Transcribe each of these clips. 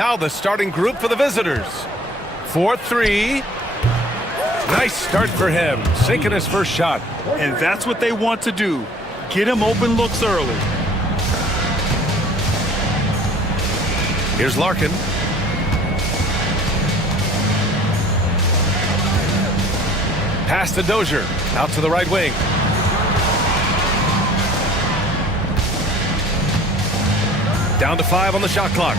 Now the starting group for the visitors. 4-3. Nice start for him, sinking his first shot. And that's what they want to do. Get him open looks early. Here's Larkin. Pass to Dozier, out to the right wing. Down to 5 on the shot clock.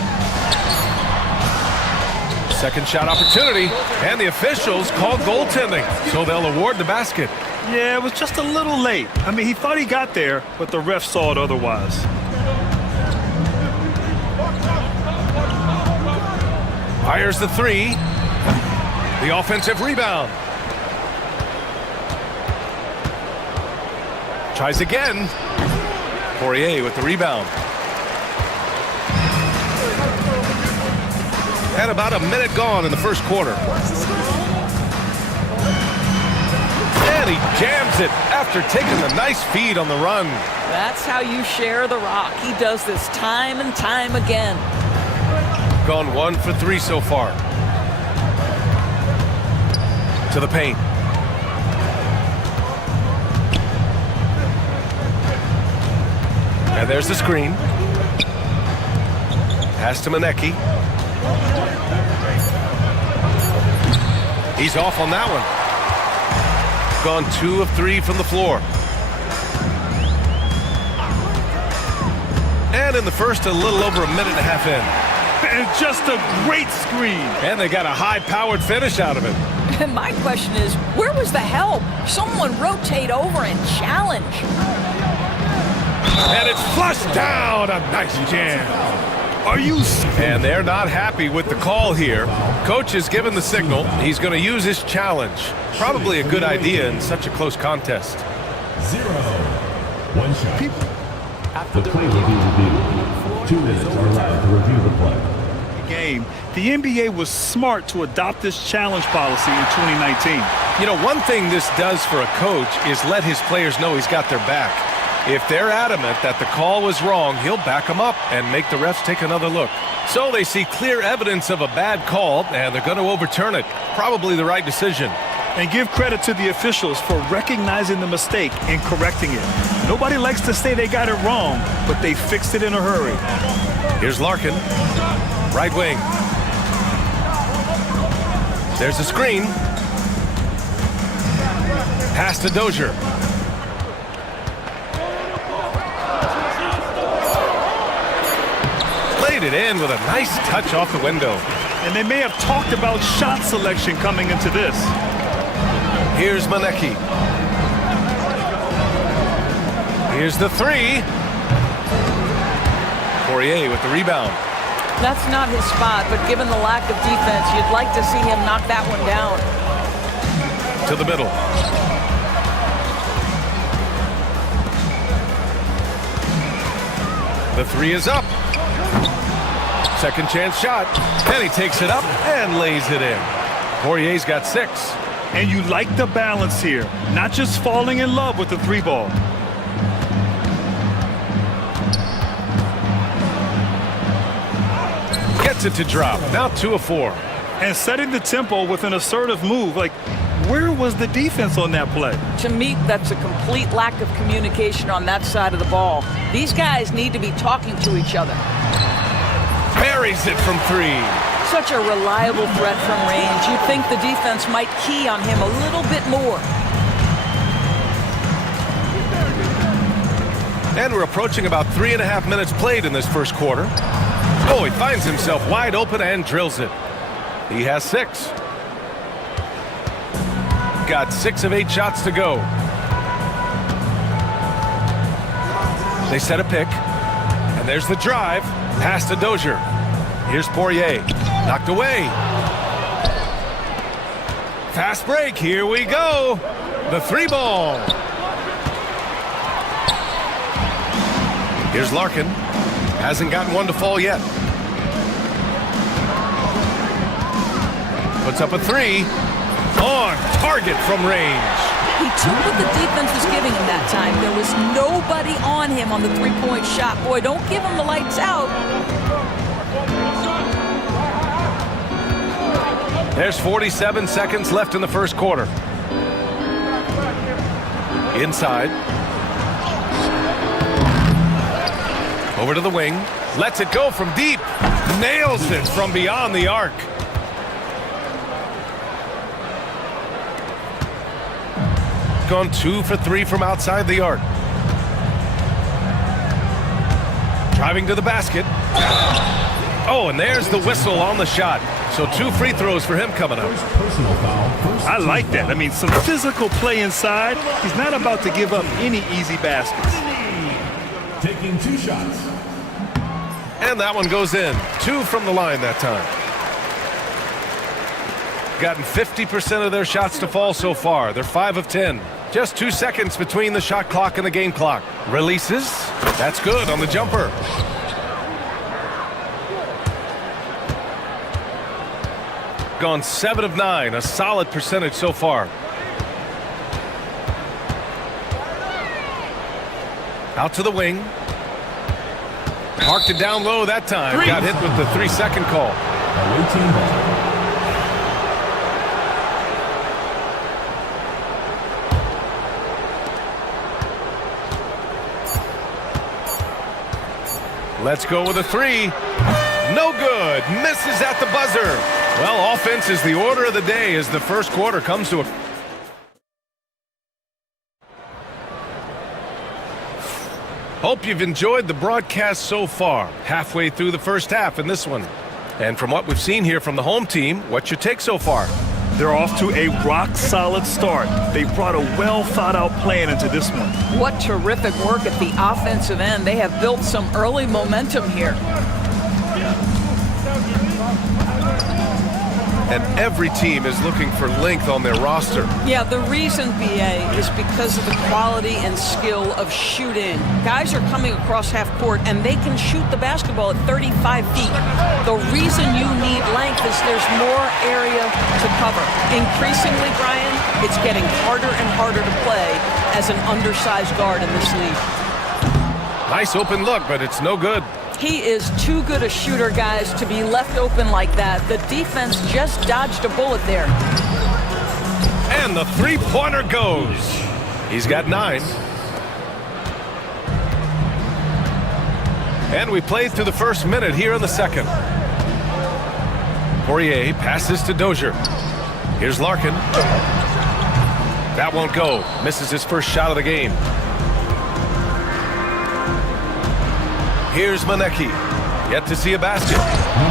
Second shot opportunity, and the officials call goaltending, so they'll award the basket. Yeah, it was just a little late. I mean, he thought he got there, but the ref saw it otherwise. Fires the 3. The offensive rebound. Tries again. Poirier with the rebound. And about a minute gone in the first quarter. And he jams it after taking the nice feed on the run. That's how you share the rock. He does this time and time again. Gone 1 for 3 so far. To the paint. And there's the screen. Pass to Manecki. He's off on that one. Gone 2 of 3 from the floor. And in the first, a little over a minute and a half in. And just a great screen. And they got a high-powered finish out of it. And my question is, where was the help? Someone rotate over and challenge. And it's flushed down. A nice jam. Are you? And they're not happy with the call here. Coach has given the signal. He's going to use his challenge. Probably a good idea in such a close contest. 0. 1 shot. The play will be reviewed. 2 minutes are allowed to review the play. Game. The NBA was smart to adopt this challenge policy in 2019. You know, one thing this does for a coach is let his players know he's got their back. If they're adamant that the call was wrong, he'll back them up and make the refs take another look. So they see clear evidence of a bad call, and they're going to overturn it. Probably the right decision. And give credit to the officials for recognizing the mistake and correcting it. Nobody likes to say they got it wrong, but they fixed it in a hurry. Here's Larkin. Right wing. There's the screen. Pass to Dozier. Played it in with a nice touch off the window. And they may have talked about shot selection coming into this. Here's Manecki. Here's the 3. Poirier with the rebound. That's not his spot, but given the lack of defense, you'd like to see him knock that one down. To the middle. The 3 is up. Second chance shot. And he takes it up and lays it in. Poirier's got 6. And you like the balance here, not just falling in love with the 3 ball. Gets it to drop. Now 2 of 4. And setting the tempo with an assertive move. Like, where was the defense on that play? To me, that's a complete lack of communication on that side of the ball. These guys need to be talking to each other. Buries it from 3. Such a reliable threat from range. You'd think the defense might key on him a little bit more. And we're approaching about 3.5 minutes played in this first quarter. Oh, he finds himself wide open and drills it. He has 6. Got 6 of 8 shots to go. They set a pick. And there's the drive. Pass to Dozier. Here's Poirier. Knocked away. Fast break. Here we go. The 3 ball. Here's Larkin. Hasn't gotten one to fall yet. Puts up a 3. On target from range. He took what the defense was giving him that time. There was nobody on him on the 3-point shot. Boy, don't give him the lights out. There's 47 seconds left in the first quarter. Inside. Over to the wing. Lets it go from deep. Nails it from beyond the arc. Gone 2 for 3 from outside the arc. Driving to the basket. Oh, and there's the whistle on the shot. So 2 free throws for him coming up. Personal foul. I like that. I mean, some physical play inside. He's not about to give up any easy baskets. Taking 2 shots. And that one goes in. 2 from the line that time. Gotten 50% of their shots to fall so far. They're 5 of 10. Just 2 seconds between the shot clock and the game clock. Releases. That's good on the jumper. Gone 7 of 9. A solid percentage so far. Out to the wing. Parked it down low that time. Got hit with the 3-second call. Away team ball. Let's go with a 3. No good. Misses at the buzzer. Well, offense is the order of the day as the first quarter comes to a... Hope you've enjoyed the broadcast so far. Halfway through the first half in this one. And from what we've seen here from the home team, what's your take so far? They're off to a rock-solid start. They brought a well-thought-out plan into this one. What terrific work at the offensive end. They have built some early momentum here. And every team is looking for length on their roster. Yeah, the reason, BA, is because of the quality and skill of shooting. Guys are coming across half court, and they can shoot the basketball at 35 feet. The reason you need length is there's more area to cover. Increasingly, Brian, it's getting harder and harder to play as an undersized guard in this league. Nice open look, but it's no good. He is too good a shooter, guys, to be left open like that. The defense just dodged a bullet there. And the three-pointer goes. He's got 9. And we played through the first minute here in the second. Poirier passes to Dozier. Here's Larkin. That won't go. Misses his first shot of the game. Here's Manecki. Yet to see a basket.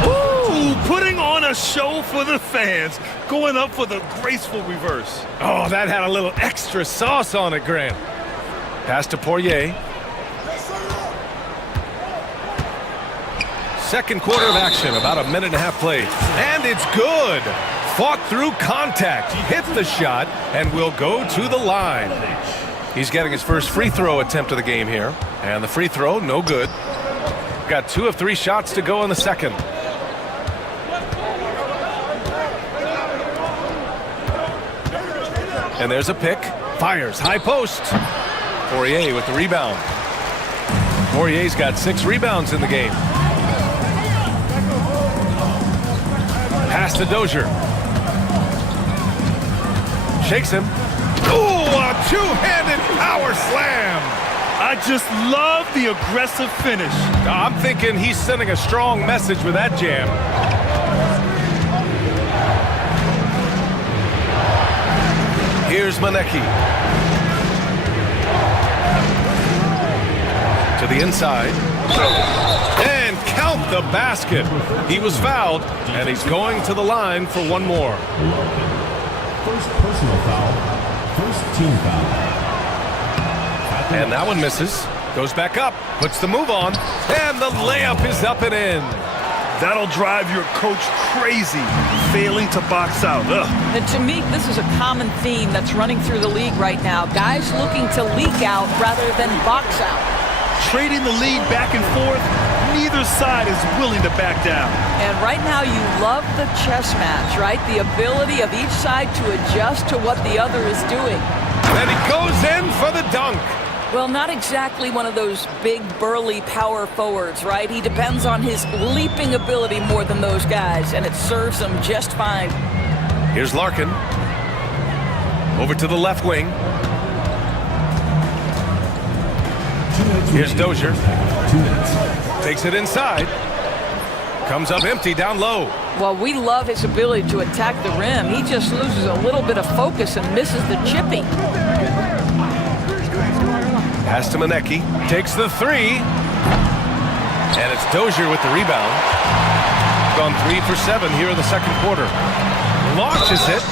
Ooh, putting on a show for the fans. Going up for the graceful reverse. Oh, that had a little extra sauce on it, Grant. Pass to Poirier. Second quarter of action, about a minute and a half played. And it's good. Fought through contact. Hit the shot and will go to the line. He's getting his first free throw attempt of the game here. And the free throw, no good. Got 2 of 3 shots to go in the second. And there's a pick. Fires. High post. Poirier with the rebound. Poirier's got 6 rebounds in the game. Pass to Dozier. Shakes him. Ooh, a two-handed power slam. I just love the aggressive finish. I'm thinking he's sending a strong message with that jam. Here's Manecki. To the inside. And count the basket. He was fouled, and he's going to the line for one more. First personal foul. First team foul. And that one misses. Goes back up. Puts the move on. And the layup is up and in. That'll drive your coach crazy, failing to box out. Ugh. And to me, this is a common theme that's running through the league right now. Guys looking to leak out rather than box out. Trading the lead back and forth, neither side is willing to back down. And right now you love the chess match, right? The ability of each side to adjust to what the other is doing. And he goes in for the dunk. Well, not exactly one of those big, burly power forwards, right? He depends on his leaping ability more than those guys, and it serves him just fine. Here's Larkin. Over to the left wing. Here's Dozier. Takes it inside. Comes up empty down low. Well, we love his ability to attack the rim. He just loses a little bit of focus and misses the chipping. Pass to Manecki. Takes the three. And it's Dozier with the rebound. Gone 3 for 7 here in the second quarter. Launches it.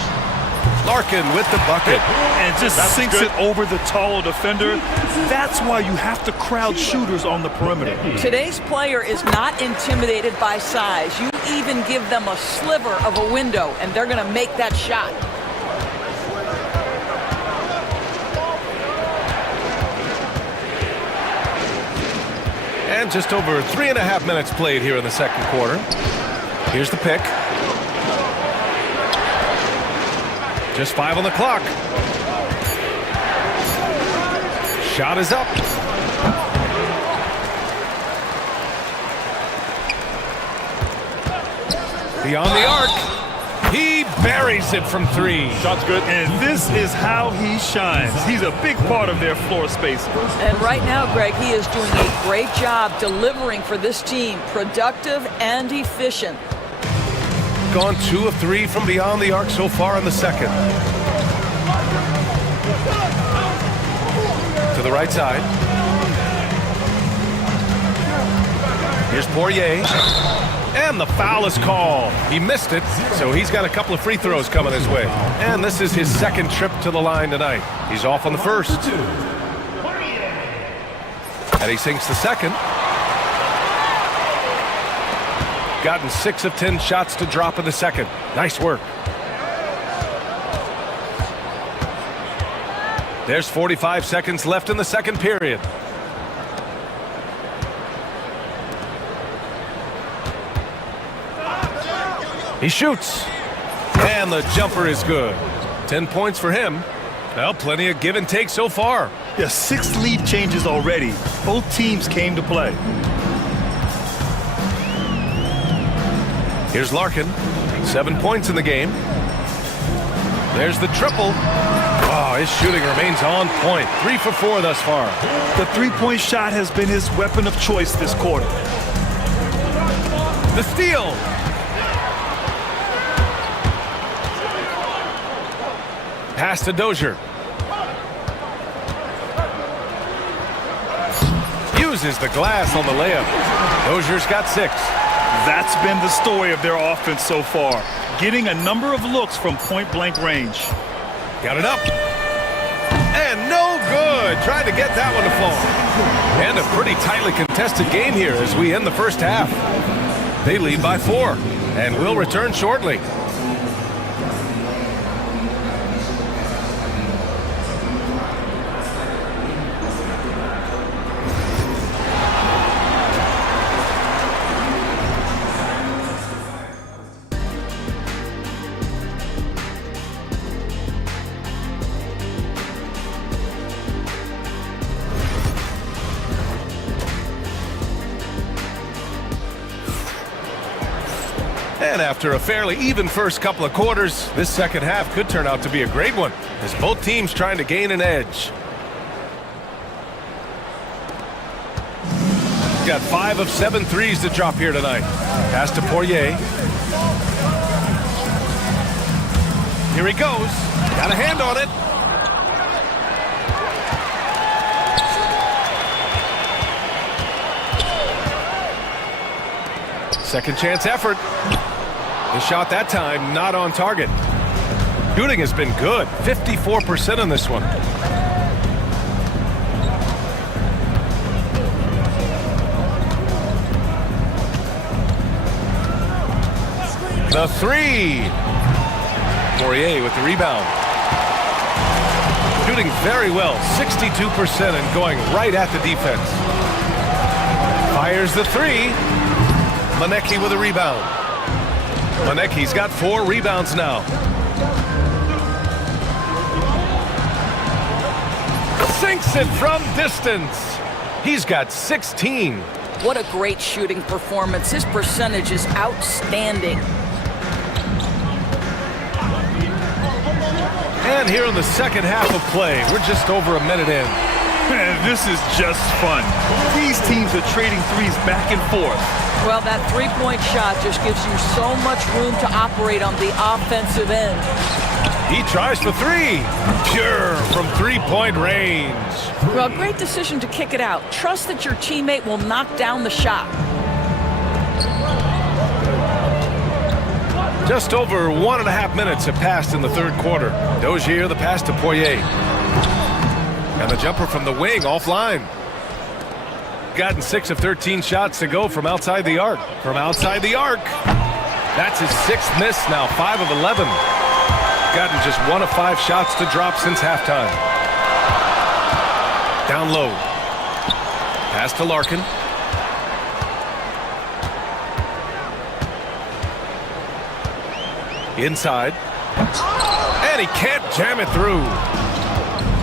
Larkin with the bucket. And just sinks it over the taller defender. That's why you have to crowd shooters on the perimeter. Today's player is not intimidated by size. You even give them a sliver of a window, and they're going to make that shot. And just over 3.5 minutes played here in the second quarter. Here's the pick. Just 5 on the clock. Shot is up. Beyond the arc. He buries it from 3. Shot's good. And this is how he shines. He's a big part of their floor space. And right now, Greg, he is doing a great job delivering for this team. Productive and efficient. Gone 2 of 3 from beyond the arc so far in the second. To the right side. Here's Poirier. And the foul is called. He missed it, so he's got a couple of free throws coming his way. And this is his second trip to the line tonight. He's off on the first. And he sinks the second. Gotten 6 of 10 shots to drop in the second. Nice work. There's 45 seconds left in the second period. He shoots. And the jumper is good. 10 points for him. Well, plenty of give and take so far. Yeah, 6 lead changes already. Both teams came to play. Here's Larkin. 7 points in the game. There's the triple. Oh, his shooting remains on point. 3 for 4 thus far. The three-point shot has been his weapon of choice this quarter. The steal. Pass to Dozier. Uses the glass on the layup. Dozier's got 6. That's been the story of their offense so far. Getting a number of looks from point-blank range. Got it up. And no good. Tried to get that one to fall. And a pretty tightly contested game here as we end the first half. They lead by 4. And will return shortly. And after a fairly even first couple of quarters, this second half could turn out to be a great one, as both teams trying to gain an edge. Got 5 of 7 threes to drop here tonight. Pass to Poirier. Here he goes. Got a hand on it. Second chance effort. The shot that time not on target. Shooting has been good. 54% on this one. The three. Poirier with the rebound. Shooting very well. 62% and going right at the defense. Fires the three. Manecki with a rebound. Manecki's got 4 rebounds now. Sinks it from distance. He's got 16. What a great shooting performance. His percentage is outstanding. And here in the second half of play, we're just over a minute in. Man, this is just fun. These teams are trading threes back and forth. Well, that three-point shot just gives you so much room to operate on the offensive end. He tries for three. Pure from three-point range. Well, great decision to kick it out. Trust that your teammate will knock down the shot. Just over 1.5 minutes have passed in the third quarter. Dozier, the pass to Poirier. And the jumper from the wing offline. Gotten 6 of 13 shots to go from outside the arc. From outside the arc. That's his 6th miss now, 5 of 11. Gotten just 1 of 5 shots to drop since halftime. Down low. Pass to Larkin. Inside. And he can't jam it through.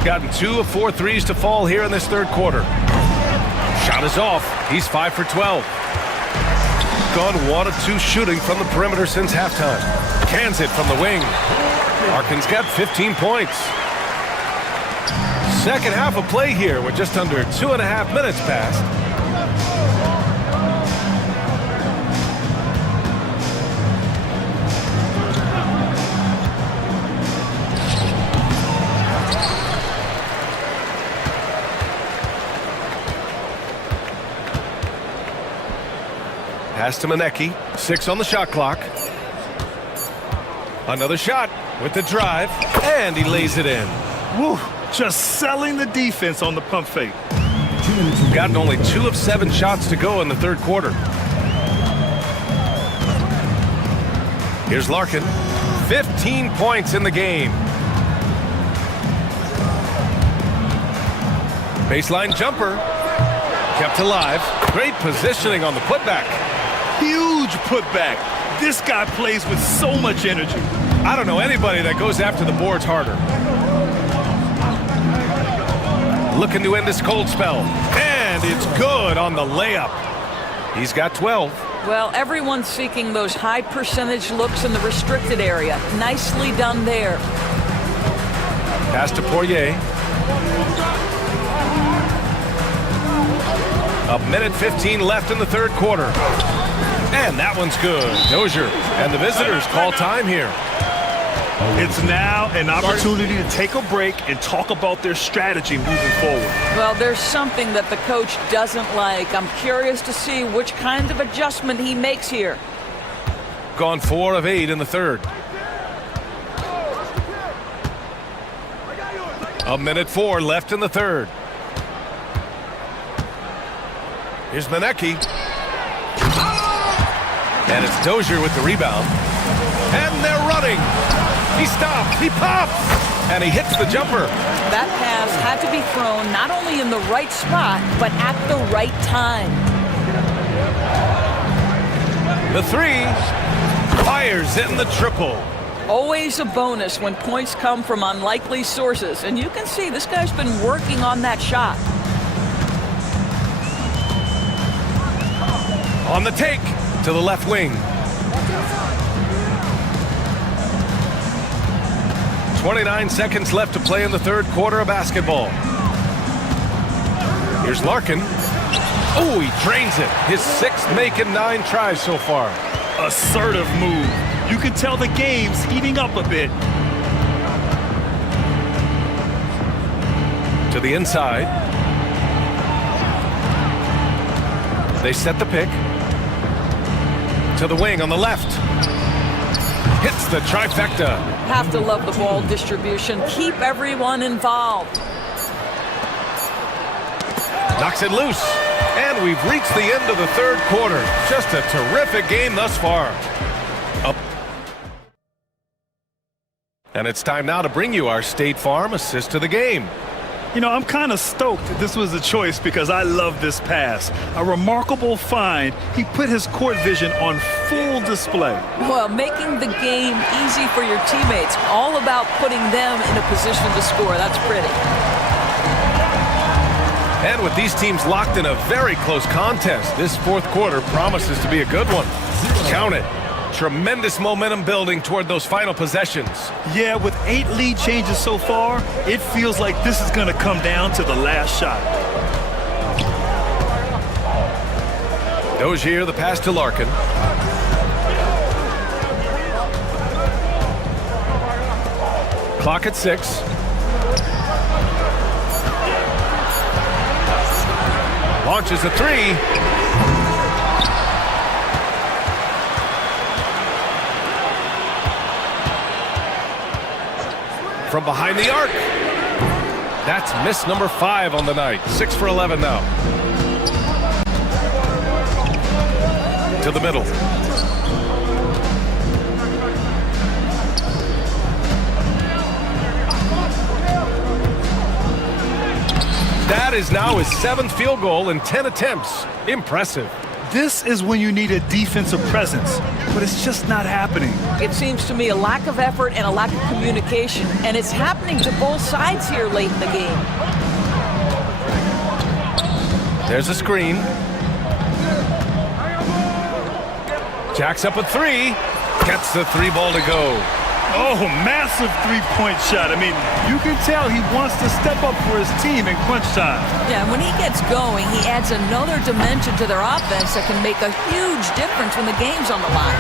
Gotten 2 of 4 threes to fall here in this third quarter. Shot is off. He's 5 for 12. Gone 1 of 2 shooting from the perimeter since halftime. Cans it from the wing. Larkin's got 15 points. Second half of play here with just under 2.5 minutes passed. Pass to Manecki. 6 on the shot clock. Another shot with the drive, and he lays it in. Woo, just selling the defense on the pump fake. Gotten only 2 of 7 shots to go in the third quarter. Here's Larkin. 15 points in the game. Baseline jumper. Kept alive. Great positioning on the putback. Huge putback. This guy plays with so much energy. I don't know anybody that goes after the boards harder. Looking to end this cold spell. And it's good on the layup. He's got 12. Well, everyone's seeking those high percentage looks in the restricted area. Nicely done there. Pass to Poirier. A minute 15 left in the third quarter. And that one's good. Dozier and the visitors call time here. It's now an opportunity to take a break and talk about their strategy moving forward. Well, there's something that the coach doesn't like. I'm curious to see which kind of adjustment he makes here. Gone 4 of 8 in the third. A minute 4 left in the third. Here's Manecki. And it's Dozier with the rebound. And they're running. He stops. He pops. And he hits the jumper. That pass had to be thrown not only in the right spot, but at the right time. The 3 fires in the triple. Always a bonus when points come from unlikely sources. And you can see this guy's been working on that shot. On the take to the left wing. 29 seconds left to play in the third quarter of basketball. Here's Larkin. Oh, he drains it. His 6th make in 9 tries so far. Assertive move. You can tell the game's heating up a bit. To the inside. They set the pick. To the wing on the left. Hits the trifecta. Have to love the ball distribution. Keep everyone involved. Knocks it loose. And we've reached the end of the third quarter. Just a terrific game thus far. Up. And it's time now to bring you our State Farm assist to the game. You know, I'm kind of stoked this was a choice because I love this pass. A remarkable find. He put his court vision on full display. Well, making the game easy for your teammates. All about putting them in a position to score. That's pretty. And with these teams locked in a very close contest, this fourth quarter promises to be a good one. Count it. tremendous momentum building toward those final possessions. Yeah, with 8 lead changes so far, it feels like this is going to come down to the last shot. Dozier, the pass to Larkin. Clock at 6. Launches a 3. From behind the arc. That's miss number 5 on the night. 6 for 11 now. To the middle. That is now his 7th field goal in 10 attempts. Impressive. This is when you need a defensive presence, but it's just not happening. It seems to me a lack of effort and a lack of communication, and it's happening to both sides here late in the game. There's a screen. Jacks up a 3. Gets the 3 ball to go. Oh, massive three-point shot. I mean, you can tell he wants to step up for his team in crunch time. Yeah, and when he gets going, he adds another dimension to their offense that can make a huge difference when the game's on the line.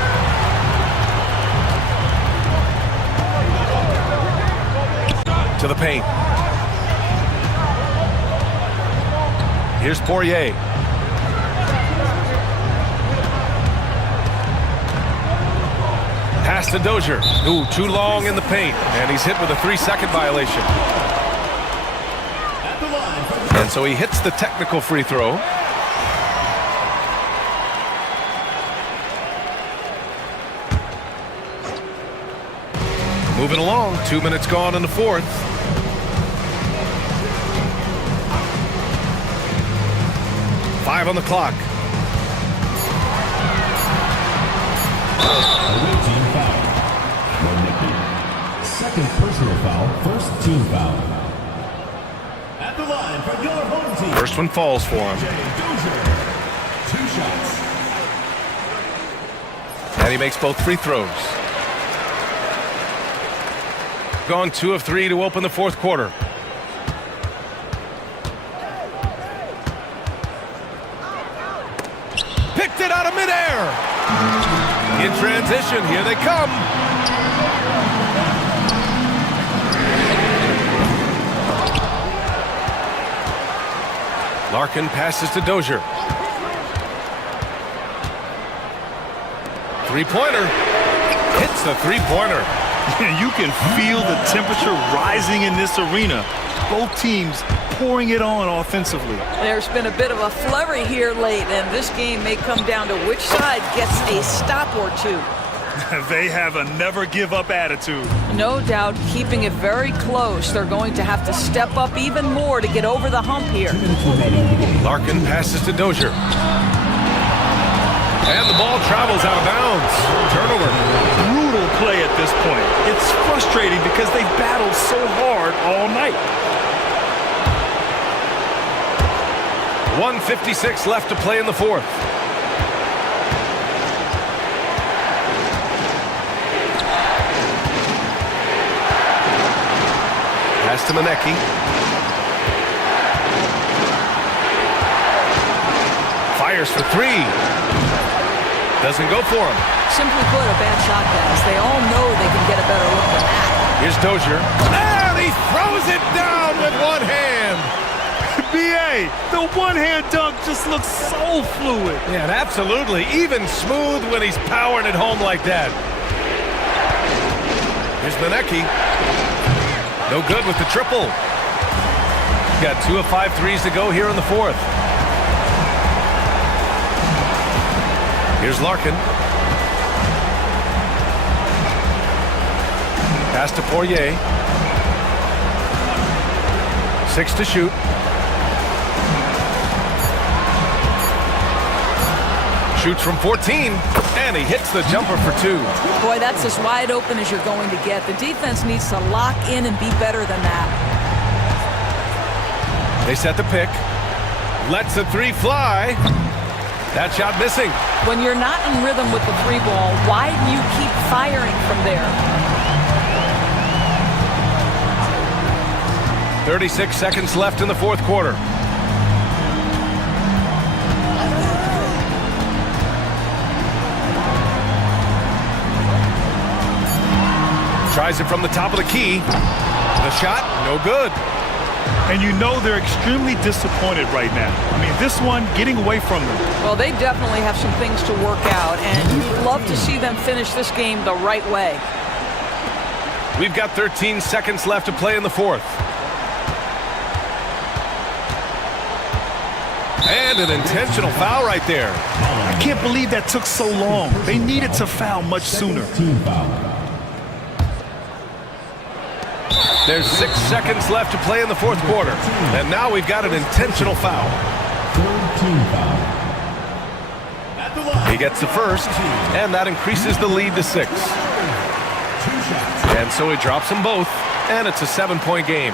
To the paint. Here's Poirier. Pass to Dozier. Ooh, too long in the paint. And he's hit with a 3-second violation. And so he hits the technical free throw. Moving along. 2 minutes gone in the 4th. Five on the clock. Second personal foul, first team foul. At the line for your home team. First one falls for him. 2 shots. And he makes both free throws. Gone 2 of 3 to open the 4th quarter. Picked it out of midair. In transition, here they come. Larkin passes to Dozier. 3-pointer. Hits the 3-pointer. You can feel the temperature rising in this arena. Both teams pouring it on offensively. There's been a bit of a flurry here late, and this game may come down to which side gets a stop or two. They have a never-give-up attitude. No doubt, keeping it very close. They're going to have to step up even more to get over the hump here. Larkin passes to Dozier. And the ball travels out of bounds. Turnover. Brutal play at this point. It's frustrating because they've battled so hard all night. 1:56 left to play in the 4th. Pass to Manecki. Fires for 3. Doesn't go for him. Simply put, a bad shot, guys. They all know they can get a better look than that. Here's Dozier. And he throws it down with one hand. BA, the one-hand dunk just looks so fluid. Yeah, and absolutely. Even smooth when he's powering it home like that. Here's Manecki. No good with the triple. Got 2 of 5 threes to go here in the 4th. Here's Larkin. Pass to Poirier. 6 to shoot. Shoots from 14, and he hits the jumper for 2. Boy, that's as wide open as you're going to get. The defense needs to lock in and be better than that. They set the pick. Lets the 3 fly. That shot missing. When you're not in rhythm with the three ball, why do you keep firing from there? 36 seconds left in the fourth quarter. Tries it from the top of the key. The shot, no good. And you know they're extremely disappointed right now. I mean, this one getting away from them. Well, they definitely have some things to work out, and you'd love to see them finish this game the right way. We've got 13 seconds left to play in the fourth. And an intentional foul right there. I can't believe that took so long. They needed to foul much sooner. Team foul. There's 6 seconds left to play in the fourth quarter. And now we've got an intentional foul. Third team foul. He gets the first, and that increases the lead to 6. And so he drops them both, and it's a 7-point game.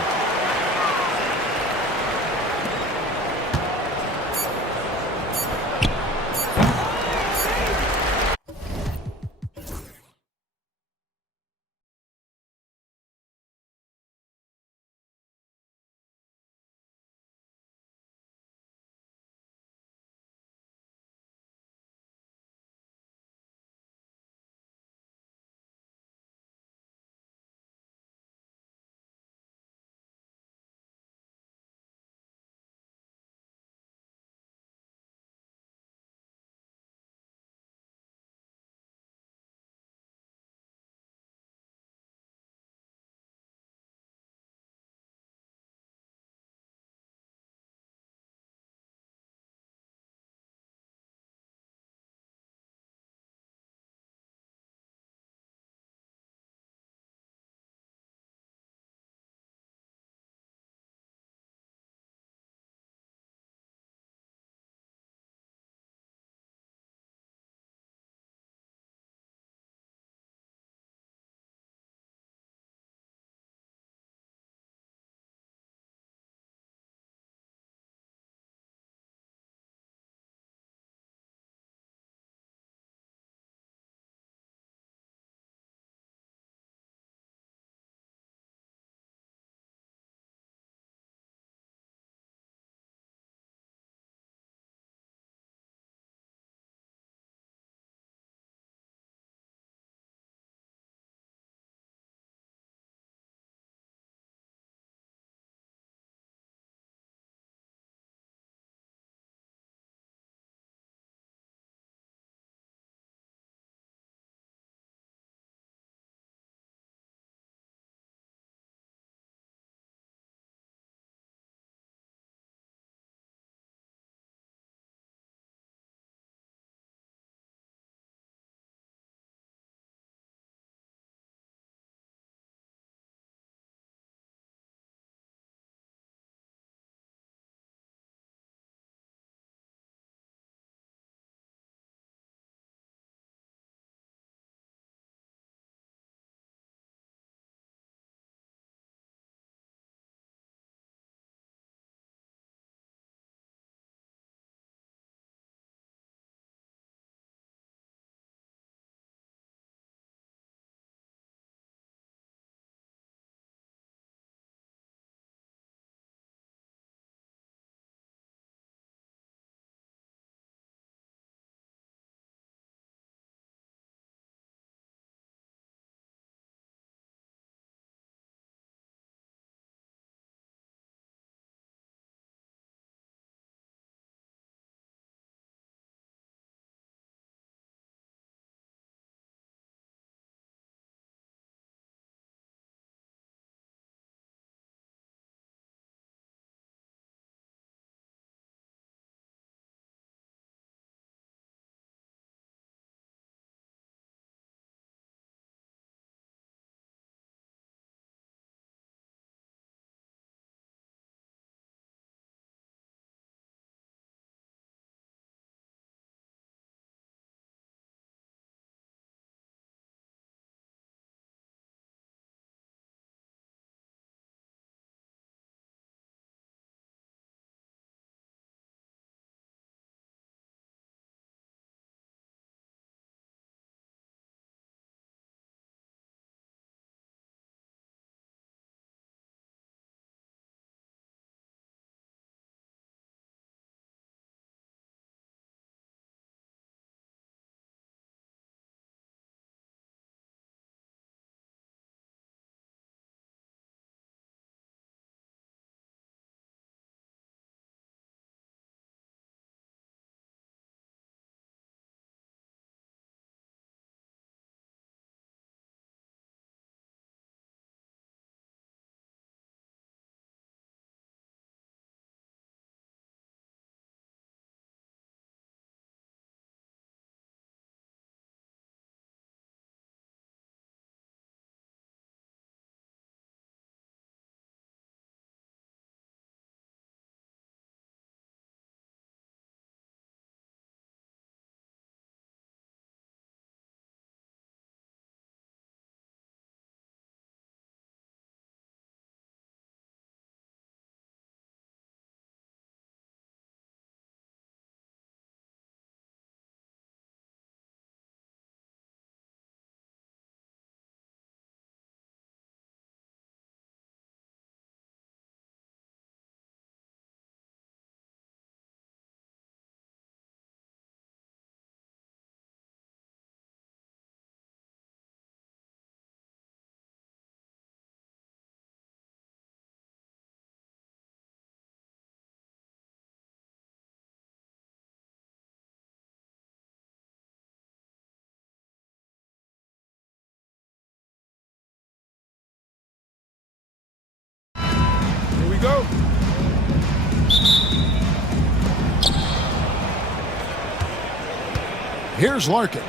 Here's Larkin.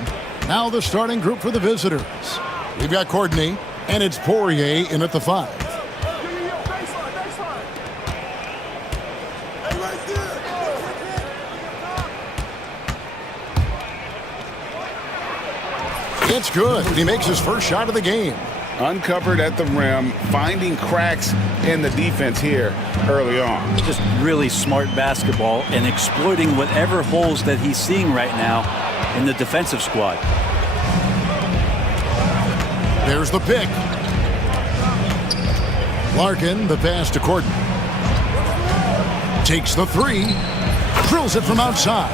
Now the starting group for the visitors. We've got Courtney, and it's Poirier in at the 5. It's good. He makes his first shot of the game. Uncovered at the rim, finding cracks in the defense here early on. Just really smart basketball and exploiting whatever holes that he's seeing right now in the defensive squad. There's the pick. Larkin, the pass to Courtney. Takes the 3. Drills it from outside.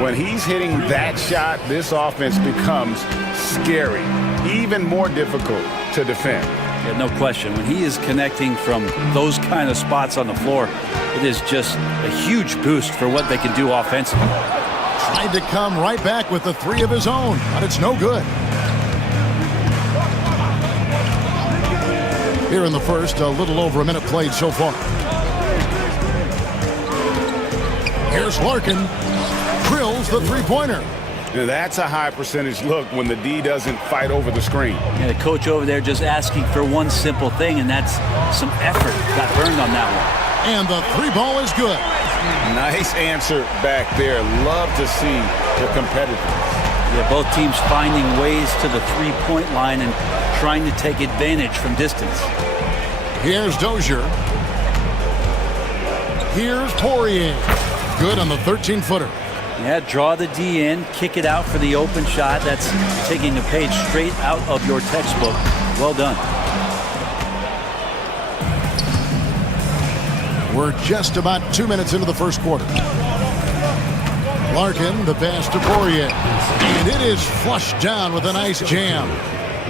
When he's hitting that shot, this offense becomes scary, even more difficult to defend. Yeah, no question. When he is connecting from those kind of spots on the floor, it is just a huge boost for what they can do offensively. Tried to come right back with the 3 of his own, but it's no good. Here in the first, a little over a minute played so far. Here's Larkin. Drills the 3-pointer. Now that's a high percentage look when the D doesn't fight over the screen. And the coach over there just asking for one simple thing, and that's some effort. Got burned on that one. And the 3 ball is good. Nice answer back there. Love to see the competitiveness. Yeah, both teams finding ways to the 3-point line and trying to take advantage from distance. Here's Dozier. Here's Poirier. Good on the 13-footer. Yeah, draw the D in, kick it out for the open shot. That's taking a page straight out of your textbook. Well done. We're just about 2 minutes into the first quarter. Larkin, the pass to Poirier. And it is flushed down with a nice jam.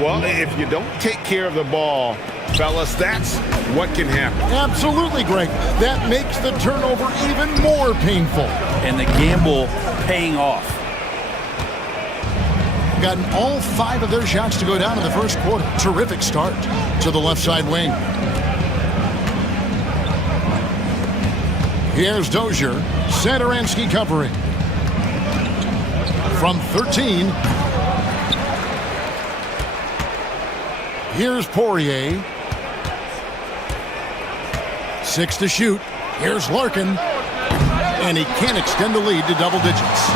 Well, if you don't take care of the ball, fellas, that's what can happen. Absolutely, Greg. That makes the turnover even more painful. And the gamble paying off. Gotten all 5 of their shots to go down in the first quarter. Terrific start to the left side wing. Here's Dozier. Satoransky covering. From 13. Here's Poirier. 6 to shoot. Here's Larkin. And he can't extend the lead to double digits.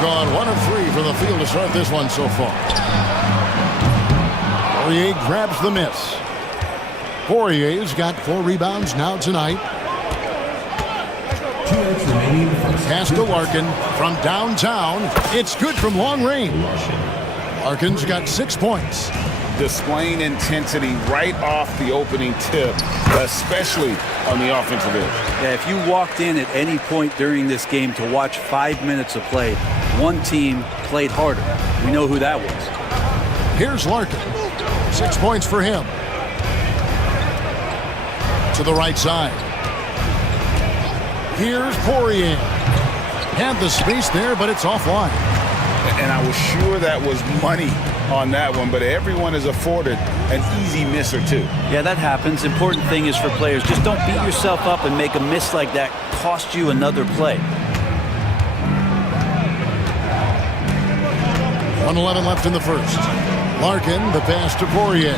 Gone 1 of 3 for the field to start this one so far. Poirier grabs the miss. Poirier's got 4 rebounds now tonight. 2 minutes remaining in the first. Pass to Larkin from downtown. It's good from long range. Larkin's got 6 points. Displaying intensity right off the opening tip, especially on the offensive edge. Yeah, if you walked in at any point during this game to watch 5 minutes of play, one team played harder. We know who that was. Here's Larkin. 6 points for him. To the right side. Here's Poirier. Had the space there, but it's offline. And I was sure that was money on that one, but everyone is afforded an easy miss or 2. Yeah, that happens. Important thing is for players, just don't beat yourself up and make a miss like that cost you another play. 1:11 left in the first. Larkin, the pass to Poirier.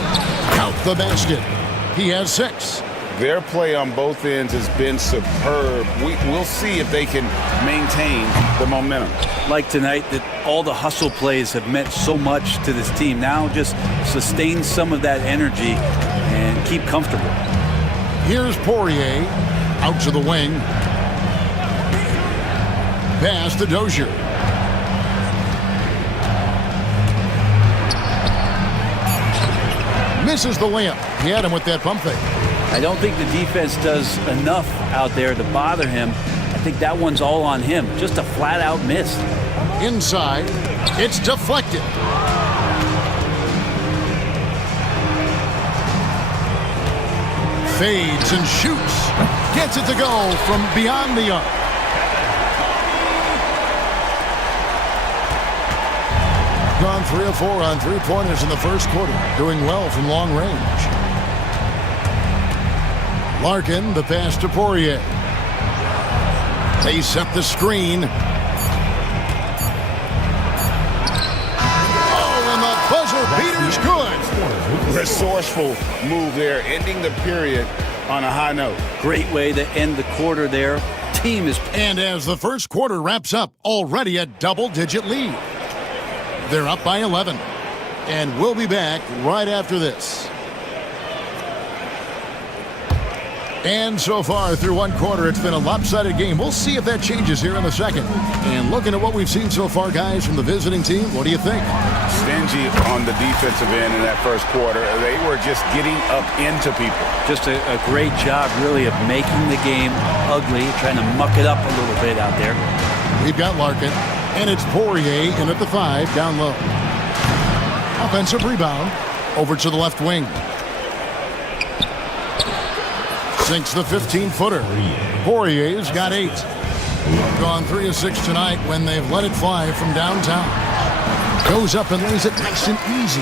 Count the basket. He has 6. Their play on both ends has been superb. We'll see if they can maintain the momentum. Like tonight, that all the hustle plays have meant so much to this team. Now just sustain some of that energy and keep comfortable. Here's Poirier. Out to the wing. Pass to Dozier. Misses the layup. He had him with that pump fake. I don't think the defense does enough out there to bother him. I think that one's all on him. Just a flat-out miss. Inside. It's deflected. Fades and shoots. Gets it to go from beyond the arc. Gone 3 of 4 on 3-pointers in the first quarter. Doing well from long range. Larkin, the pass to Poirier. They set the screen. Resourceful move there, ending the period on a high note. Great way to end the quarter there. Team is... And as the first quarter wraps up, already a double-digit lead. They're up by 11. And we'll be back right after this. And so far through one quarter, it's been a lopsided game. We'll see if that changes here in the second. And looking at what we've seen so far, guys, from the visiting team, what do you think? Stingy on the defensive end in that first quarter. They were just getting up into people. Just a great job, really, of making the game ugly, trying to muck it up a little bit out there. We've got Larkin, and it's Poirier in at the 5, down low. Offensive rebound, over to the left wing. Sinks the 15-footer. Poirier's got 8. Gone 3 of 6 tonight when they've let it fly from downtown. Goes up and lays it nice and easy.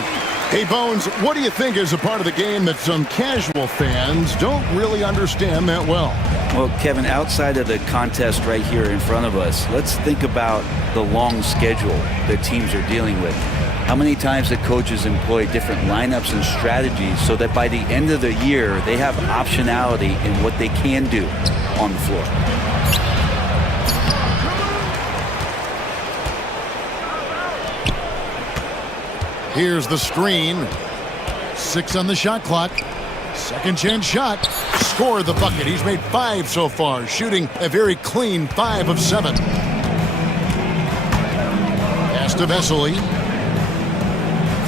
Hey, Bones, what do you think is a part of the game that some casual fans don't really understand that well? Well, Kevin, outside of the contest right here in front of us, let's think about the long schedule that teams are dealing with. How many times the coaches employ different lineups and strategies so that by the end of the year, they have optionality in what they can do on the floor. Here's the screen. 6 on the shot clock. Second chance shot. Scored the bucket. He's made 5 so far, shooting a very clean 5 of 7. Pass to Vesely.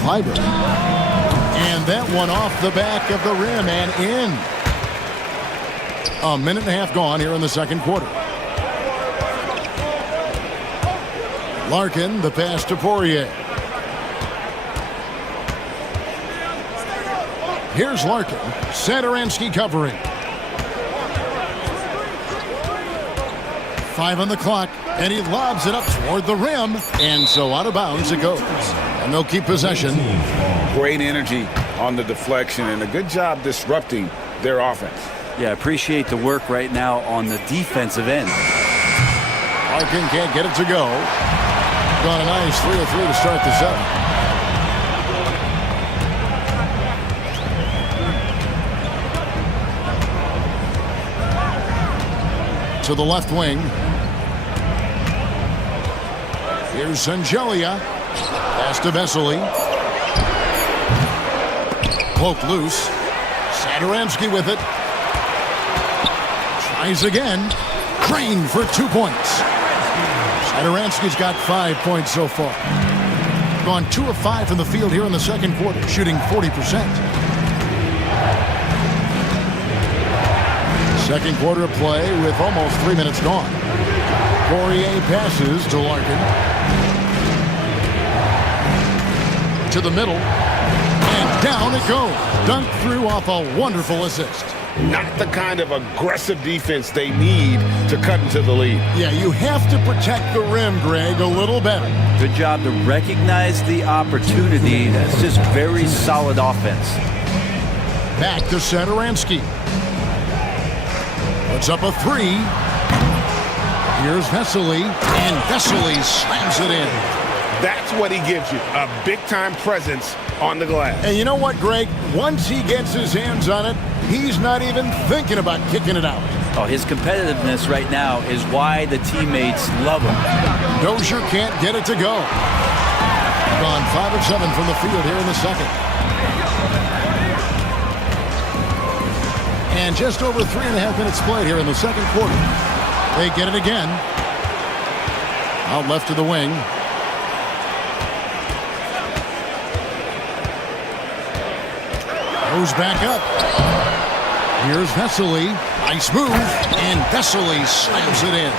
Kleiber. And that one off the back of the rim and in. A minute and a half gone here in the second quarter. Larkin, the pass to Poirier. Here's Larkin. Satoransky covering. 5 on the clock, and he lobs it up toward the rim, and so out of bounds it goes. And they'll keep possession. Great energy on the deflection and a good job disrupting their offense. Yeah, appreciate the work right now on the defensive end. Larkin can't get it to go. Gone a nice 3 of 3 to start the 7th. To the left wing. Here's Sangelia. Pass to Vesely. Poke loose. Satoransky with it. Tries again. Crane for 2 points. Satoransky's got 5 points so far. Gone 2 of 5 from the field here in the second quarter, shooting 40%. Second quarter of play with almost 3 minutes gone. Poirier passes to Larkin. To the middle. And down it goes. Dunked through off a wonderful assist. Not the kind of aggressive defense they need to cut into the lead. Yeah, you have to protect the rim, Greg, a little better. Good job to recognize the opportunity. That's just very solid offense. Back to Satoransky. Puts up a 3. Here's Vesely, and Vesely slams it in. That's what he gives you, a big-time presence on the glass. And you know what, Greg? Once he gets his hands on it, he's not even thinking about kicking it out. Oh, his competitiveness right now is why the teammates love him. Dozier can't get it to go. Gone 5 of 7 from the field here in the second. And just over 3.5 minutes played here in the second quarter. They get it again. Out left to the wing. Goes back up. Here's Vesely. Nice move. And Vesely slams it in.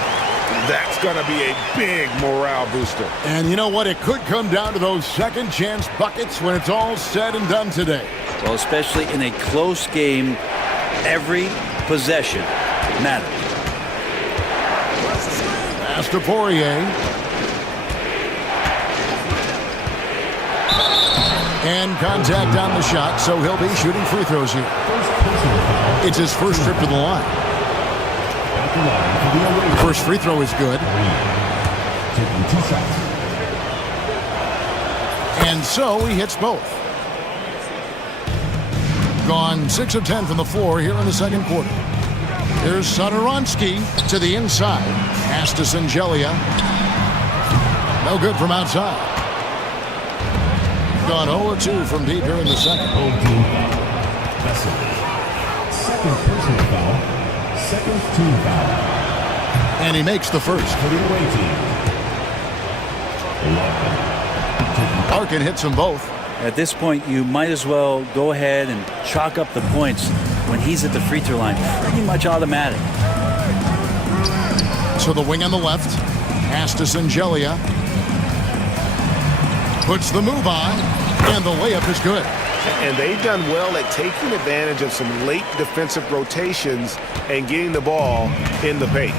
That's going to be a big morale booster. And you know what? It could come down to those second chance buckets when it's all said and done today. Well, especially in a close game, every possession matters. Pass to Poirier. And contact on the shot, so he'll be shooting free throws here. It's his first trip to the line. First free throw is good. And so he hits both. Gone 6 of 10 from the floor here in the second quarter. Here's Satoransky to the inside. Pass to Singelia. No good from outside. Gone 0-2 from deep here in the second. Second personal foul. Second team foul. And he makes the first. For the away team. Larkin hits them both. At this point, you might as well go ahead and chalk up the points when he's at the free throw line. Pretty much automatic. So the wing on the left. Pass to Singelia. Puts the move on. And the layup is good. And they've done well at taking advantage of some late defensive rotations and getting the ball in the paint.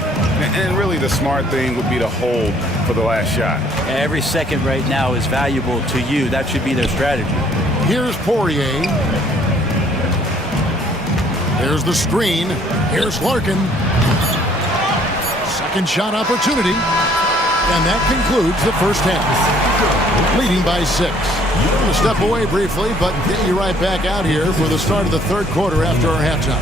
And really the smart thing would be to hold for the last shot. Every second right now is valuable to you. That should be their strategy. Here's Poirier. There's the screen. Here's Larkin. Second shot opportunity. And that concludes the first half. Leading by 6. We're going to step away briefly, but get you right back out here for the start of the third quarter after our halftime.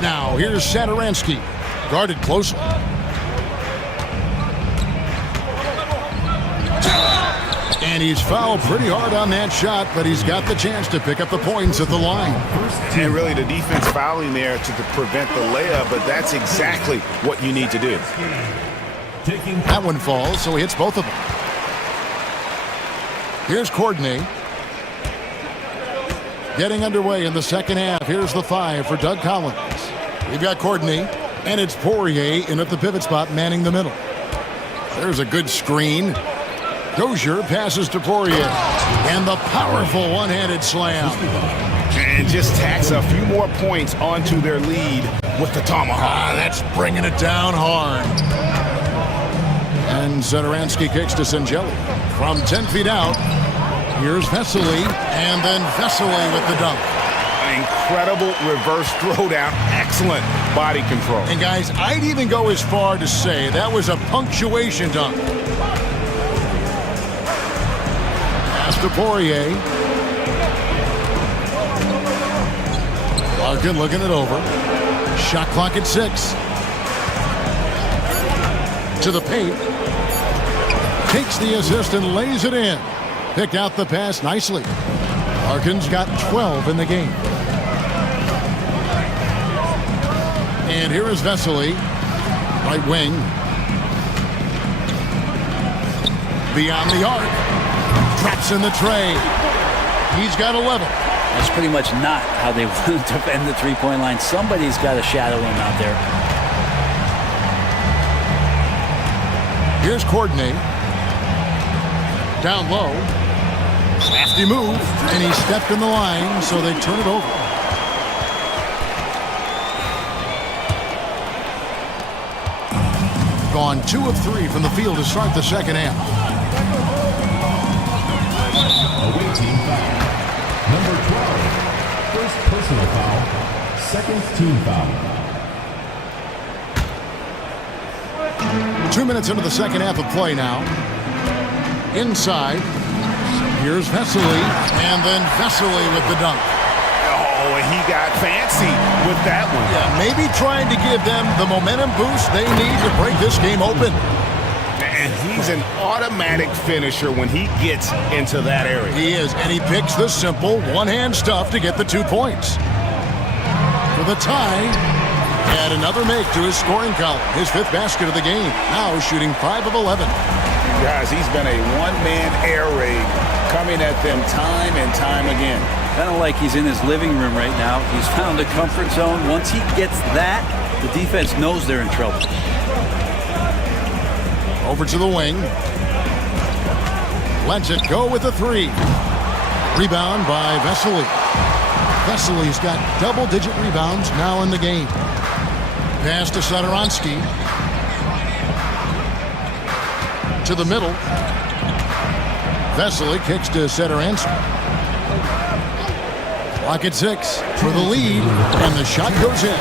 Now, here's Satoransky, guarded closely. And he's fouled pretty hard on that shot, but he's got the chance to pick up the points at the line. And really the defense fouling there to prevent the layup, but that's exactly what you need to do. That one falls, so he hits both of them. Here's Courtney. Getting underway in the second half. Here's the 5 for Doug Collins. We've got Courtney, and it's Poirier in at the pivot spot, manning the middle. There's a good screen. Dozier passes to Poirier. And the powerful one-handed slam. And just tacks a few more points onto their lead with the tomahawk. That's bringing it down hard. And Satoransky kicks to Singelia. From 10 feet out, here's Vesely, and then Vesely with the dunk. Incredible reverse throwdown. Excellent body control. And guys, I'd even go as far to say that was a punctuation dunk. Pass to Poirier. Larkin looking it over. Shot clock at 6. To the paint. Takes the assist and lays it in. Picked out the pass nicely. Larkin's got 12 in the game. And here is Vesely, right wing. Beyond the arc. Drops in the tray. He's got 11. That's pretty much not how they want to defend the three-point line. Somebody's got to shadow him out there. Here's Courtney. Down low. Crafty move. And he stepped in the line, so they turn it over. Gone 2 of 3 from the field to start the second half. Away team foul. Number 12. First personal foul. Second team foul. 2 minutes into the second half of play now. Inside. Here's Vesely. And then Vesely with the dunk. Oh, and he got fancy with that one. Yeah, maybe trying to give them the momentum boost they need to break this game open. And he's an automatic finisher when he gets into that area. He is, and he picks the simple one-hand stuff to get the 2 points. For the tie, add another make to his scoring column. His 5th basket of the game, now shooting 5 of 11. Guys, he's been a one-man air raid coming at them time and time again. Kind of like he's in his living room right now. He's found a comfort zone. Once he gets that, the defense knows they're in trouble. Over to the wing. Lets it go with a 3. Rebound by Vesely. Vesely's got double-digit rebounds now in the game. Pass to Satoransky. To the middle. Vesely kicks to Satoransky. Clock at 6 for the lead, and the shot goes in.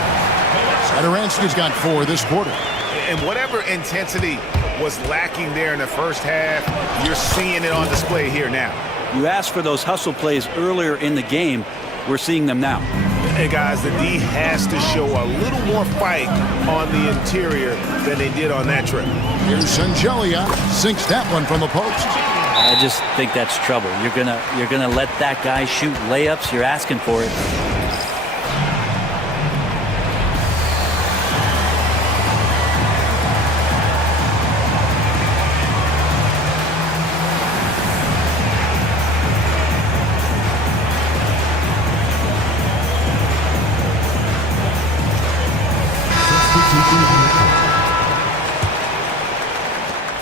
Satoransky's got 4 this quarter. And whatever intensity was lacking there in the first half, you're seeing it on display here now. You asked for those hustle plays earlier in the game. We're seeing them now. Hey, guys, the D has to show a little more fight on the interior than they did on that trip. Here's Sangelia, sinks that one from the post. I just think that's trouble. You're gonna let that guy shoot layups. You're asking for it.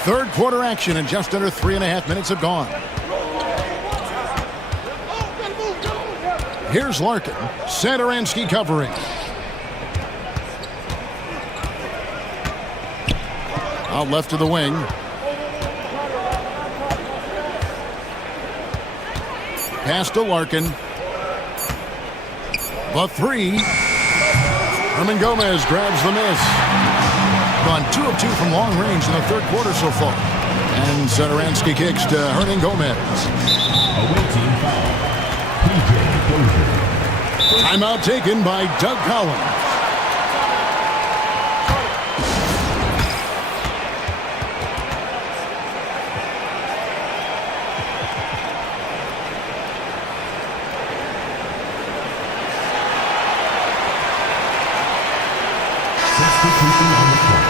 Third quarter action, and just under 3.5 minutes have gone. Here's Larkin. Satoransky covering. Out left to the wing. Pass to Larkin. The 3. Herman Gomez grabs the miss. Gone 2 of 2 from long range in the third quarter so far. And Satoransky kicks to Hernan Gomez. Away team foul. PJ Dozier. Timeout taken by Doug Collins. Substitution on the court.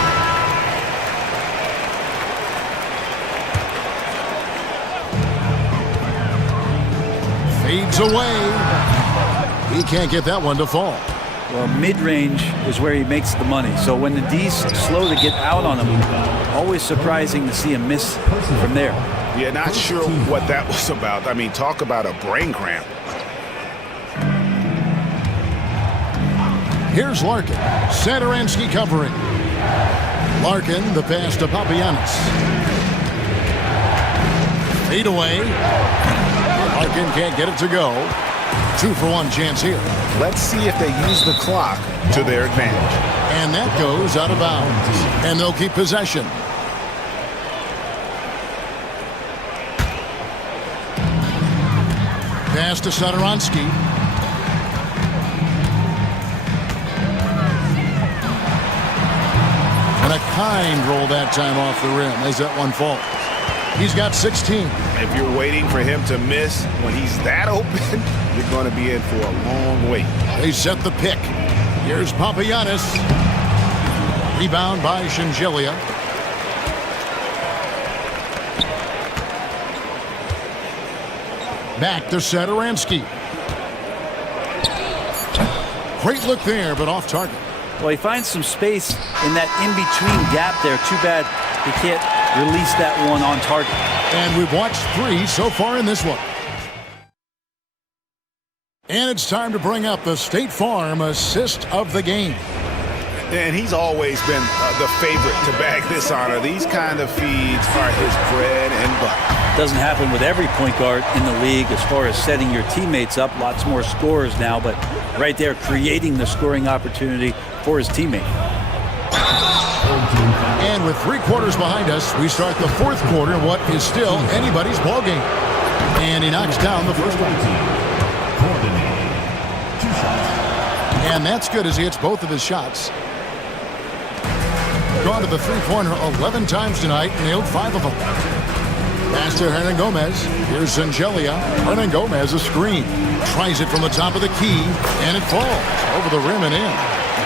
Fades away. He can't get that one to fall. Well, mid-range is where he makes the money. So when the D's slow to get out on him, always surprising to see him miss from there. Yeah, not sure what that was about. I mean, talk about a brain cramp. Here's Larkin. Satoransky covering. Larkin, the pass to Papagiannis. Fade away. Larkin can't get it to go. 2-for-1 chance here. Let's see if they use the clock to their advantage. And that goes out of bounds. And they'll keep possession. Pass to Satoransky. And a kind roll that time off the rim as that one falls. He's got 16. If you're waiting for him to miss when he's that open, you're going to be in for a long wait. They set the pick. Here's Papagiannis. Rebound by Shingelia. Back to Satoransky. Great look there, but off target. Well, he finds some space in that in-between gap there. Too bad he can't release that one on target. And we've watched 3 so far in this one. And it's time to bring up the State Farm assist of the game. And he's always been the favorite to bag this honor. These kind of feeds are his bread and butter. Doesn't happen with every point guard in the league as far as setting your teammates up. Lots more scorers now, but right there creating the scoring opportunity for his teammate. And with 3 quarters behind us, we start the 4th quarter in what is still anybody's ball game. And he knocks down the first one. And that's good as he hits both of his shots. Gone to the three-pointer 11 times tonight, nailed 5 of them. Pass to Hernan Gomez. Here's Zangelia. Hernan Gomez, a screen. Tries it from the top of the key, and it falls over the rim and in.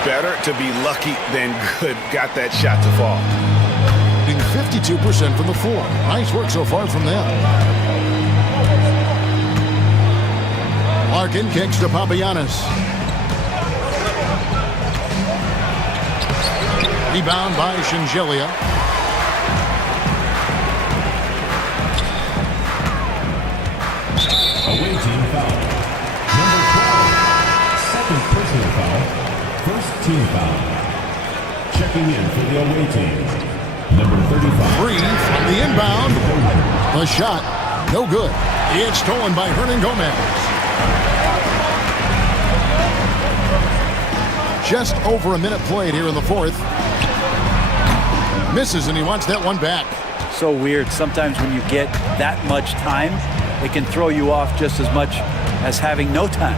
Better to be lucky than good. Got that shot to fall. Being 52% from the floor. Nice work so far from them. Larkin kicks to Papagiannis. Rebound by Shingelia. Away team foul. Number 12. Second personal foul. First team foul. Checking in for the away team. Number 35. Free from the inbound. The shot, no good. It's stolen by Hernan Gomez. Just over a minute played here in the 4th. Misses, and he wants that one back. So weird. Sometimes when you get that much time, it can throw you off just as much as having no time.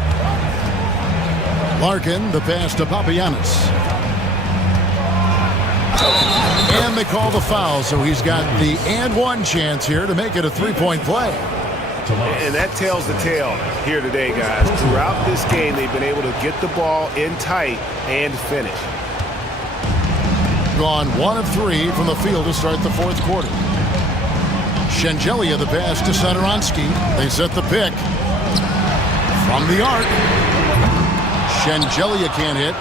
Larkin, the pass to Papagiannis. And they call the foul, so he's got the and one chance here to make it a 3-point play. And that tells the tale here today, guys. Throughout this game, they've been able to get the ball in tight and finish. Gone 1 of 3 from the field to start the 4th quarter. Shengelia the pass to Sadoronsky. They set the pick. From the arc. Shengelia can't hit.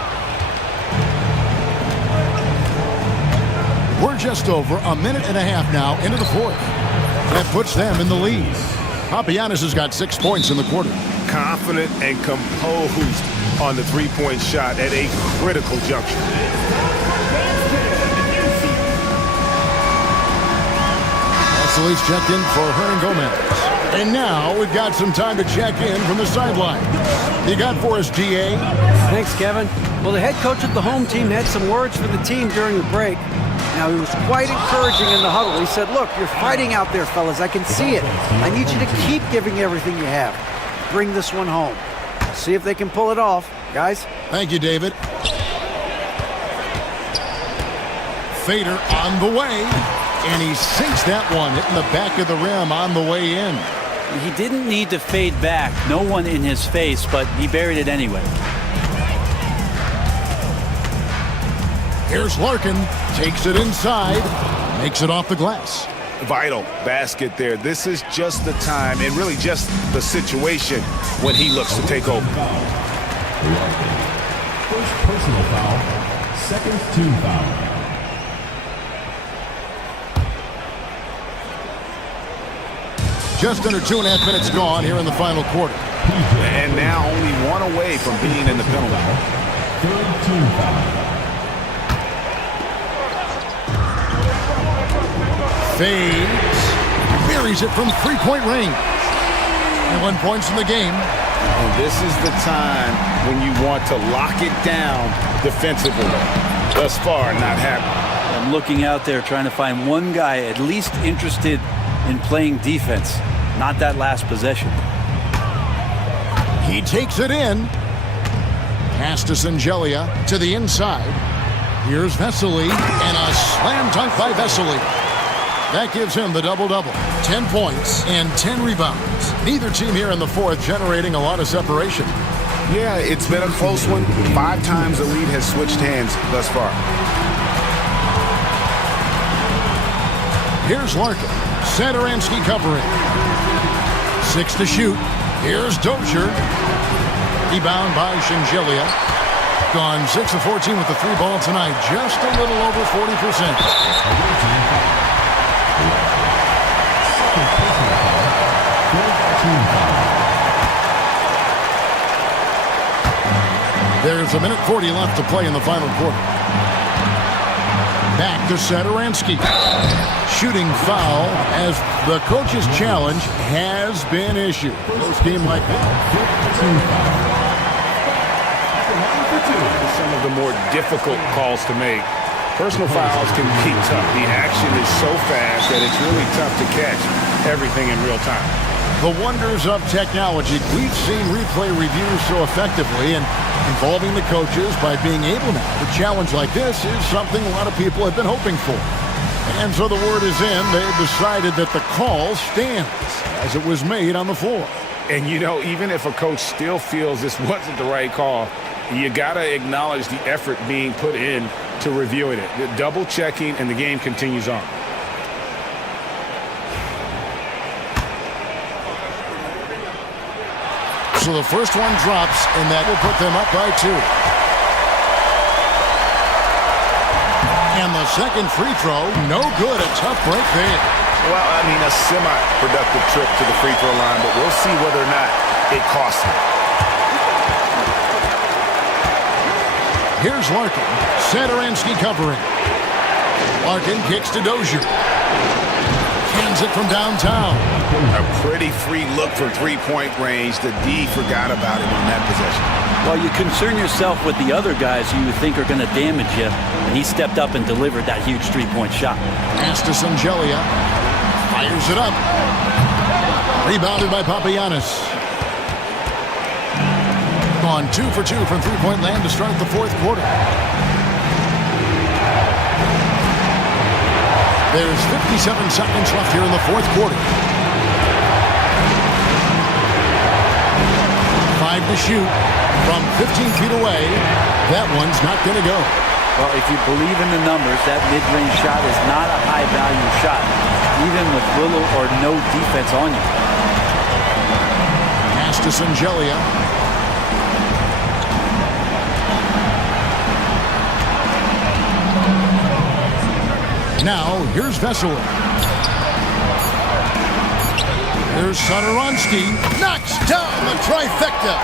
We're just over a minute and a half now into the 4th. That puts them in the lead. Papagiannis has got 6 points in the quarter. Confident and composed on the three-point shot at a critical juncture. He's checked in for Hernan Gomez. And now we've got some time to check in from the sideline. You got for us, DA? Thanks, Kevin. Well, the head coach of the home team had some words for the team during the break. Now, he was quite encouraging in the huddle. He said, look, you're fighting out there, fellas. I can see it. I need you to keep giving everything you have. Bring this one home. See if they can pull it off. Guys? Thank you, David. Fader on the way. And he sinks that one, hitting the back of the rim on the way in. He didn't need to fade back. No one in his face, but he buried it anyway. Here's Larkin. Takes it inside. Makes it off the glass. Vital basket there. This is just the time and really just the situation when he looks to take over. First personal foul. Second team foul. Just under 2.5 minutes gone here in the final quarter. And now only 1 away from being in the penalty. Third team foul. Fades. Buries it from 3-point range. And 1 point in the game. And this is the time when you want to lock it down defensively. Thus far, not happening. I'm looking out there trying to find one guy at least interested in playing defense. Not that last possession. He takes it in. Pass to Zangelia to the inside. Here's Vesely, and a slam dunk by Vesely. That gives him the double-double. 10 points and 10 rebounds. Neither team here in the 4th generating a lot of separation. Yeah, it's been a close one. 5 times the lead has switched hands thus far. Here's Larkin. Sadoronsky covering. 6 to shoot. Here's Dozier. Rebound by Shingelia. Gone 6 of 14 with the 3 ball tonight. Just a little over 40%. There's a minute 40 left to play in the final quarter. Back to Sadoronsky. Shooting foul as the coach's challenge has been issued. Close game like that. Some of the more difficult calls to make. Personal fouls can be tough. The action is so fast that it's really tough to catch everything in real time. The wonders of technology. We've seen replay reviews so effectively, and involving the coaches by being able now to challenge like this is something a lot of people have been hoping for. And so the word is in. They've decided that the call stands as it was made on the floor. And, you know, even if a coach still feels this wasn't the right call, you got to acknowledge the effort being put in to reviewing it. The double checking, and the game continues on. So the first one drops, and that will put them up by 2. And the second free throw, no good. A tough break there. Well, I mean, a semi-productive trip to the free throw line, but we'll see whether or not it costs him. Here's Larkin. Sadaransky covering. Larkin kicks to Dozier. Hands it from downtown. A pretty free look from three-point range. The D forgot about him on that possession. Well, you concern yourself with the other guys who you think are going to damage you, and he stepped up and delivered that huge three-point shot. Pass to Sangelia. Fires it up. Rebounded by Papagiannis. Gone 2 for 2 from three-point land to start the fourth quarter. There's 57 seconds left here in the fourth quarter. 5 to shoot from 15 feet away. That one's not going to go. Well, if you believe in the numbers, that mid-range shot is not a high-value shot, even with little or no defense on you. Pass to Sangelia. Now, here's Vesely. Here's Sadaransky. Knocks down the trifecta.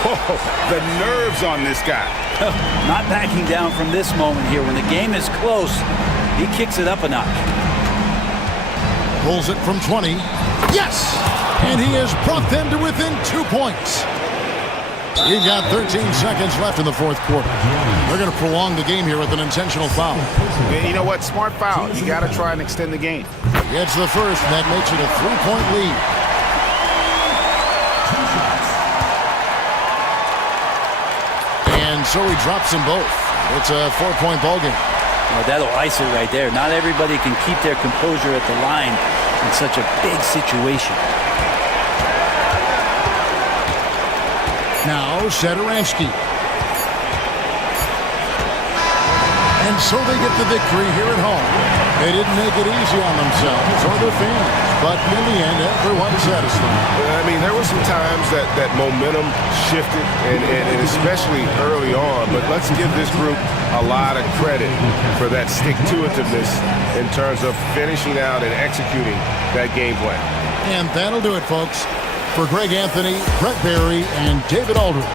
Whoa, the nerves on this guy. Not backing down from this moment here. When the game is close, he kicks it up a notch. Pulls it from 20. Yes! And he has brought them to within 2 points. We've got 13 seconds left in the fourth quarter. They're going to prolong the game here with an intentional foul. And you know what? Smart foul. You got to try and extend the game. Gets the first, and that makes it a 3-point lead. And so he drops them both. It's a 4-point ball game. Well, that'll ice it right there. Not everybody can keep their composure at the line in such a big situation. Now, Sadaransky. And so they get the victory here at home. They didn't make it easy on themselves or their fans, but in the end, everyone's satisfied. I mean, there were some times that momentum shifted, and especially early on, but let's give this group a lot of credit for that stick-to-itiveness in terms of finishing out and executing that game plan. And that'll do it, folks. For Greg Anthony, Brett Barry, and David Aldridge.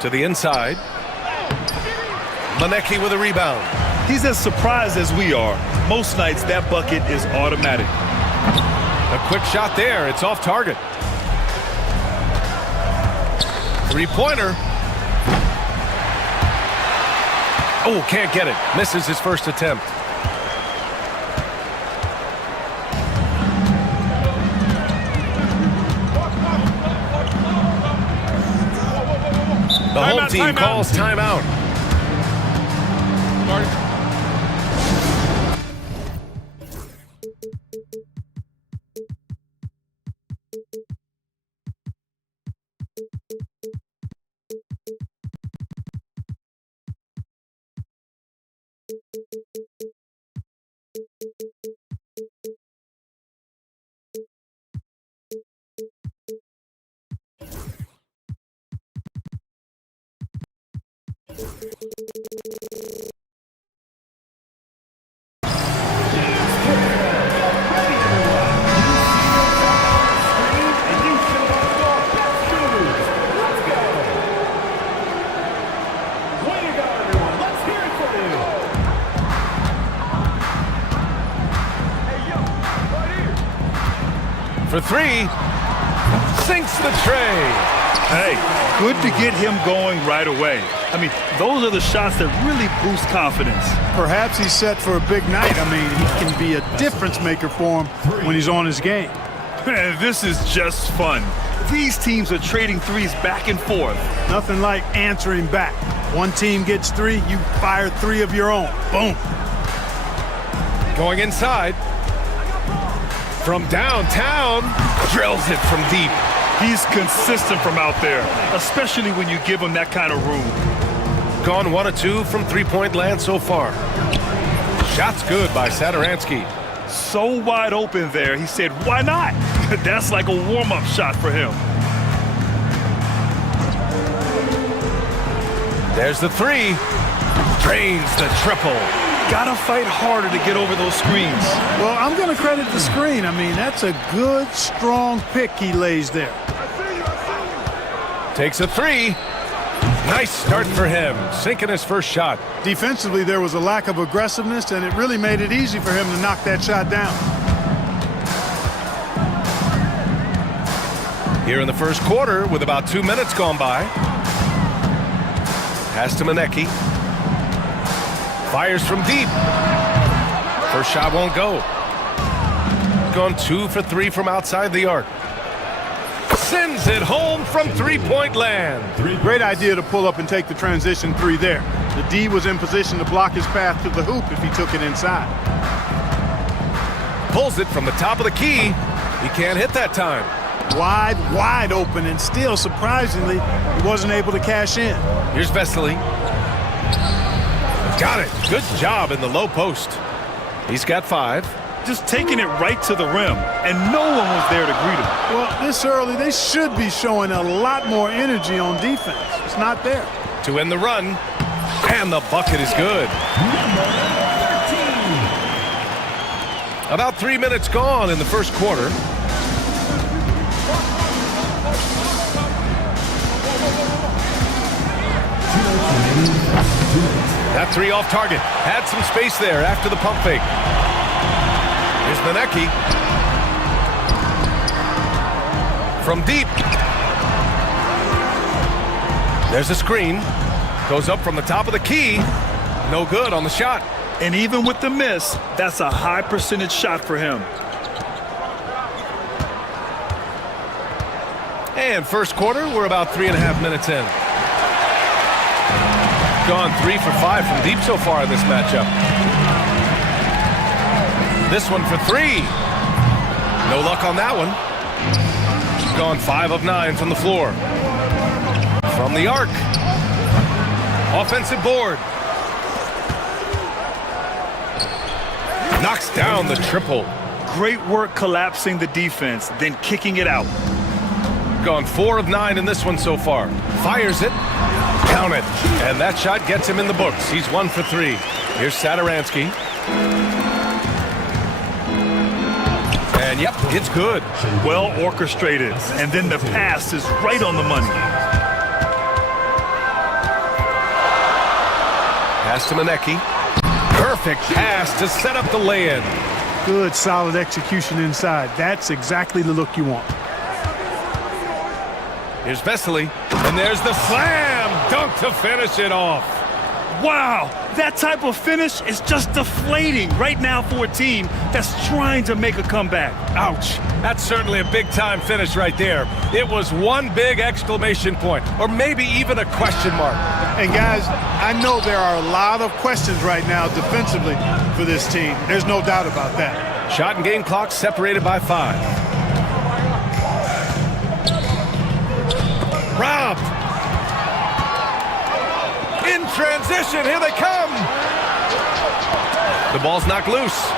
To the inside. Manecki with a rebound. He's as surprised as we are. Most nights, that bucket is automatic. A quick shot there. It's off target. Three-pointer. Oh, can't get it. Misses his first attempt. The home team calls timeout. For three, sinks the tray. Hey, good to get him going right away. I mean, those are the shots that really boost confidence. Perhaps he's set for a big night. I mean, he can be a difference maker for him when he's on his game. Man, this is just fun. These teams are trading threes back and forth. Nothing like answering back. One team gets three, you fire three of your own. Boom. Going inside. From downtown, drills it from deep. He's consistent from out there, especially when you give him that kind of room. Gone 1 of 2 from three-point land so far. Shot's good by Sadaransky. So wide open there, he said, why not? That's like a warm-up shot for him. There's the three. Drains the triple. Gotta fight harder to get over those screens. Well, I'm going to credit the screen. I mean, that's a good, strong pick he lays there. Takes a three. Nice start for him, sinking his first shot. Defensively, there was a lack of aggressiveness, and it really made it easy for him to knock that shot down. Here in the first quarter, with about 2 minutes gone by. Pass to Manecki. Fires from deep. First shot won't go. Gone 2 for 3 from outside the arc. Sends it home from three-point land. Great idea to pull up and take the transition three there. The D was in position to block his path to the hoop if he took it inside. Pulls it from the top of the key. He can't hit that time. Wide open, and still, surprisingly, he wasn't able to cash in. Here's Vesely. Got it. Good job in the low post. He's got 5. Just taking it right to the rim, and no one was there to greet him. Well, this early, they should be showing a lot more energy on defense. It's not there. To end the run, and the bucket is good. About 3 minutes gone in the first quarter. That three off target. Had some space there after the pump fake. Here's Manecki. From deep. There's a screen. Goes up from the top of the key. No good on the shot. And even with the miss, that's a high percentage shot for him. And first quarter, we're about 3.5 minutes in. Gone 3 for 5 from deep so far in this matchup. This one for 3. No luck on that one. Gone 5 of 9 from the floor. From the arc. Offensive board. Knocks down the triple. Great work collapsing the defense, then kicking it out. Gone 4 of 9 in this one so far. Fires it. Count it. And that shot gets him in the books. He's 1 for 3. Here's Sadaransky. And yep, it's good. Well orchestrated. And then the pass is right on the money. Pass to Manecki. Perfect pass to set up the lay-in. Good, solid execution inside. That's exactly the look you want. Here's Vesely, and there's the slam dunk to finish it off. Wow, that type of finish is just deflating right now for a team that's trying to make a comeback. Ouch. That's certainly a big-time finish right there. It was one big exclamation point, or maybe even a question mark. And guys, I know there are a lot of questions right now defensively for this team. There's no doubt about that. Shot and game clock separated by 5. Robbed. In transition, here they come. The ball's knocked loose.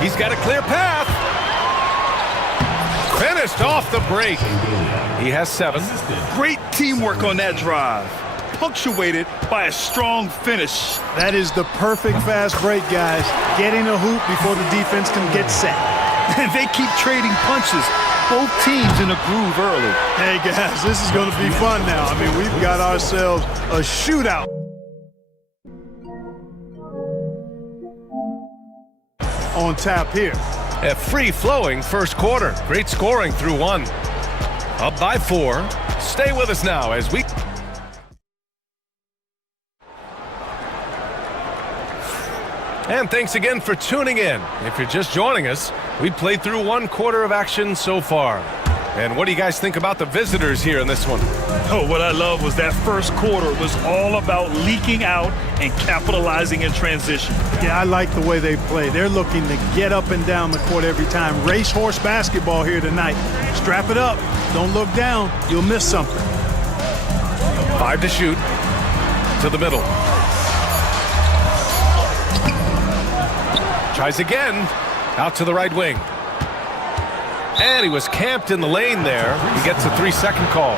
He's got a clear path. Finished off the break. He has 7. Great teamwork on that drive, punctuated by a strong finish. That is the perfect fast break, guys. Getting a hoop before the defense can get set. And they keep trading punches. Both teams in a groove early. Hey, guys, this is going to be fun now. I mean, we've got ourselves a shootout. On tap here. A free-flowing first quarter. Great scoring through 1. Up by 4. Stay with us now as we... And thanks again for tuning in. If you're just joining us, we played through 1 quarter of action so far. And what do you guys think about the visitors here in this one? Oh, what I love was that first quarter was all about leaking out and capitalizing in transition. Yeah, I like the way they play. They're looking to get up and down the court every time. Racehorse basketball here tonight. Strap it up. Don't look down. You'll miss something. 5 to shoot. To the middle. Tries again. Out to the right wing. And he was camped in the lane there. He gets a 3-second call.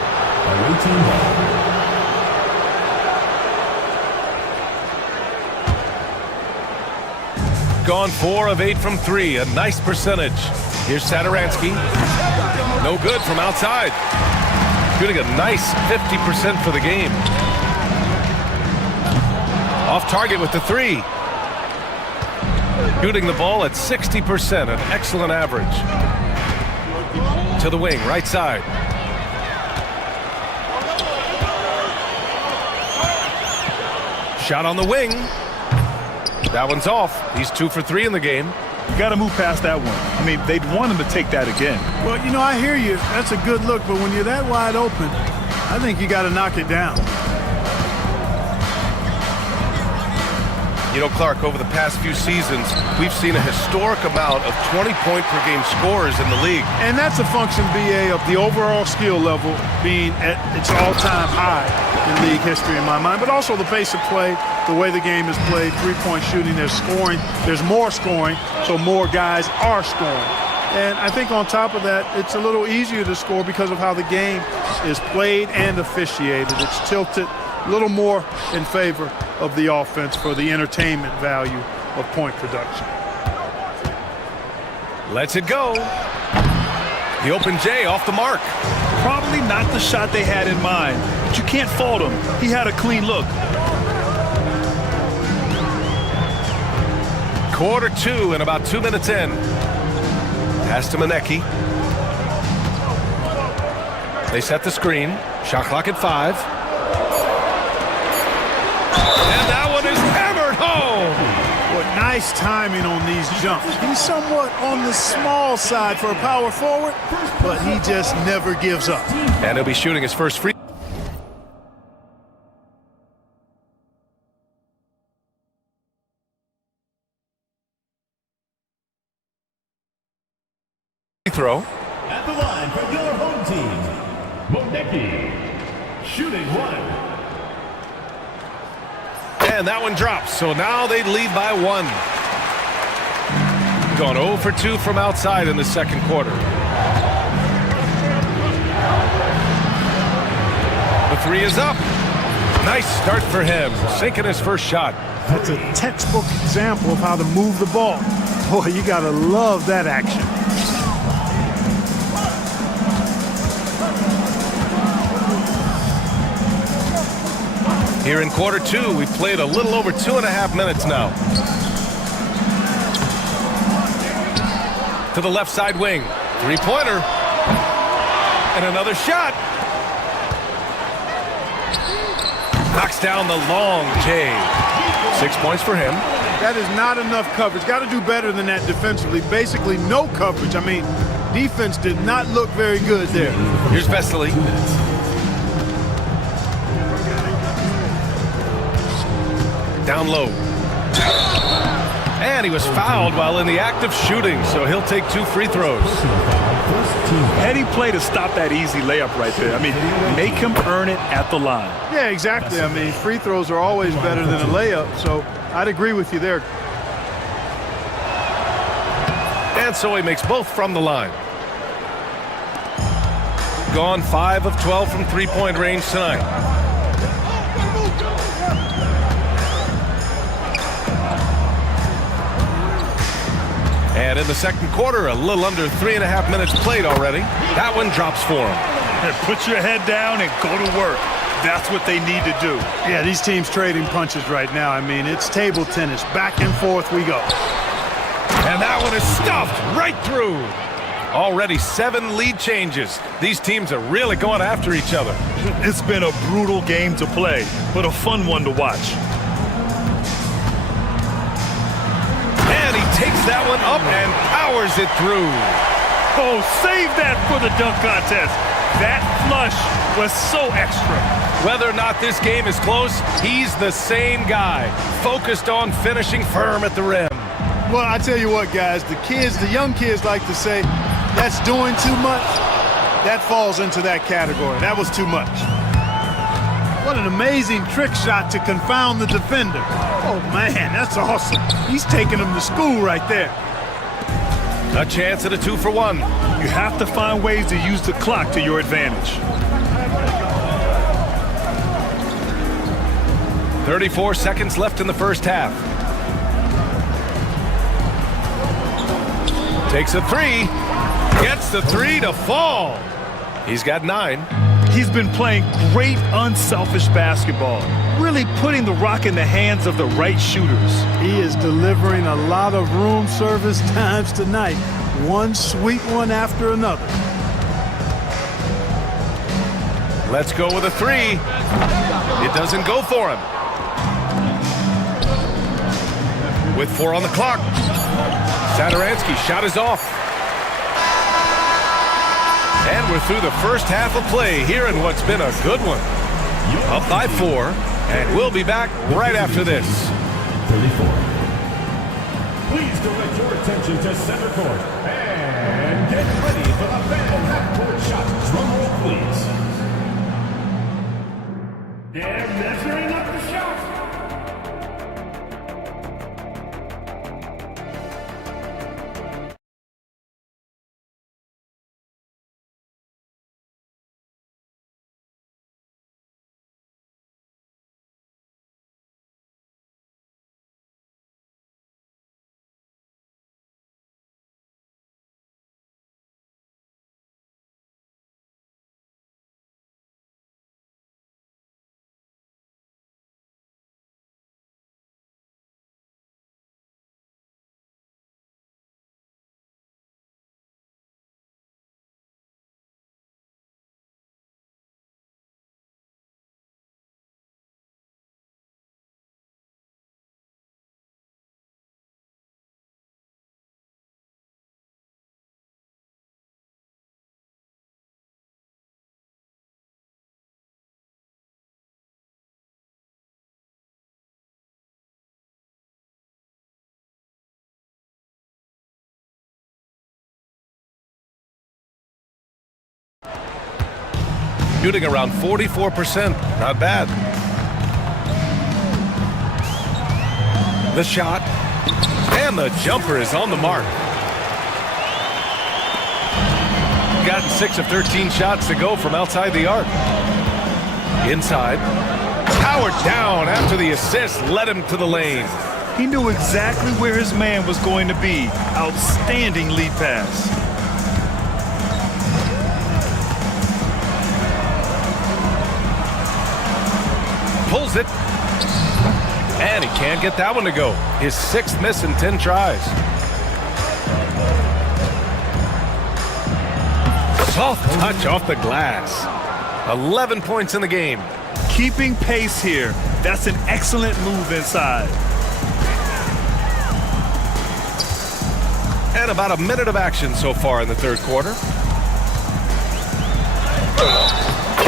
Gone 4 of 8 from 3. A nice percentage. Here's Satoransky. No good from outside. Shooting a nice 50% for the game. Off target with the 3. Shooting the ball at 60%, an excellent average. To the wing, right side. Shot on the wing. That one's off. He's 2 for 3 in the game. You got to move past that one. I mean, they'd want him to take that again. Well, you know, I hear you. That's a good look, but when you're that wide open, I think you got to knock it down. You know, Clark, over the past few seasons, we've seen a historic amount of 20-point-per-game scorers in the league. And that's a function, BA, of the overall skill level being at its all-time high in league history in my mind, but also the pace of play, the way the game is played, three-point shooting, there's scoring, there's more scoring, so more guys are scoring. And I think on top of that, it's a little easier to score because of how the game is played and officiated. It's tilted a little more in favor of the offense for the entertainment value of point production. Lets it go. The open J off the mark. Probably not the shot they had in mind, but you can't fault him. He had a clean look. Quarter 2 and about 2 minutes in. Pass to Manecki. They set the screen. Shot clock at 5. And that one is hammered home. What nice timing on these jumps. He's somewhat on the small side for a power forward, but he just never gives up. And he'll be shooting his first free throw. At the line for your home team, Manecki, shooting 1. And that one drops, so now they lead by 1. Gone 0 for 2 from outside in the second quarter. The 3 is up. Nice start for him, sinking his first shot. That's a textbook example of how to move the ball. Boy, you gotta love that action. Here in quarter two, we've played a little over 2.5 minutes now. To the left side wing. Three-pointer. And another shot. Knocks down the long J. 6 points for him. That is not enough coverage. Got to do better than that defensively. Basically, no coverage. I mean, defense did not look very good there. Here's Vesely. Down low. And he was fouled while in the act of shooting, so he'll take 2 free throws. Heady play to stop that easy layup right there. I mean, make him earn it at the line. Yeah, exactly. I mean, free throws are always better than a layup, so I'd agree with you there. And so he makes both from the line. Gone 5 of 12 from three-point range tonight. And in the second quarter, a little under 3.5 minutes played already. That one drops for him. Put your head down and go to work. That's what they need to do. Yeah, these teams trading punches right now. I mean, it's table tennis. Back and forth we go. And that one is stuffed right through. Already 7 lead changes. These teams are really going after each other. It's been a brutal game to play, but a fun one to watch. And he takes that one up and powers it through. Oh, save that for the dunk contest. That flush was so extra. Whether or not this game is close, he's the same guy, focused on finishing firm at the rim. Well, I tell you what, guys, the young kids like to say, that's doing too much. That falls into that category. That was too much. What an amazing trick shot to confound the defender. Oh, man, that's awesome. He's taking him to school right there. A chance at a 2-for-1. You have to find ways to use the clock to your advantage. 34 seconds left in the first half. Takes a 3. Gets the 3 to fall. He's got 9. He's been playing great unselfish basketball, really putting the rock in the hands of the right shooters. He is delivering a lot of room service times tonight. One sweet one after another. Let's go with a 3. It doesn't go for him. With 4 on the clock. Satoransky's shot is off. And we're through the first half of play here in what's been a good one. Up by 4, and we'll be back right after this. 34. Please direct your attention to center court and get ready for the Phantom half-court shot. Drum roll, please. They're measuring up the shot. Shooting around 44%. Not bad. The shot. And the jumper is on the mark. Gotten 6 of 13 shots to go from outside the arc. Inside. Powered down after the assist led him to the lane. He knew exactly where his man was going to be. Outstanding lead pass. Pulls Misses it. And he can't get that one to go. His 6th miss in 10 tries. Soft touch off the glass. 11 points in the game. Keeping pace here. That's an excellent move inside. And about a minute of action so far in the third quarter.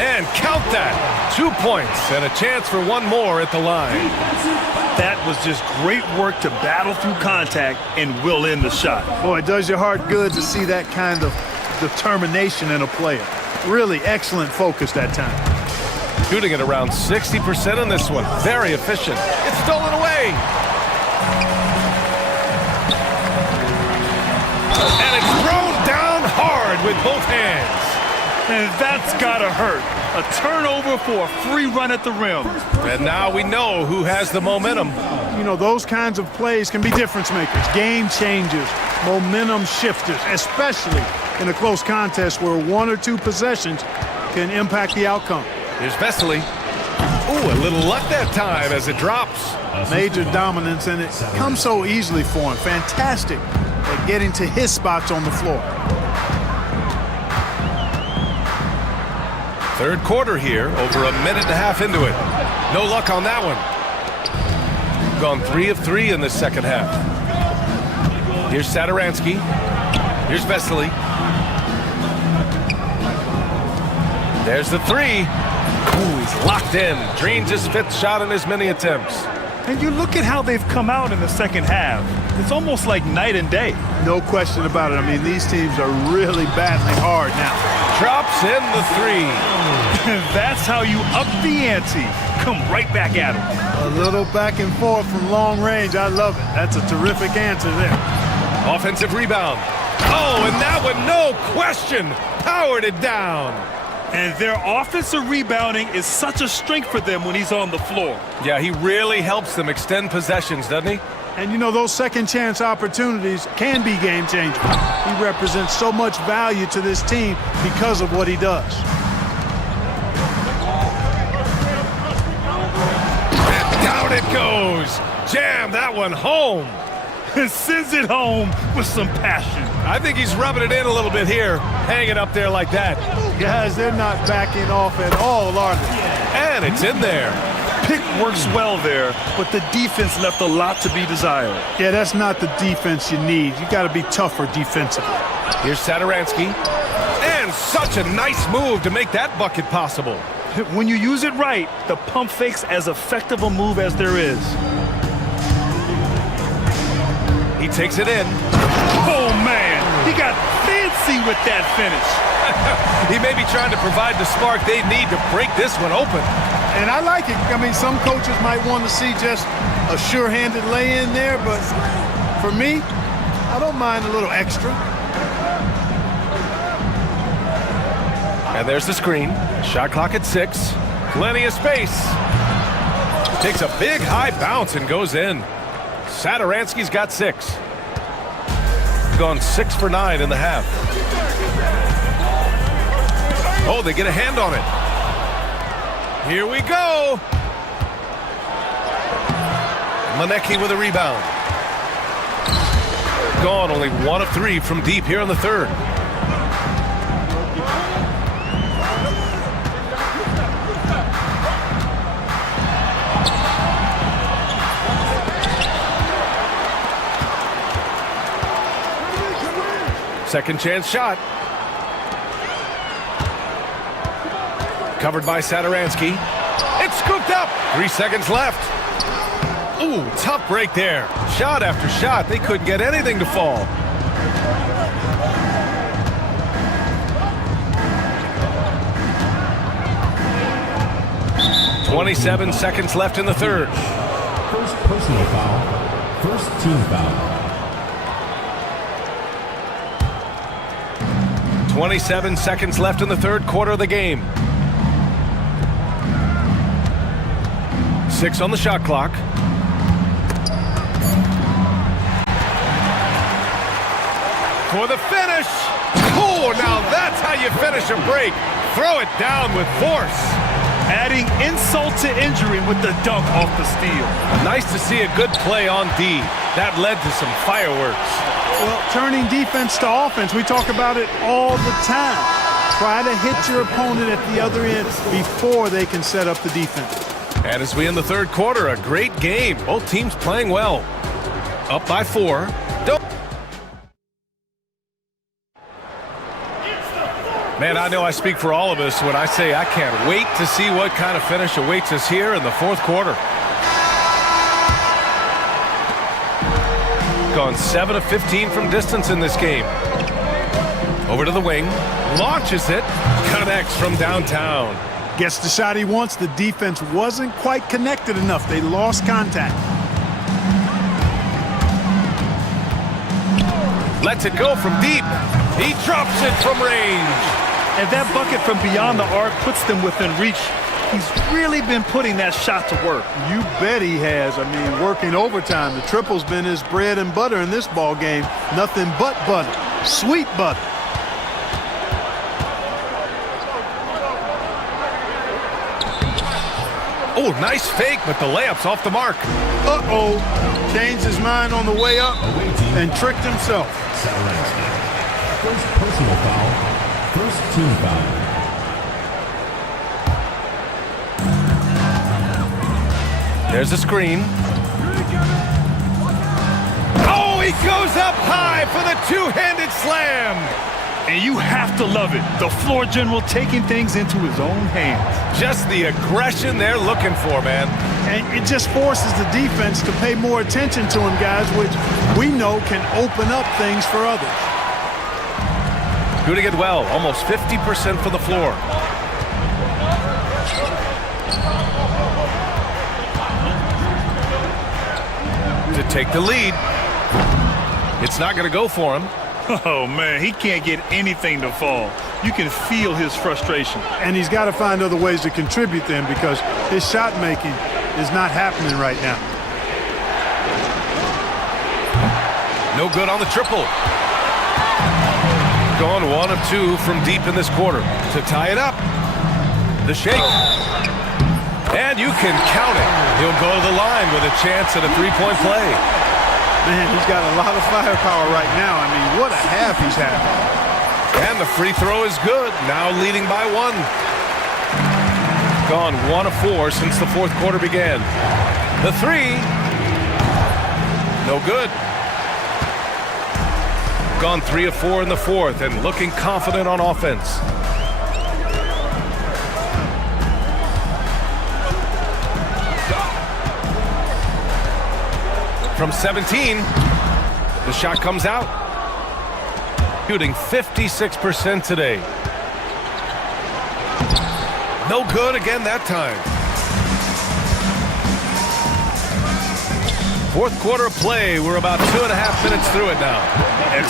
And count that. 2 points and a chance for one more at the line. That was just great work to battle through contact and will in the shot. Boy, it does your heart good to see that kind of determination in a player. Really excellent focus that time. Shooting at around 60% in this one. Very efficient. It's stolen away. And it's thrown down hard with both hands. And that's gotta hurt. A turnover for a free run at the rim. And now we know who has the momentum. You know, those kinds of plays can be difference makers, game changers, momentum shifters, especially in a close contest where 1 or 2 possessions can impact the outcome. Here's Vesely. Ooh, a little luck that time as it drops. Major dominance, and it comes so easily for him. Fantastic at getting to his spots on the floor. Third quarter here, over a minute and a half into it. No luck on that one. Gone 3 of 3 in the second half. Here's Satoransky. Here's Vesely. There's the 3. Ooh, he's locked in. Drains his 5th shot in as many attempts. And you look at how they've come out in the second half. It's almost like night and day. No question about it. I mean, these teams are really battling hard now. Drops in the 3. That's how you up the ante. Come right back at him. A little back and forth from long range. I love it. That's a terrific answer there. Offensive rebound. Oh, and that one, no question, powered it down. And their offensive rebounding is such a strength for them when he's on the floor. Yeah, he really helps them extend possessions, doesn't he? And you know, those second chance opportunities can be game changers. He represents so much value to this team because of what he does. And down it goes. Jam that one home. And sends it home with some passion. I think he's rubbing it in a little bit here, hanging up there like that. Guys, they're not backing off at all, are they? And it's in there. Pick works well there, but the defense left a lot to be desired. Yeah, that's not the defense you need. You got to be tougher defensively. Here's Satoransky. And such a nice move to make that bucket possible. When you use it right, the pump fake's as effective a move as there is. He takes it in. Oh, man. He got fancy with that finish. He may be trying to provide the spark they need to break this one open. And I like it. I mean, some coaches might want to see just a sure-handed lay-in there, but for me, I don't mind a little extra. And there's the screen. Shot clock at 6. Plenty of space. Takes a big high bounce and goes in. Satoransky's got 6. Gone 6 for 9 in the half. Oh, they get a hand on it. Here we go. Manecki with a rebound. Gone only 1 of 3 from deep here in the third. Second chance shot. Covered by Satoransky. It's scooped up. 3 seconds left. Ooh, tough break there. Shot after shot. They couldn't get anything to fall. "27 seconds left in the third. First personal foul. First team foul. 27 seconds left in the third quarter of the game. 6 on the shot clock. For the finish. Oh, now that's how you finish a break. Throw it down with force. Adding insult to injury with the dunk off the steal. Nice to see a good play on D. That led to some fireworks. Well, turning defense to offense, we talk about it all the time. Try to hit your opponent at the other end before they can set up the defense. And as we end the third quarter, a great game. Both teams playing well. Up by 4. Man, I know I speak for all of us when I say I can't wait to see what kind of finish awaits us here in the fourth quarter. Gone 7 of 15 from distance in this game. Over to the wing, launches it, connects from downtown. Gets the shot he wants. The defense wasn't quite connected enough. They lost contact. Lets it go from deep. He drops it from range. And that bucket from beyond the arc puts them within reach. He's really been putting that shot to work. You bet he has. I mean, working overtime. The triple's been his bread and butter in this ball game. Nothing but butter. Sweet butter. Oh, nice fake, but the layup's off the mark. Uh-oh. Changed his mind on the way up and tricked himself. First personal foul. First team foul. There's a screen. Oh, he goes up high for the two-handed slam. And you have to love it. The floor general taking things into his own hands. Just the aggression they're looking for, man. And it just forces the defense to pay more attention to him, guys, which we know can open up things for others. Doing it well, almost 50% for the floor. To take the lead. It's not going to go for him. Oh, man, he can't get anything to fall. You can feel his frustration. And he's got to find other ways to contribute then because his shot making is not happening right now. No good on the triple. Gone 1 of 2 from deep in this quarter. To tie it up. The shake. And you can count it. He'll go to the line with a chance at a three-point play. Man, he's got a lot of firepower right now. I mean, what a half he's had. And the free throw is good. Now leading by 1. Gone 1 of 4 since the fourth quarter began. The 3. No good. Gone 3 of 4 in the fourth and looking confident on offense. From 17, the shot comes out. Shooting 56% today. No good again that time. Fourth quarter of play. We're about 2.5 minutes through it now.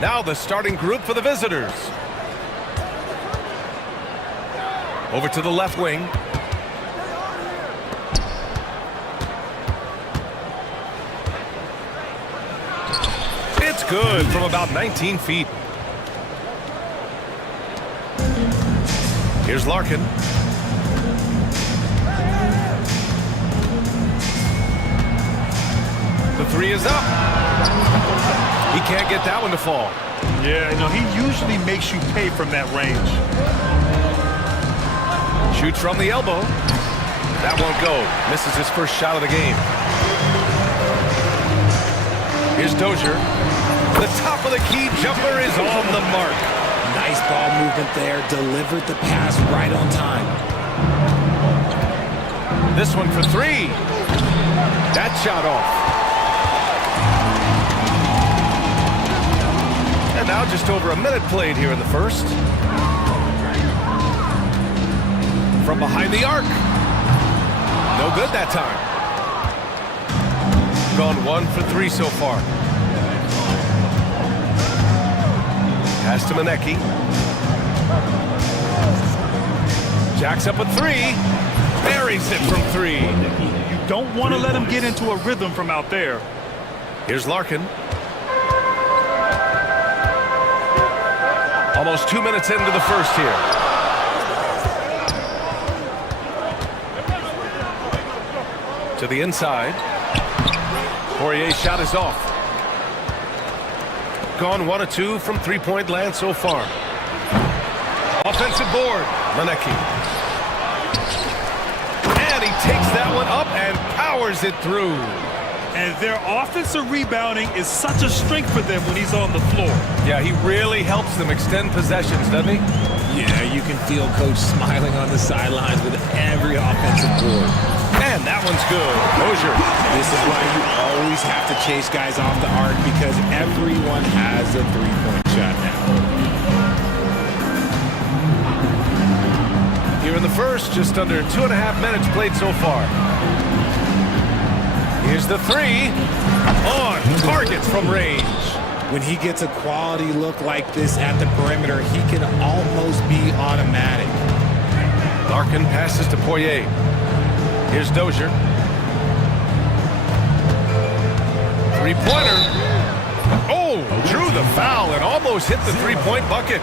Now the starting group for the visitors. Over to the left wing. It's good from about 19 feet. Here's Larkin. The three is up. He can't get that one to fall. Yeah, he usually makes you pay from that range. Shoots from the elbow. That won't go. Misses his first shot of the game. Here's Dozier. The top of the key jumper is on the mark. Nice ball movement there. Delivered the pass right on time. This one for three. That shot off. And now just over a minute played here in the first. From behind the arc. No good that time. Gone 1 for 3 so far. Pass to Manecki. Jacks up a three. Buries it from 3. You don't want to let him get into a rhythm from out there. Here's Larkin. Almost 2 minutes into the first here. To the inside. Poirier's shot is off. Gone 1 of 2 from three-point land so far. Offensive board. Manecki. And he takes that one up and powers it through. And their offensive rebounding is such a strength for them when he's on the floor. Yeah, he really helps them extend possessions, doesn't he? Yeah, you can feel Coach smiling on the sidelines with every offensive board. And that one's good. Dozier. This is why you always have to chase guys off the arc, because everyone has a three-point shot now. Here in the first, just under 2.5 minutes played so far. Here's the three. On targets from range. When he gets a quality look like this at the perimeter, he can almost be automatic. Larkin passes to Poirier. Here's Dozier. Three-pointer. Oh, drew the foul and almost hit the three-point bucket.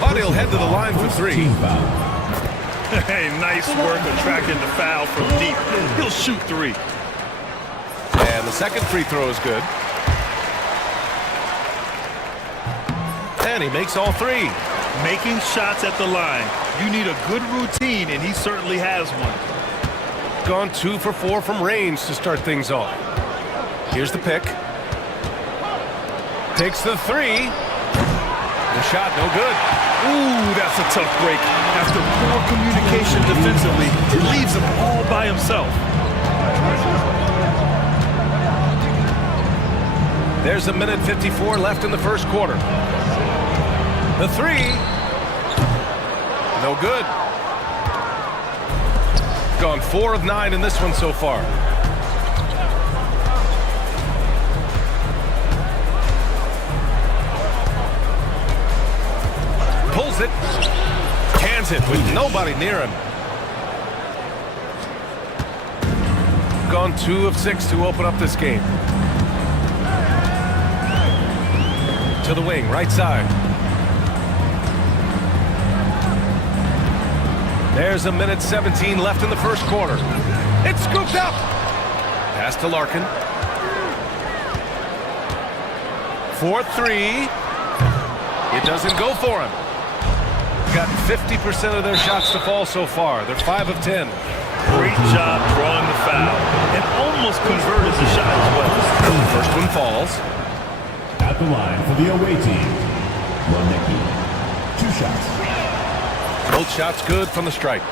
But he'll head to the line for 3. Hey, nice work attracting the foul from deep. He'll shoot 3. And the second free throw is good. And he makes all 3. Making shots at the line. You need a good routine, and he certainly has one. Gone 2 for 4 from range to start things off. Here's the pick. Takes the 3. The shot no good. Ooh, that's a tough break. After poor communication defensively, it leaves him all by himself. There's 1:54 left in the first quarter. The 3. No good. Gone 4 of 9 in this one so far. Pulls it. Cans it with nobody near him. Gone 2 of 6 to open up this game. To the wing, right side. There's 1:17 left in the first quarter. It's scooped up. Pass to Larkin. 4-3. It doesn't go for him. Got 50% of their shots to fall so far. They're 5 of 10. Great job drawing the foul and almost converted the shot as well. First one falls. At the line for the away team, Manecki. 2 shots. Both shots good from the stripe.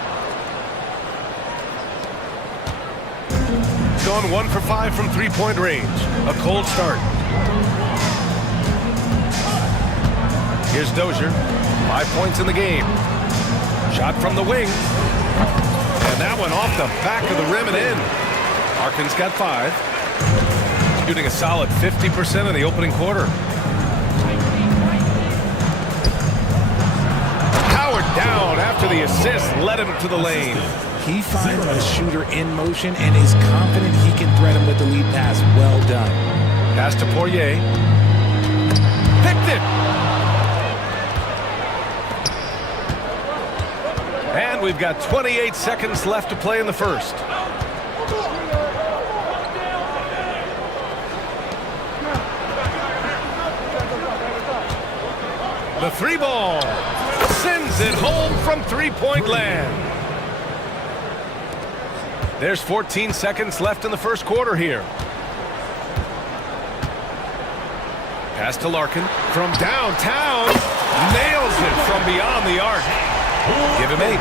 Gone 1 for 5 from three-point range. A cold start. Here's Dozier. 5 points in the game. Shot from the wing. And that one off the back of the rim and in. Larkin's got 5. Shooting a solid 50% in the opening quarter. after the assist led him to the lane. He finds a shooter in motion and is confident he can thread him with the lead pass. Well done. Pass to Poirier. Picked it. And we've got 28 seconds left to play in the first. The three ball sends it home from three-point land. There's 14 seconds left in the first quarter here. Pass to Larkin from downtown. Nails it from beyond the arc. Give him 8.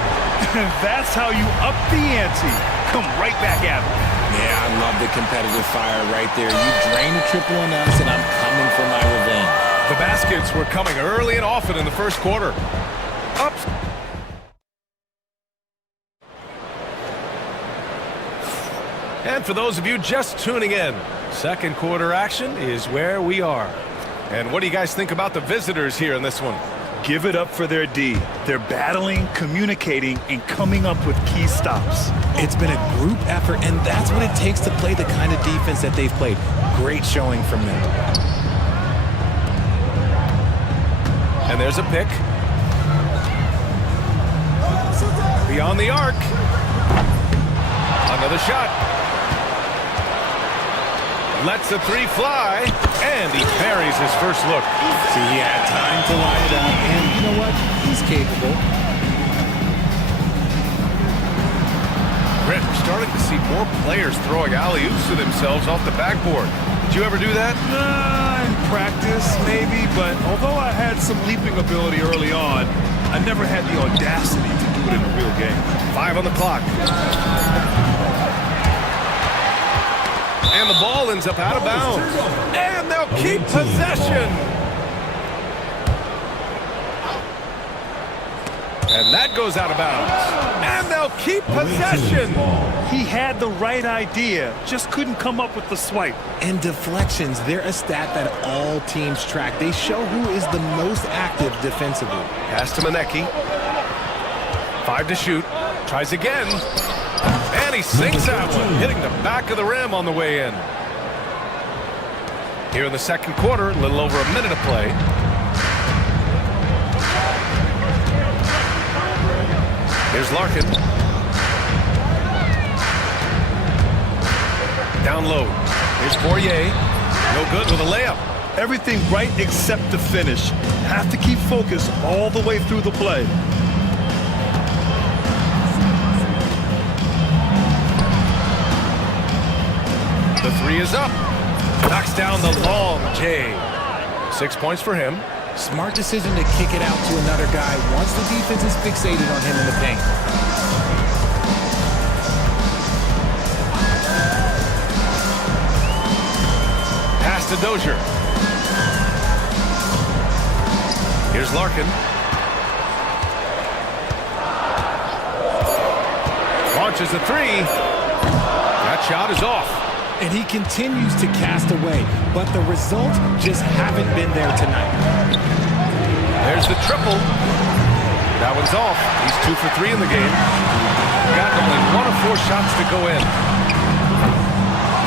That's how you up the ante. Come right back at him. Yeah, I love the competitive fire right there. You drain a triple on us, and I'm coming for my revenge. The baskets were coming early and often in the first quarter. Up. And for those of you just tuning in, second quarter action is where we are. And what do you guys think about the visitors here in this one? Give it up for their D. They're battling, communicating, and coming up with key stops. It's been a group effort, and that's what it takes to play the kind of defense that they've played. Great showing from them. And there's a pick. Beyond the arc. Another shot. Lets the three fly, and he buries his first look. See, he had time to line it up, and you know what? He's capable. Brent, we're starting to see more players throwing alley-oops to themselves off the backboard. Did you ever do that? In practice, maybe, but although I had some leaping ability early on, I never had the audacity to do it in a real game. 5 on the clock. And the ball ends up out of bounds. And they'll keep possession. And that goes out of bounds. And they'll keep possession. He had the right idea, just couldn't come up with the swipe. And deflections, they're a stat that all teams track. They show who is the most active defensively. Pass to Manecki. 5 to shoot. Tries again. And he sinks that one, hitting the back of the rim on the way in. Here in the second quarter, a little over a minute of play. Here's Larkin. Down low. Here's Poirier. No good with a layup. Everything right except the finish. Have to keep focus all the way through the play. The three is up. Knocks down the long J. 6 points for him. Smart decision to kick it out to another guy once the defense is fixated on him in the paint. Pass to Dozier. Here's Larkin. Launches the three. That shot is off. And he continues to cast away, but the results just haven't been there tonight. There's the triple. That one's off. He's 2 for 3 in the game. Got only 1 of 4 shots to go in.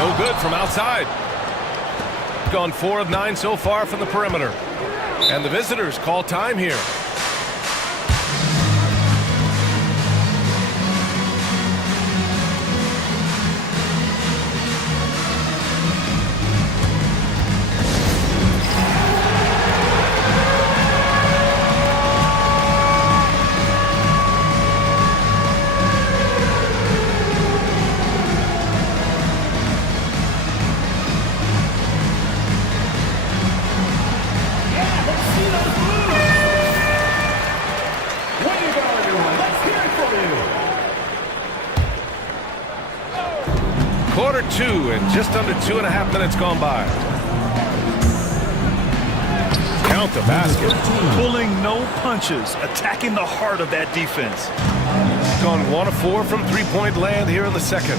No good from outside. Gone 4 of 9 so far from the perimeter. And the visitors call time here. Quarter 2 and just under 2.5 minutes gone by. Count the basket. Pulling no punches, attacking the heart of that defense. Gone 1 of 4 from three-point land here in the second.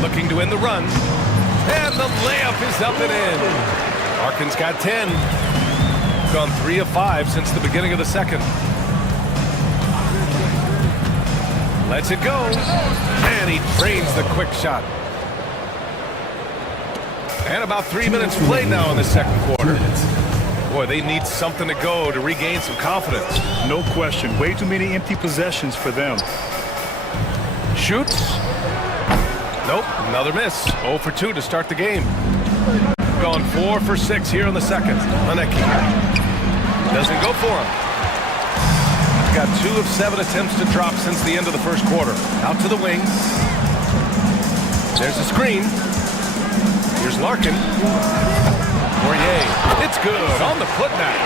Looking to win the run. And the layup is up and in. Larkin's got 10. gone 3 of 5 since the beginning of the second. Lets it go. And he drains the quick shot. And about 3 minutes played now in the second quarter. Boy, they need something to go to regain some confidence. No question. Way too many empty possessions for them. Shoots. Nope, another miss. 0 for 2 to start the game. Gone 4 for 6 here in the second. Maneki doesn't go for him. Got 2 of 7 attempts to drop since the end of the first quarter. Out to the wing. There's a screen. Here's Larkin. Poirier. It's good on the putback.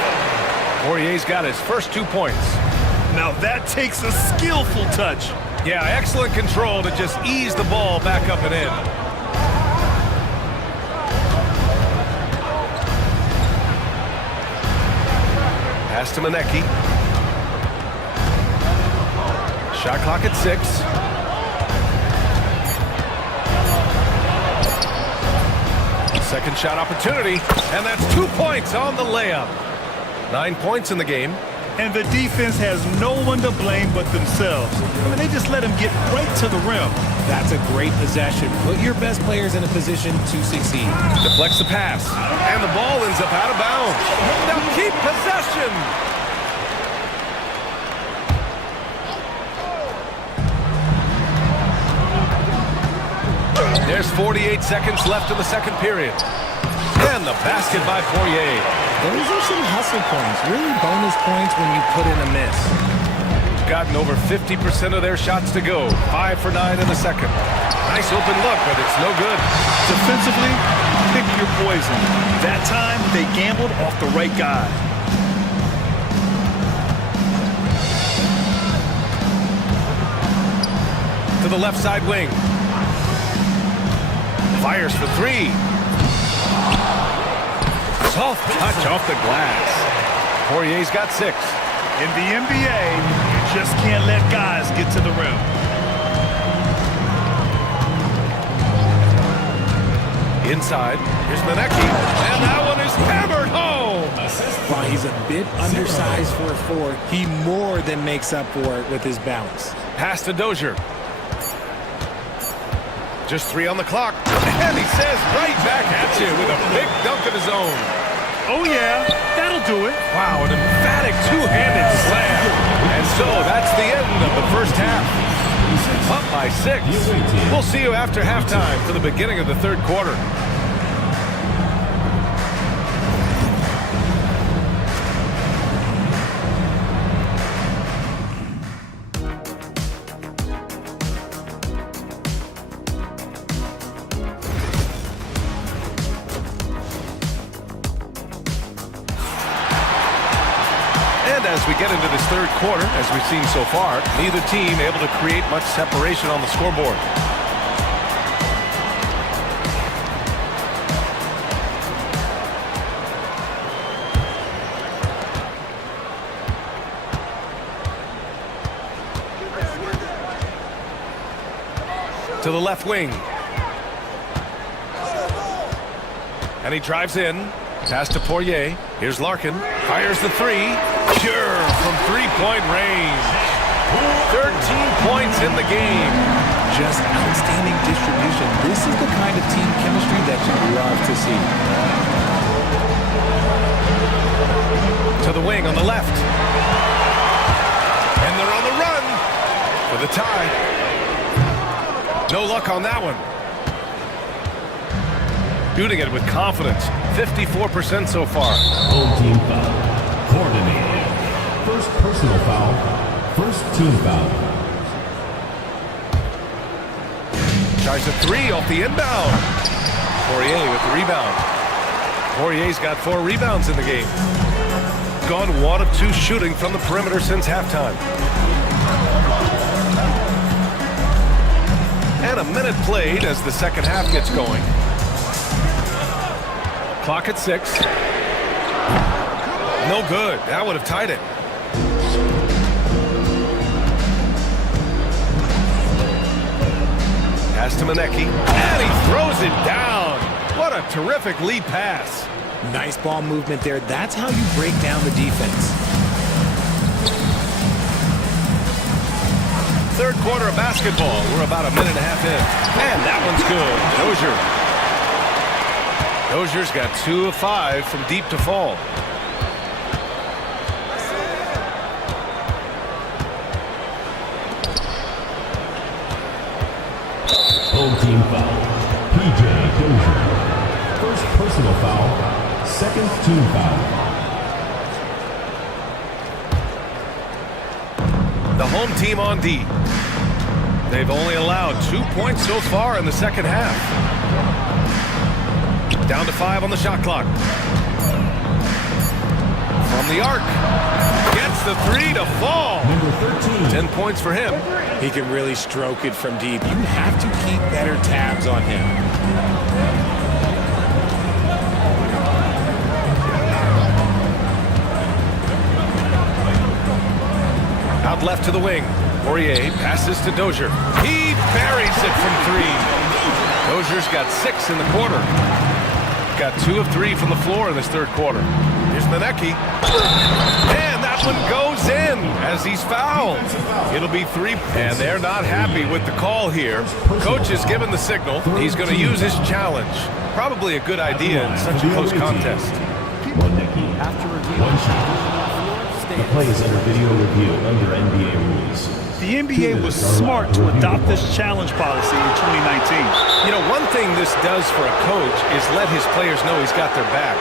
Poirier's got his first 2 points. Now that takes a skillful touch. Yeah, excellent control to just ease the ball back up and in. Pass to Maneki. Shot clock at 6. Second shot opportunity, and that's 2 points on the layup. 9 points in the game. And the defense has no one to blame but themselves. I mean, they just let him get right to the rim. That's a great possession. Put your best players in a position to succeed. Deflects the pass, and the ball ends up out of bounds. Now keep possession. There's 48 seconds left in the second period. And the basket by Poirier. Those are some hustle points, really bonus points when you put in a miss. Gotten over 50% of their shots to go. 5 for 9 in the second. Nice open look, but it's no good. Defensively, pick your poison. That time, they gambled off the right guy. To the left side wing. Fires for 3. Soft touch off the glass. Poirier's got 6. In the NBA, you just can't let guys get to the rim. Inside, here's Maneki, and that one is hammered home. While he's a bit undersized for a 4, he more than makes up for it with his balance. Pass to Dozier. Just 3 on the clock, and he says right back at you with a big dunk of his own. Oh yeah, that'll do it. Wow, an emphatic two-handed slam. And so that's the end of the first half. Up by 6. We'll see you after halftime for the beginning of the third quarter. As we get into this third quarter, as we've seen so far, neither team able to create much separation on the scoreboard. To the left wing. And he drives in. Pass to Poirier. Here's Larkin. Fires the 3. Pure from three-point range. 13 points in the game. Just outstanding distribution. This is the kind of team chemistry that you love to see. To the wing on the left. And they're on the run for the tie. No luck on that one. Shooting it with confidence. 54% so far. Home team foul. Coordinated. First personal foul. First team foul. Tries a 3 off the inbound. Poirier with the rebound. Poirier's got 4 rebounds in the game. Gone 1 of 2 shooting from the perimeter since halftime. And a minute played as the second half gets going. Clock at 6. No good. That would have tied it. Pass to Maneki. And he throws it down. What a terrific lead pass. Nice ball movement there. That's how you break down the defense. Third quarter of basketball. We're about a minute and a half in. And that one's good. Dozier's got 2 of 5 from deep to fall. Home team foul. PJ Dozier. First personal foul. Second team foul. The home team on D. They've only allowed 2 points so far in the second half. Down to 5 on the shot clock. From the arc. Gets the 3 to fall. Number 13. 10 points for him. He can really stroke it from deep. You have to keep better tabs on him. Out left to the wing. Poirier passes to Dozier. He buries it from 3. Dozier's got 6 in the quarter. Got 2 of 3 from the floor in this third quarter. Here's Manecki. And that one goes in as he's fouled. It'll be 3. And they're not happy with the call here. Coach has given the signal. He's going to use his challenge. Probably a good idea in such a close contest. Manecki. One shot. The play is under video review under NBA rules. The NBA was smart to adopt this challenge policy in 2019. You know, one thing this does for a coach is let his players know he's got their back.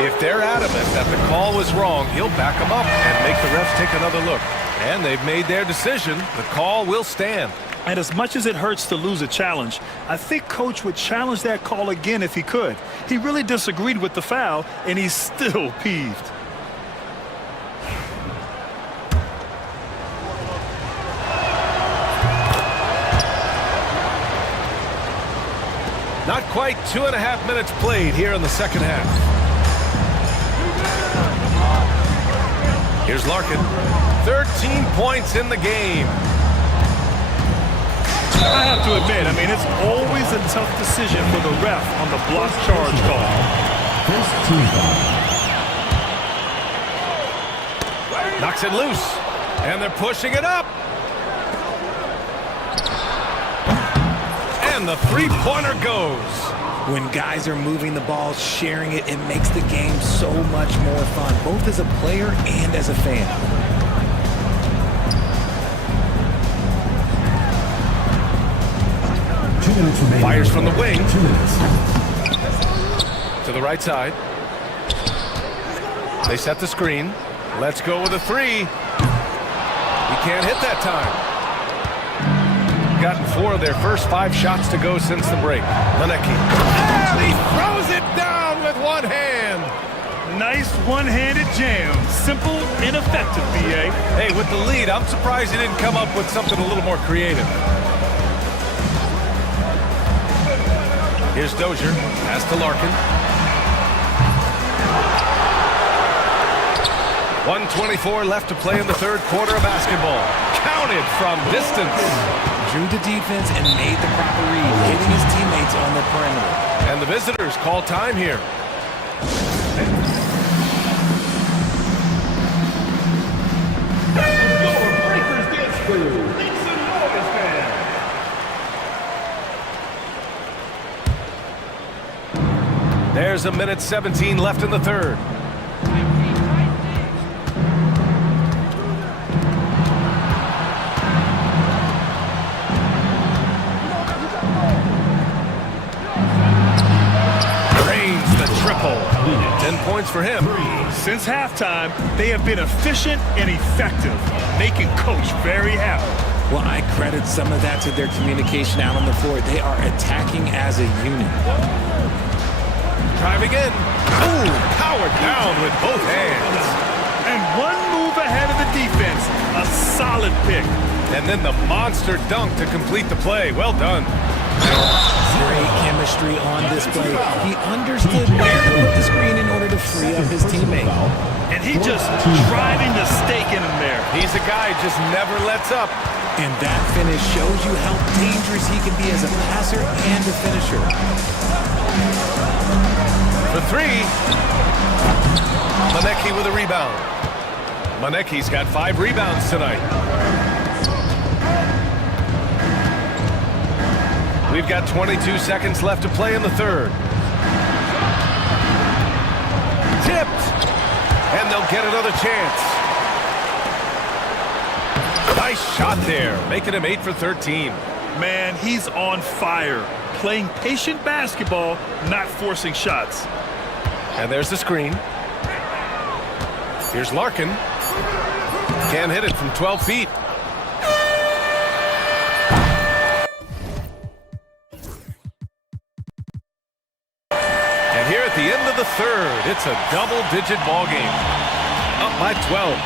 If they're adamant that the call was wrong, he'll back them up and make the refs take another look. And they've made their decision. The call will stand. And as much as it hurts to lose a challenge, I think Coach would challenge that call again if he could. He really disagreed with the foul, and he's still peeved. Not quite 2.5 minutes played here in the second half. Here's Larkin. 13 points in the game. I have to admit, it's always a tough decision for the ref on the block charge call. First team foul. Knocks it loose. And they're pushing it up. And the three-pointer goes. When guys are moving the ball, sharing it, it makes the game so much more fun, both as a player and as a fan. Fires from the wing. To the right side. They set the screen. Let's go with a 3. He can't hit that time. Gotten 4 of their first 5 shots to go since the break. Manecki. And he throws it down with one hand. Nice one-handed jam. Simple and effective, BA. Hey, with the lead, I'm surprised he didn't come up with something a little more creative. Here's Dozier. Pass to Larkin. 1:24 left to play in the third quarter of basketball. Counted from distance. Drew the defense and made the proper read, hitting his teammates on the perimeter. And the visitors call time here. There's a minute 17 left in the third. Triple. 10 points for him. Since halftime, they have been efficient and effective, making Coach very happy. Well, I credit some of that to their communication out on the floor. They are attacking as a unit. Driving in. Ooh, powered down with both hands. And one move ahead of the defense. A solid pick. And then the monster dunk to complete the play. Well done. Great chemistry on display. He understood where to put the screen in order to free up his teammate. And he just driving the stake in him there. He's a guy who just never lets up. And that finish shows you how dangerous he can be as a passer and a finisher. for three. Manecki with a rebound. Manecki's got 5 rebounds tonight. We've got 22 seconds left to play in the third. Tipped. And they'll get another chance. Nice shot there, making him 8 for 13. Man, he's on fire. Playing patient basketball, not forcing shots. And there's the screen. Here's Larkin. Can't hit it from 12 feet. And here at the end of the third, it's a double-digit ball game. Up by 12.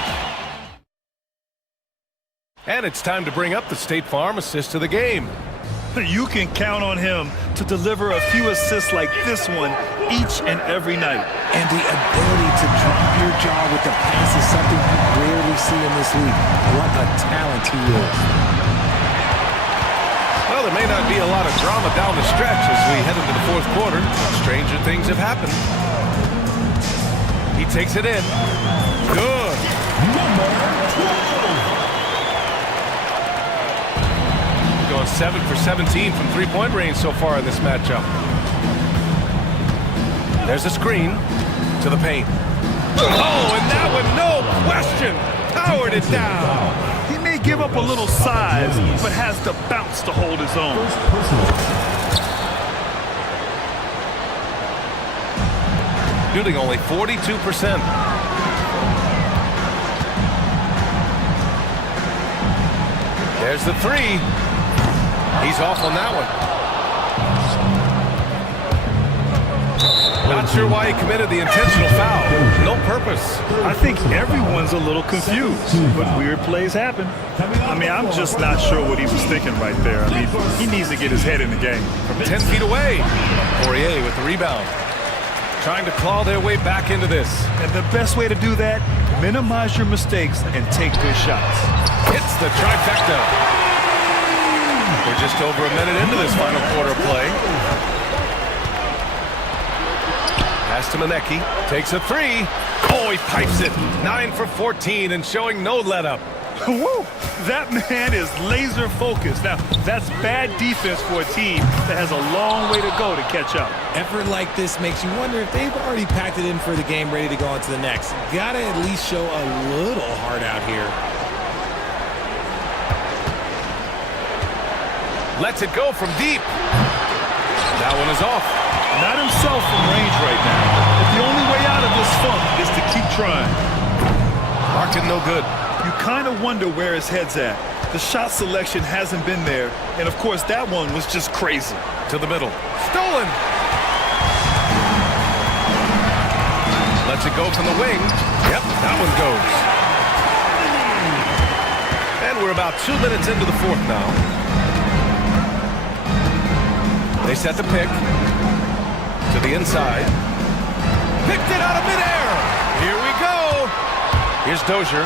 And it's time to bring up the State Farm assist of the game. You can count on him to deliver a few assists like this one each and every night. And the ability to drop your jaw with the pass is something you rarely see in this league. What a talent he is. Well, there may not be a lot of drama down the stretch as we head into the fourth quarter. Stranger things have happened. He takes it in. Good. Number 12. Going 7 for 17 from three-point range so far in this matchup. There's a screen to the paint. Oh, and that one, no question, powered it down. He may give up a little size, but has the bounce to hold his own. Shooting only 42%. There's the three. He's off on that one. Not sure why he committed the intentional foul. No purpose. I think everyone's a little confused, but weird plays happen. I mean, I'm just not sure what he was thinking right there. I mean, he needs to get his head in the game. From 10 feet away, Poirier with the rebound. Trying to claw their way back into this. And the best way to do that, minimize your mistakes and take good shots. Hits the trifecta. We're just over a minute into this final quarter play. Pass to Manecki. Takes a three. Oh, he pipes it. 9 for 14 and showing no let-up. Woo! That man is laser focused. Now, that's bad defense for a team that has a long way to go to catch up. Effort like this makes you wonder if they've already packed it in for the game, ready to go on to the next. Gotta at least show a little heart out here. Lets it go from deep. That one is off. Not himself from range right now. But the only way out of this funk is to keep trying. Larkin no good. You kind of wonder where his head's at. The shot selection hasn't been there. And, of course, that one was just crazy. To the middle. Stolen. Lets it go from the wing. Yep, that one goes. And we're about 2 minutes into the fourth now. They set the pick to the inside. Picked it out of midair. Here we go. Here's Dozier.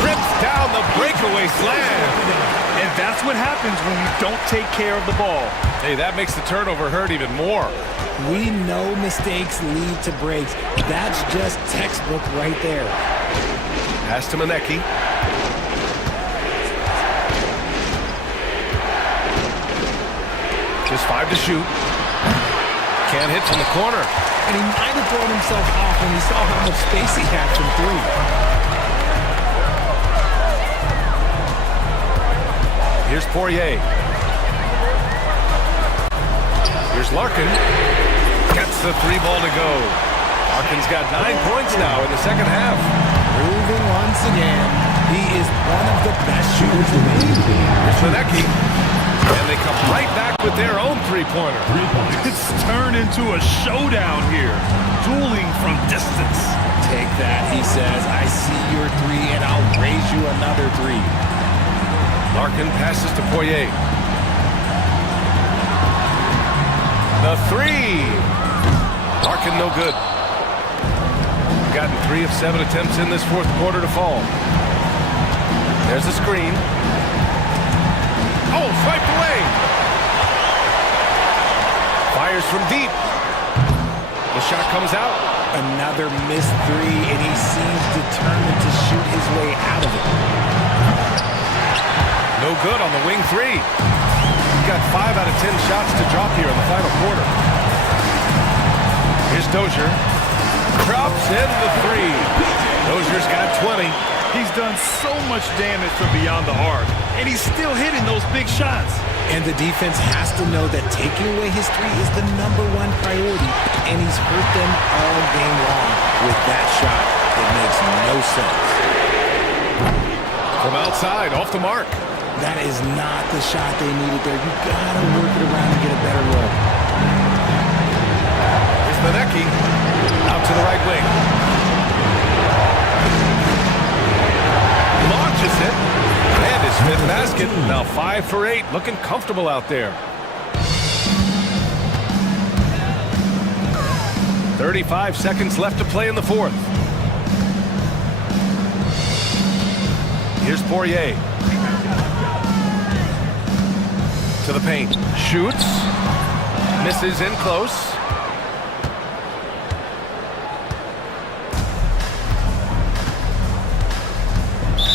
Rips down the breakaway slam. And that's what happens when you don't take care of the ball. Hey, that makes the turnover hurt even more. We know mistakes lead to breaks. That's just textbook right there. Pass to Manecki. Just 5 to shoot. Can't hit from the corner. And he might have thrown himself off when he saw how much space he had from three. Here's Poirier. Here's Larkin. Gets the three ball to go. Larkin's got 9 points now in the second half. Proving once again, he is one of the best shooters in the league. Here's Manecki. And they come right back with their own three-pointer. It's turned into a showdown here. Dueling from distance. Take that, he says. I see your three, and I'll raise you another three. Larkin passes to Poirier. The three. Larkin no good. Gotten 3 of 7 attempts in this fourth quarter to fall. There's a screen. Oh, swiped away. Fires from deep. The shot comes out. Another missed three, and he seems determined to shoot his way out of it. No good on the wing three. He's got 5 out of 10 shots to drop here in the final quarter. Here's Dozier. Drops in the three. Dozier's got 20. He's done so much damage from beyond the arc, and he's still hitting those big shots. And the defense has to know that taking away his three is the #1 priority, and he's hurt them all game long with that shot that makes no sense. From outside, off the mark. That is not the shot they needed there. You gotta work it around and get a better look. Here's Benecki out to the right wing. Launches it. And his 5th basket. Now 5 for 8. Looking comfortable out there. 35 seconds left to play in the 4th. Here's Poirier. To the paint. Shoots. Misses in close.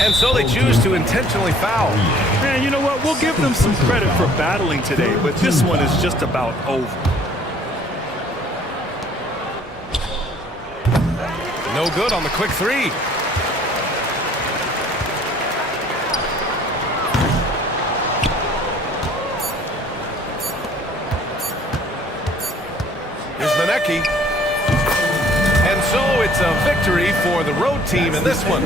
And so they choose to intentionally foul. Man, you know what? We'll give them some credit for battling today, but this one is just about over. No good on the quick three. Here's Benecki. And so it's a victory for the road team in this one.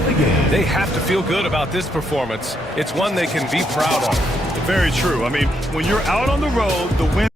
They have to feel good about this performance. It's one they can be proud of. Very true. I mean, when you're out on the road, the win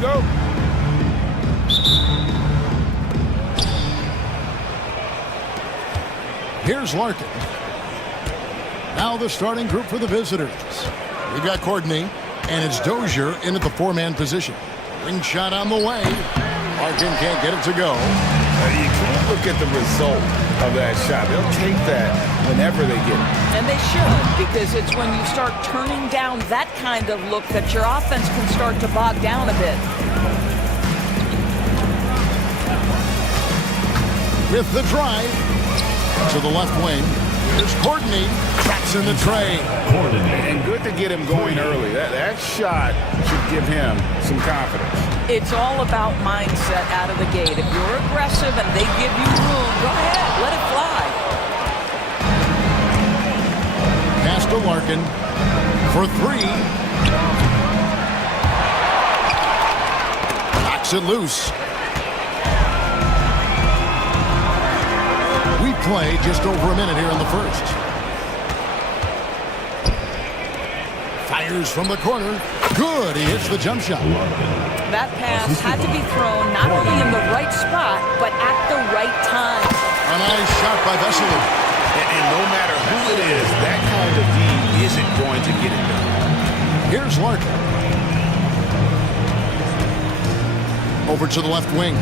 go. Here's Larkin. Now the starting group for the visitors. We've got Courtney, and it's Dozier in at the four-man position. Ring shot on the way. Larkin can't get it to go. You can't look at the result of that shot. They'll take that whenever they get it. And they should, because it's when you start turning down that kind of look that your offense can start to bog down a bit. With the drive to the left wing, here's Courtney. Tracks in the tray. And good to get him going early. That shot should give him some confidence. It's all about mindset out of the gate. If you're aggressive and they give you room, go ahead, let it fly. Pass to Larkin for three. Knocks it loose. We play just over a minute here in the first. Fires from the corner. Good. He hits the jump shot. That pass had to be thrown not only in the right spot, but at the right time. A nice shot by Vesely. And no matter who it is, that kind of D isn't going to get it done. Here's Larkin. Over to the left wing.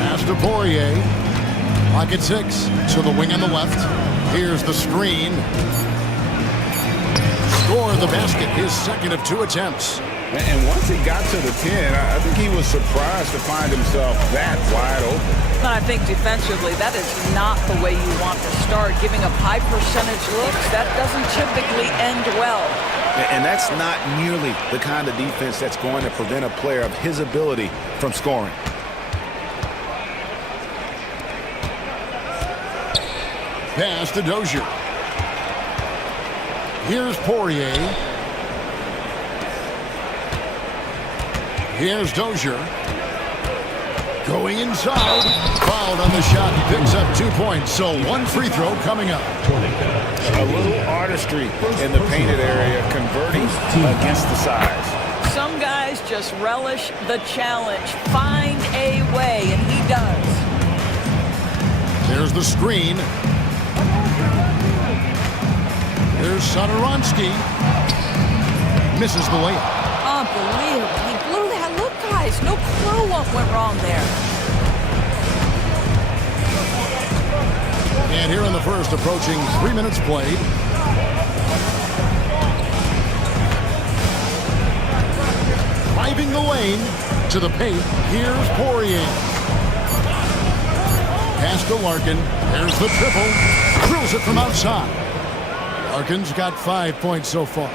Pass to Poirier. Pocket six to the wing on the left. Here's the screen. Score the basket, his second of two attempts. And once he got to the 10, I think he was surprised to find himself that wide open. I think defensively, that is not the way you want to start. Giving up high percentage looks, that doesn't typically end well. And that's not nearly the kind of defense that's going to prevent a player of his ability from scoring. Pass to Dozier. Here's Poirier. Here's Dozier. Going inside. Fouled on the shot. Picks up 2 points. So one free throw coming up. A little artistry in the painted area, converting against the size. Some guys just relish the challenge. Find a way, and he does. There's the screen. Here's Sotoronsky. Misses the layup. Unbelievable. He blew that look, guys. No clue what went wrong there. And here in the first, approaching 3 minutes played. Driving the lane to the paint. Here's Poirier. Pass to Larkin. There's the triple. Drills it from outside. Larkin's got 5 points so far.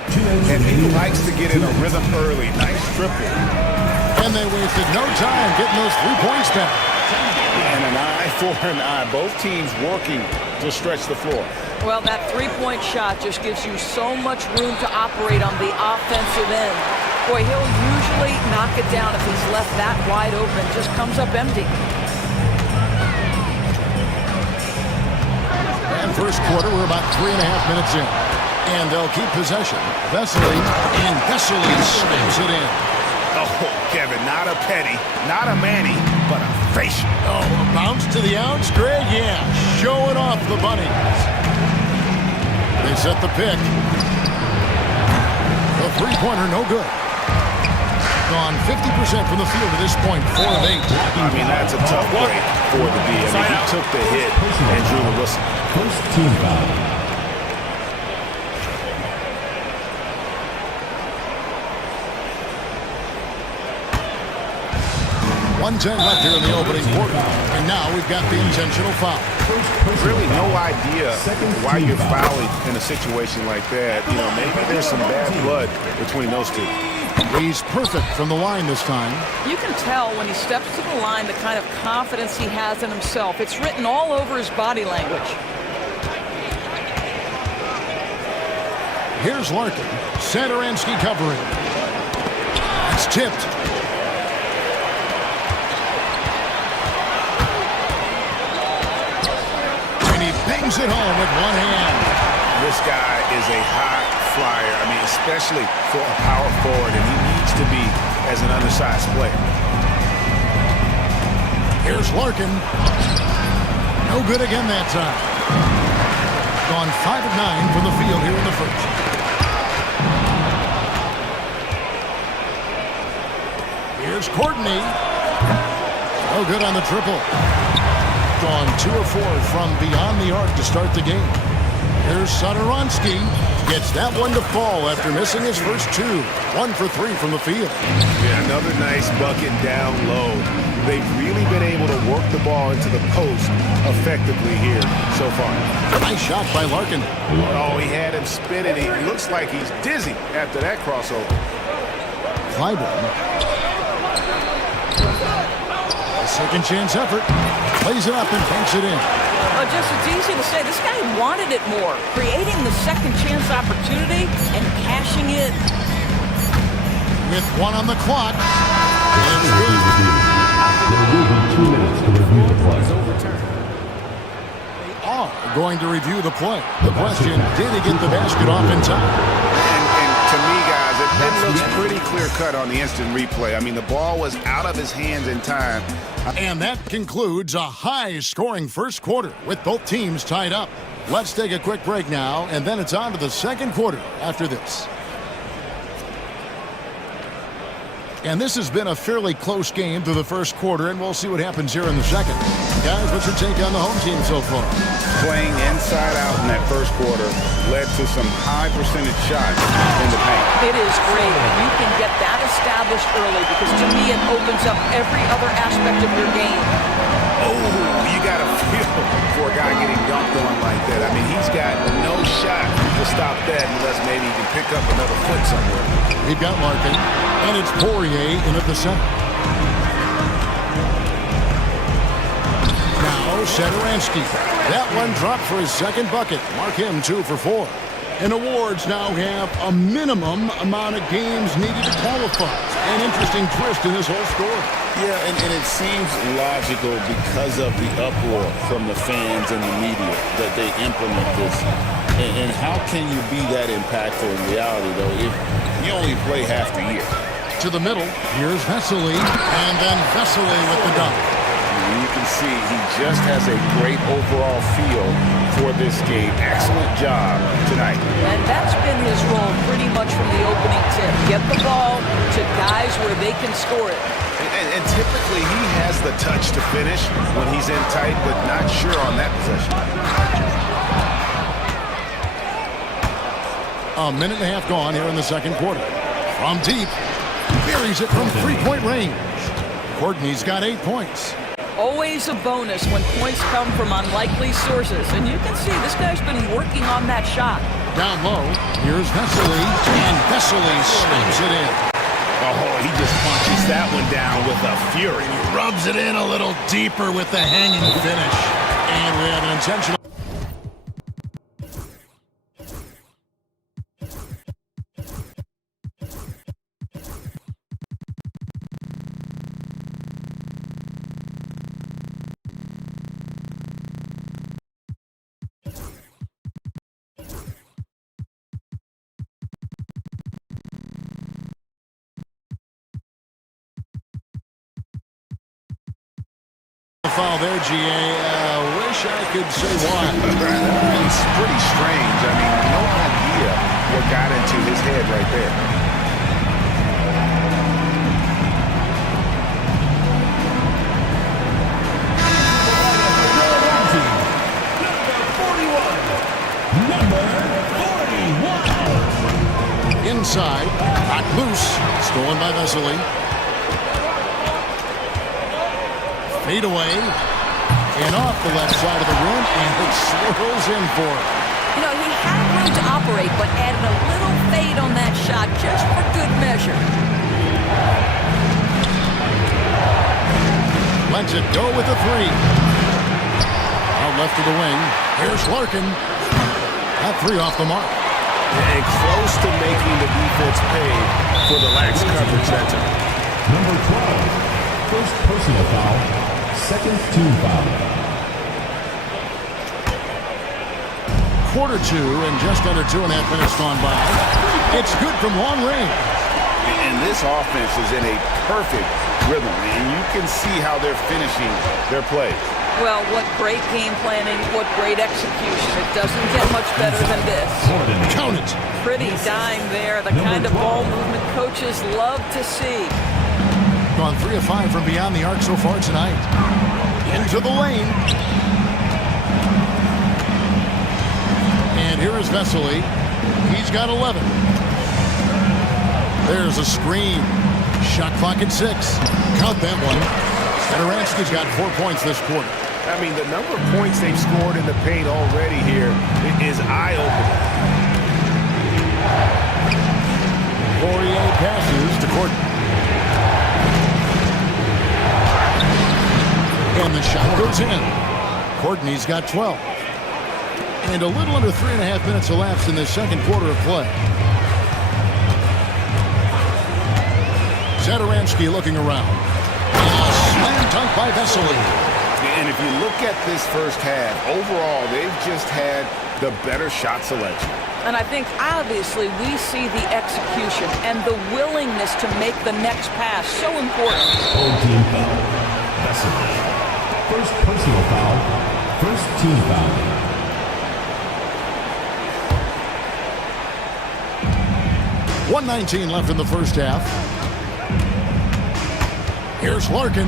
And he likes to get in a rhythm early. Nice triple. And they wasted no time getting those 3 points back. And an eye for an eye. Both teams working to stretch the floor. Well, that three-point shot just gives you so much room to operate on the offensive end. Boy, he'll usually knock it down if he's left that wide open. Just comes up empty. And first quarter, we're about 3.5 minutes in. And they'll keep possession. Vesely, and Vesely slams it in. Oh, Kevin, not a petty, not a Manny, but a facial. Oh, a bounce to the outs, Greg, yeah. Showing off the bunnies. They set the pick. The three-pointer, no good. Gone 50% from the field at this point, 4 of 8. I mean, that's a tough break for the D. I mean, he took the hit and drew the whistle. First team foul. 1:10 left here in the opening quarter. And now we've got the intentional foul. Really no idea why you're fouling in a situation like that. You know, maybe there's some bad blood between those two. He's perfect from the line this time. You can tell when he steps to the line the kind of confidence he has in himself. It's written all over his body language. Here's Larkin. Satoransky covering. It's tipped. And he bangs it home with one hand. The This guy is a high flyer. I mean, especially for a power forward, and he needs to be as an undersized player. Here's Larkin. No good again that time. Gone 5 of 9 from the field here in the first. Here's Courtney. No good on the triple. Gone 2 of 4 from beyond the arc to start the game. Here's Satoransky. Gets that one to fall after missing his first 2. 1 for 3 from the field. Yeah, another nice bucket down low. They've really been able to work the ball into the post effectively here so far. Nice shot by Larkin. Oh, he had him spinning. He looks like he's dizzy after that crossover. Clyburn. A second chance effort. Plays it up and banks it in. Well, just it's easy to say this guy wanted it more, creating the second chance opportunity and cashing in. With 1 on the clock. It's good. There will be 2 minutes to review the play. They are going to review the play. The question, did he get the basket off in time? And to me, guys, it looks pretty clear-cut on the instant replay. I mean, the ball was out of his hands in time. And that concludes a high-scoring first quarter with both teams tied up. Let's take a quick break now, and then it's on to the second quarter after this. And this has been a fairly close game through the first quarter, and we'll see what happens here in the second. Guys, what's your take on the home team so far? Playing inside out in that first quarter led to some high percentage shots in the paint. It is great when you can get that established early because to me it opens up every other aspect of your game. Oh, you got to feel for a guy getting dunked on like that. I mean, he's got no shot to stop that unless maybe he can pick up another foot somewhere. We've got Larkin, and it's Poirier in at the center. Now, Satoransky. That one dropped for his second bucket. Mark him 2 for 4. And awards now have a minimum amount of games needed to qualify. An interesting twist in this whole story. Yeah, and it seems logical because of the uproar from the fans and the media that they implement this. And how can you be that impactful in reality, though, if you only play half the year? To the middle, here's Vesely, and then Vesely with the dunk. And you can see he just has a great overall feel for this game. Excellent job tonight. And that's been his role pretty much from the opening tip. Get the ball to guys where they can score it. And typically he has the touch to finish when he's in tight, but not sure on that possession. A minute and a half gone here in the second quarter. From deep, buries it from 3-point range. Courtney's got 8 points. Always a bonus when points come from unlikely sources. And you can see this guy's been working on that shot. Down low, here's Vesely, and Vesely slaps it in. Oh, he just punches that one down with a fury. Rubs it in a little deeper with the hanging finish. And we have an intentional. Foul there, GA. Wish I could say why. It's pretty strange. I mean, no idea what got into his head right there. Number 41. Inside, knocked loose, stolen by Vesely. Fade away, and off the left side of the rim, and it swirls in for it. You know, he had room to operate, but added a little fade on that shot just for good measure. Lets it go with a 3. Out left of the wing, here's Larkin. That 3 off the mark. And close to making the defense pay for the lax coverage that time. Number 12, first personal foul. Second team foul. quarter two and just under 2.5 minutes gone by. It's good from long range. And this offense is in a perfect rhythm, and you can see how they're finishing their plays. Well, what great game planning, what great execution. It doesn't get much better than this. Count it. Pretty dime there, the kind of ball movement coaches love to see. Gone 3 of 5 from beyond the arc so far tonight. Into the lane. And here is Vesely. He's got 11. There's a screen. Shot clock at 6. Count that one. Sadaransky's got 4 points this quarter. I mean, the number of points they've scored in the paint already here is eye-opening. Poirier passes to Courtney. And the shot goes in. Courtney's got 12. And a little under 3.5 minutes elapsed in this second quarter of play. Sadaransky looking around. Slam dunk by Vesely. And if you look at this first half, overall, they've just had the better shot selection. And I think, obviously, we see the execution and the willingness to make the next pass so important. Home team foul. Vesely. First personal foul. First team foul. .119 left in the first half. Here's Larkin.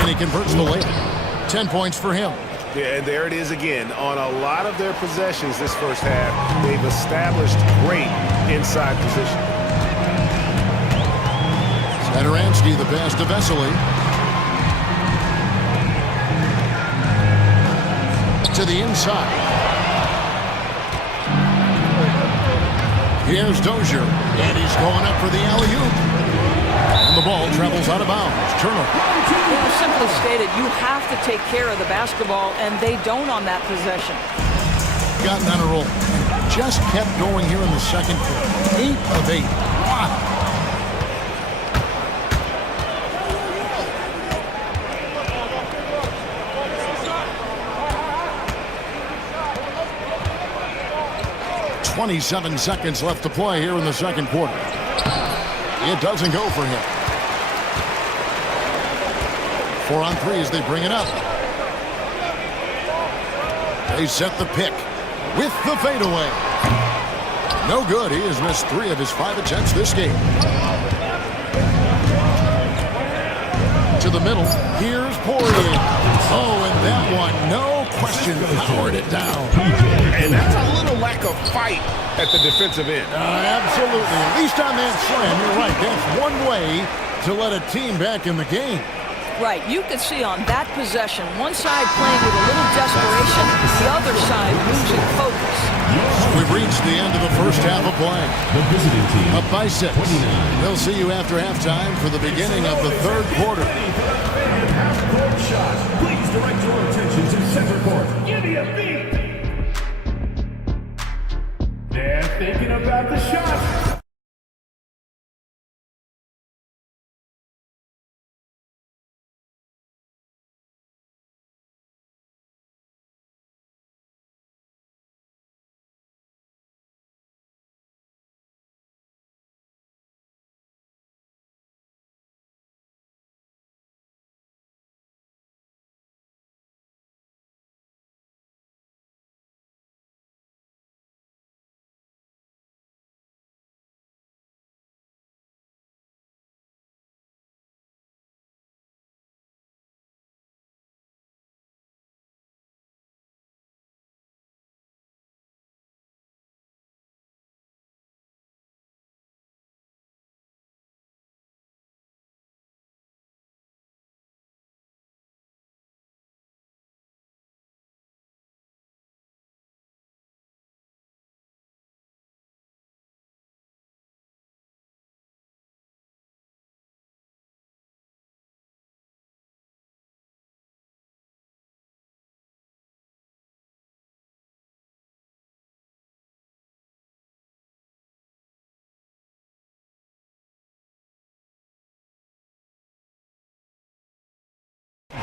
And he converts the layup. 10 points for him. Yeah, and there it is again. On a lot of their possessions this first half, they've established great inside position. Sadaransky the pass to Vesely. To the inside. Here's Dozier, and he's going up for the alley-oop. And the ball travels out of bounds. Turnover. Well, simply stated, you have to take care of the basketball, and they don't on that possession. Gotten on a roll. Just kept going here in the second quarter. 8 of 8. Wow. .27 seconds left to play here in the second quarter. It doesn't go for him. 4 on 3 as they bring it up. They set the pick with the fadeaway. No good. He has missed 3 of his 5 attempts this game. To the middle. Here's Poirier. Oh, and that one, no question, powered it down. And that's a little lack of fight at the defensive end. Absolutely. At least on that slam, you're right. That's one way to let a team back in the game. Right. You could see on that possession, one side playing with a little desperation, the other side losing focus. We've reached the end of the first half of play. The visiting team. Up by 6. We'll see you after halftime for the beginning of the third quarter. Half-court shot. Please direct your attention to center court. Give me a beat. They're thinking about the shot.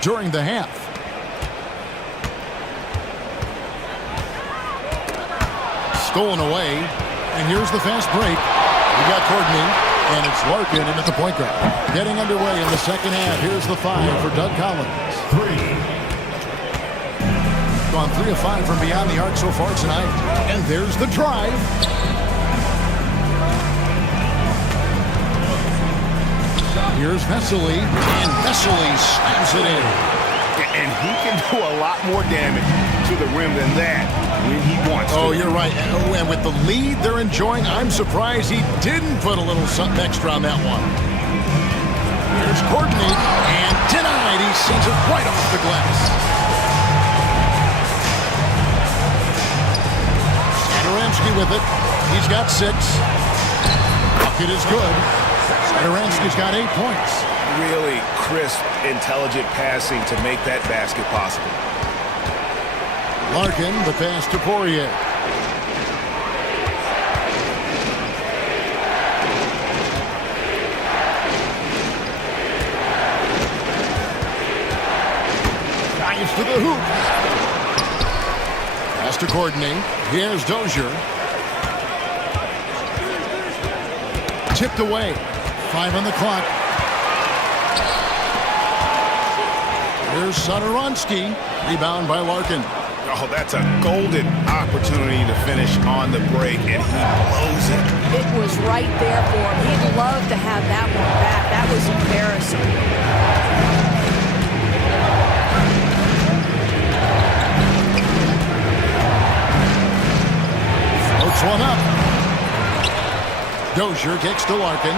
During the half. stolen away. And here's the fast break. We got Courtney, and it's Larkin in at the point guard. Getting underway in the second half. Here's the 5 for Doug Collins. 3. Gone 3 of 5 from beyond the arc so far tonight. And there's the drive. Here's Vesely, and Vesely slams it in. And he can do a lot more damage to the rim than that when he wants to. Oh, you're right. And with the lead they're enjoying, I'm surprised he didn't put a little something extra on that one. Here's Courtney, and denied. He sends it right off the glass. Sadaransky with it. He's got 6. Bucket is good. Sadaransky's got 8 points. Really crisp, intelligent passing to make that basket possible. Larkin, the pass to Poirier. Drives to the hoop. Pass to Courtney. Here's Dozier. Tipped away. 5 on the clock. Here's Sadaransky. Rebound by Larkin. Oh, that's a golden opportunity to finish on the break, and he blows it. It was right there for him. He'd love to have that one back. That was embarrassing. Floats one up. Dozier kicks to Larkin.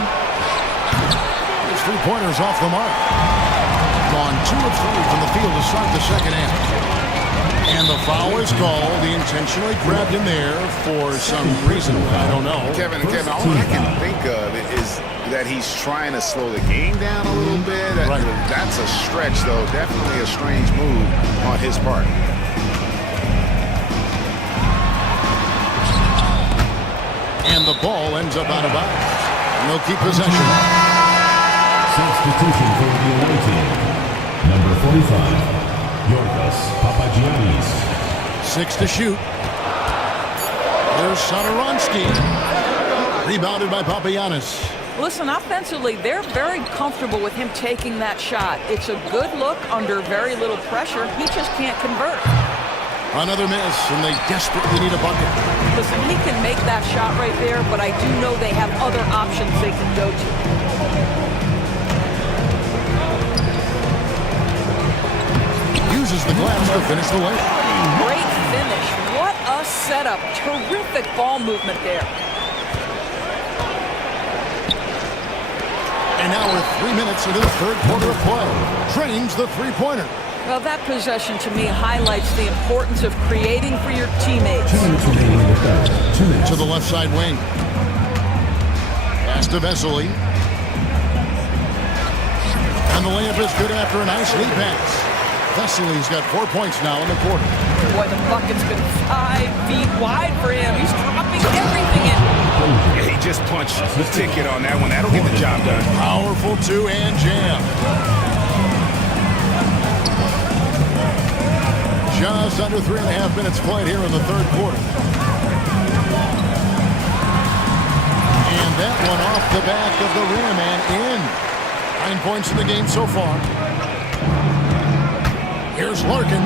His 3-pointers off the mark. Gone 2 of 3 from the field to start the second half. And the foul is called. He intentionally grabbed him there for some reason. I don't know. Kevin, all I can think of is that he's trying to slow the game down a little bit. Right. That's a stretch, though. Definitely a strange move on his part. And the ball ends up out of bounds. And they'll keep possession. Substitution for the away team. Number 45. Yorgos Papagiannis. 6 to shoot. There's Sadaransky. Rebounded by Papagiannis. Listen, offensively, they're very comfortable with him taking that shot. It's a good look under very little pressure. He just can't convert. Another miss, and they desperately need a bucket. Listen, he can make that shot right there, but I do know they have other options they can go to. Uses the glass to finish the layup. Great finish. What a setup. Terrific ball movement there. And now we're 3 minutes into the third quarter of play. Drains the 3-pointer. Well, that possession to me highlights the importance of creating for your teammates. 2 minutes remaining in the third. 2 minutes. To the left side wing. Pass to Vesely. And the layup is good after a nice lead pass. Vesely's got 4 points now in the quarter. Boy, the bucket's been 5 feet wide for him. He's dropping everything in. Yeah, he just punched the ticket on that one. That'll get the job done. Powerful 2-hand jam. Just under 3.5 minutes played here in the third quarter. And that one off the back of the rim and in. 9 points in the game so far. Here's Larkin.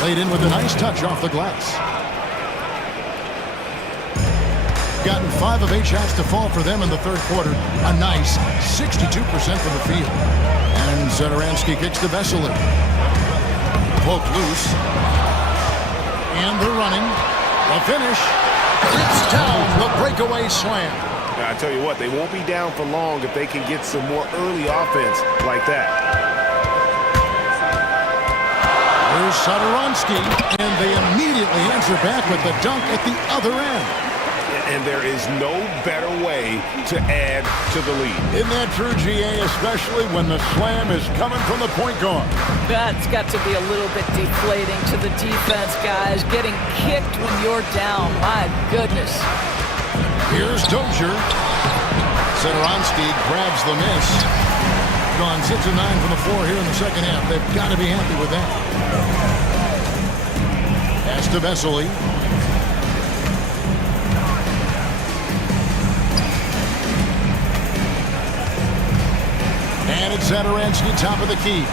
Laid in with a nice touch off the glass. Gotten 5 of 8 shots to fall for them in the third quarter. A nice 62% from the field. And Sadaransky kicks to Vesely. Poked loose. And they're running. The finish. Rips down the breakaway slam. Now, I tell you what, they won't be down for long if they can get some more early offense like that. There's Sadaransky, and they immediately answer back with the dunk at the other end. And there is no better way to add to the lead. Isn't that true, GA, especially when the slam is coming from the point guard? That's got to be a little bit deflating to the defense, guys. Getting kicked when you're down. My goodness. Here's Dozier. Sadaransky grabs the miss. Gone 6 of 9 from the floor here in the second half. They've got to be happy with that. Pass to Vesely. And it's Zadaransky, top of the key.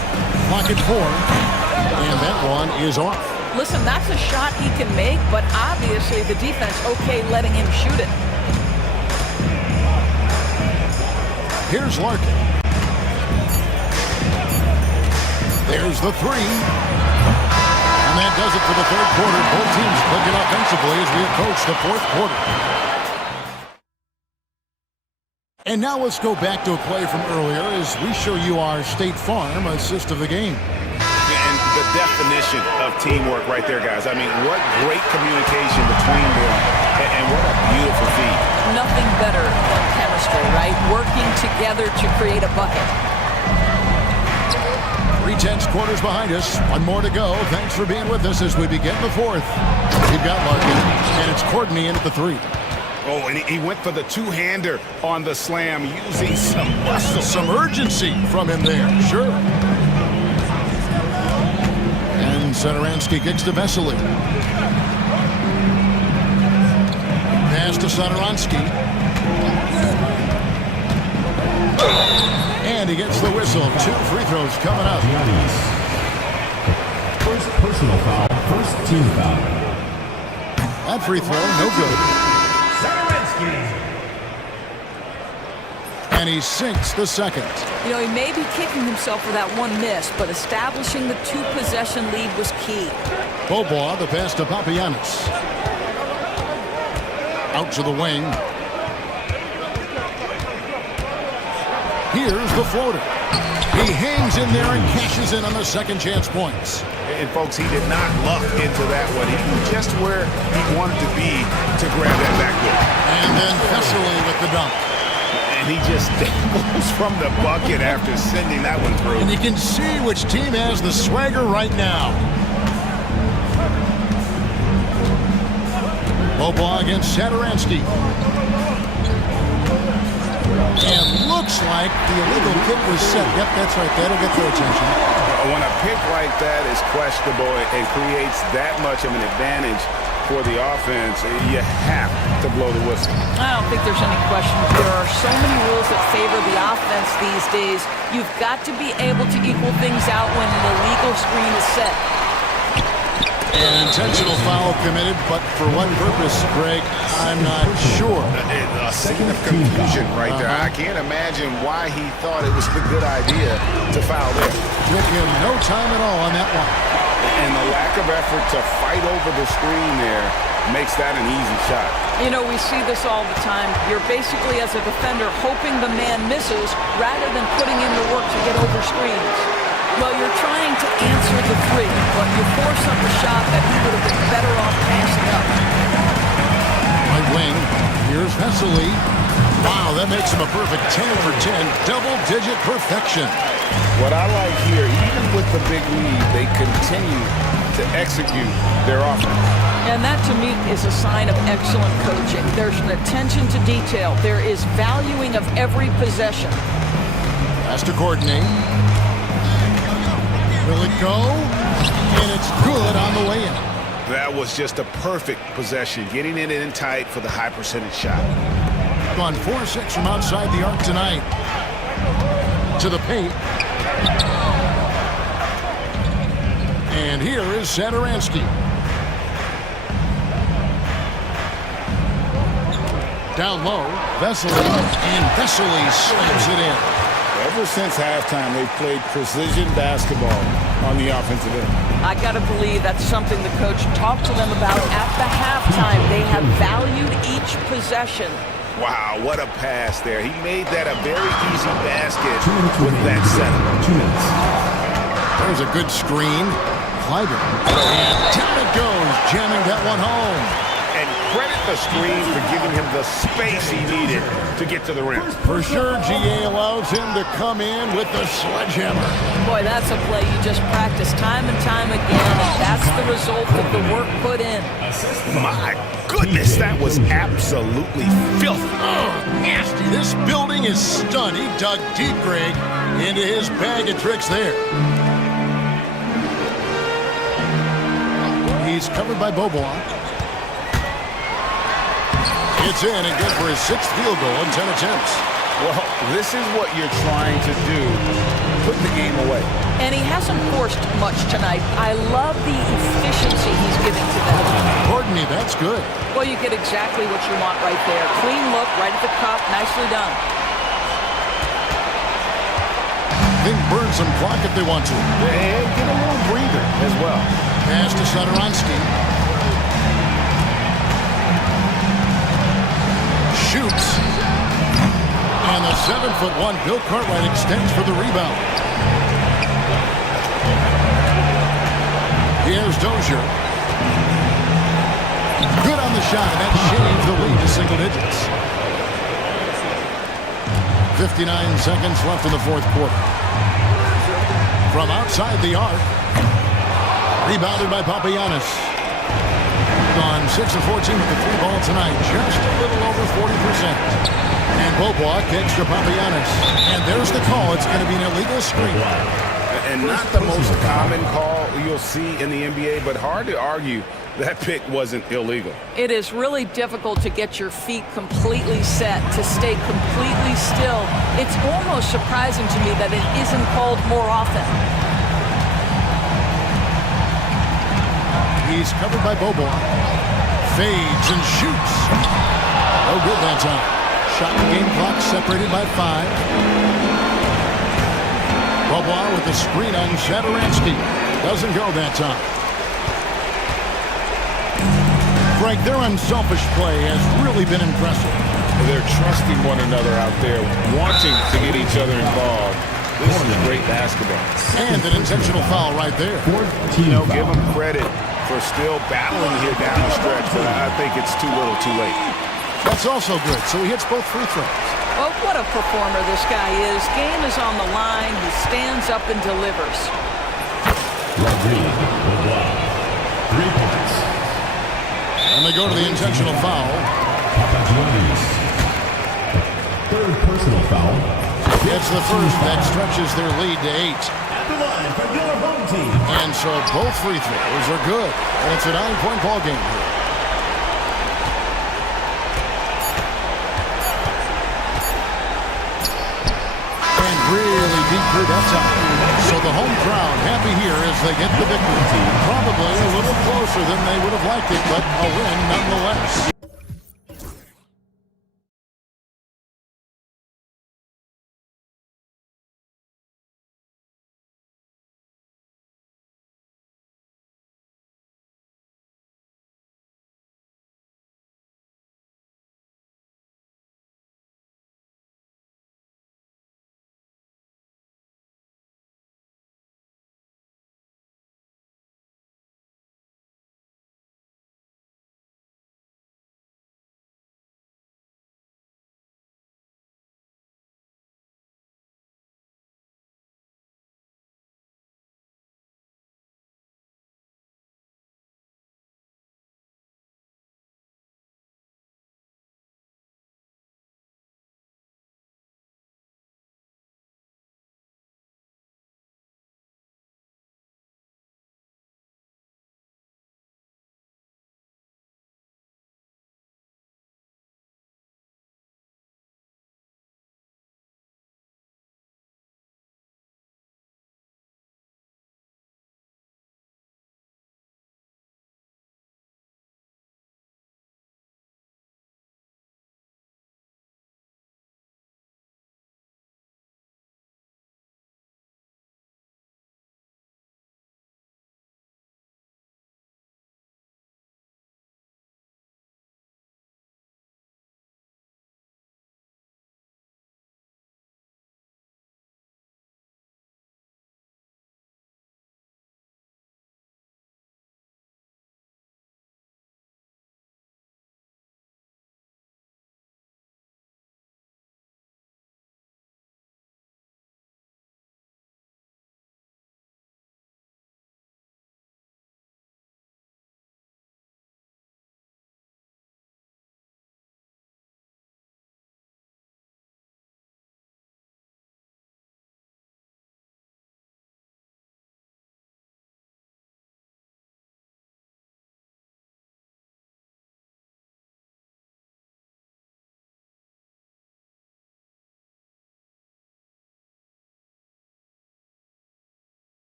Clock at 4. And that one is off. Listen, that's a shot he can make, but obviously the defense okay letting him shoot it. Here's Larkin. There's the 3. And that does it for the third quarter. Both teams clicking offensively as we approach the fourth quarter. And now let's go back to a play from earlier as we show you our State Farm assist of the game. And the definition of teamwork right there, guys. I mean, what great communication between them, and what a beautiful feat. Nothing better than chemistry, right? Working together to create a bucket. 3/10 quarters behind us. One more to go. Thanks for being with us as we begin the fourth. We've got Larkin, and it's Courtney in at the 3. Oh, and he went for the two-hander on the slam, using some muscle. Some urgency from him there, sure. And Zadaransky kicks to Vesely. Pass to Zadaransky. And he gets the whistle. 2 free throws coming up. First personal foul, first team foul. That free throw, no good. And he sinks the second. You know, he may be kicking himself for that one miss, but establishing the 2-possession lead was key. Bobois, the pass to Papagiannis. Out to the wing. Here's the floater. He hangs in there and cashes in on the second chance points. And folks, he did not luck into that one. He knew just where he wanted to be to grab that backboard. And then Vesely with the dunk. And he just dangles from the bucket after sending that one through. And you can see which team has the swagger right now. Bobois against Zadaransky. And looks like the illegal kick was set. Yep, that's right. That'll get their attention. When a pick like that is questionable and creates that much of an advantage for the offense, you have to blow the whistle. I don't think there's any question. There are so many rules that favor the offense these days. You've got to be able to equal things out when an illegal screen is set. An intentional foul committed, but for what purpose, Greg, I'm not sure. A scene of confusion right there. I can't imagine why he thought it was a good idea to foul there. Took him no time at all on that one. And the lack of effort to fight over the screen there makes that an easy shot. You know, we see this all the time. You're basically, as a defender, hoping the man misses rather than putting in the work to get over screens. Well, you're trying to answer the 3, but you force up a shot that he would have been better off passing up. Right wing. Here's Vesely. Wow, that makes him a perfect 10 for 10. Double-digit perfection. What I like here, even with the big lead, they continue to execute their offense. And that, to me, is a sign of excellent coaching. There's an attention to detail. There is valuing of every possession. Pass to Courtney. Will it go? And it's good on the way in. That was just a perfect possession, getting it in tight for the high percentage shot. Gone 4-6 from outside the arc tonight. To the paint. And here is Zadaransky. Down low, Vesely, and Vesely slams it in. Ever since halftime, they've played precision basketball on the offensive end. I got to believe that's something the coach talked to them about at the halftime. They have valued each possession. Wow, what a pass there. He made that a very easy basket with that setup. 2 minutes. There's a good screen. Kleiber. And down it goes, jamming that one home. And credit the screen for giving him the space he needed to get to the rim. For sure, GA allows him to come in with the sledgehammer. Boy, that's a play you just practice time and time again, and that's the result of the work put in. My goodness, that was absolutely filthy. Oh, nasty. This building is stunned. He dug deep, Greg, into his bag of tricks there. He's covered by Bobois. It's in and good for his 6th field goal in 10 attempts. Well, this is what you're trying to do. Put the game away. And he hasn't forced much tonight. I love the efficiency he's giving to them. Courtney, that's good. Well, you get exactly what you want right there. Clean look, right at the cup, nicely done. They can burn some clock if they want to. And get a little breather as well. Pass to Satoransky. Shoots. And the 7'1" Bill Cartwright extends for the rebound. Here's Dozier. Good on the shot, and that shaves the lead to single digits. 59 seconds left in the fourth quarter. From outside the arc. Rebounded by Papagiannis. Gone 6 of 14 with the three ball tonight. Just a little over 40%. And Bobois kicks to Papagiannis. And there's the call. It's going to be an illegal screen. And not the most common call you'll see in the NBA, but hard to argue that pick wasn't illegal. It is really difficult to get your feet completely set, to stay completely still. It's almost surprising to me that it isn't called more often. He's covered by Bobois. Fades and shoots. No good that time. Shot and game clock separated by 5. Bobois with the screen on Satoransky. Doesn't go that time. Frank, their unselfish play has really been impressive. They're trusting one another out there, wanting to get each other involved. This is great basketball. And an intentional foul right there. You know, give them credit for still battling here down the stretch, but I think it's too little too late. That's also good, so he hits both free throws. Oh, what a performer this guy is. Game is on the line. He stands up and delivers. Rodriguez, 3 points. And they go to the intentional foul. Papagiannis. Third personal foul. It's the first that stretches their lead to 8. At the line for your home team. And so both free throws are good. And it's a 9-point ball game here. And really deep through that time. So the home crowd happy here as they get the victory. Probably a little closer than they would have liked it, but a win nonetheless.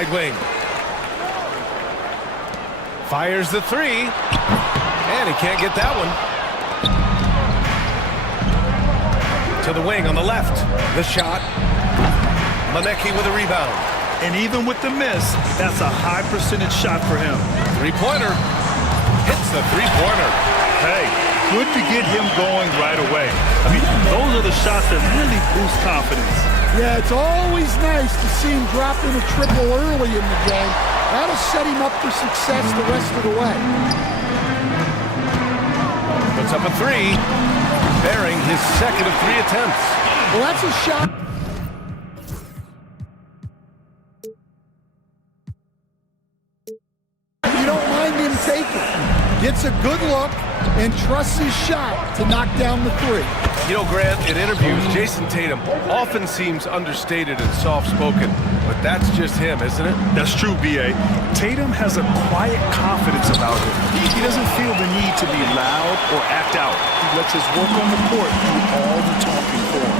Right wing. Fires the three. And he can't get that one. To the wing on the left. The shot. Maneki with a rebound. And even with the miss, that's a high percentage shot for him. Three-pointer. Hits the three-pointer. Hey, good to get him going right away. I mean, those are the shots that really boost confidence. Yeah, it's always nice to see him drop in a triple early in the game. That'll set him up for success the rest of the way. Puts up a three, bearing his second of 3 attempts. Well, that's a shot. You don't mind him taking. Gets a good look and trusts his shot to knock down the three. You know, Grant, in interviews, Jason Tatum often seems understated and soft-spoken, but that's just him, isn't it? That's true, B.A. Tatum has a quiet confidence about him. He doesn't feel the need to be loud or act out. He lets his work on the court do all the talking for him.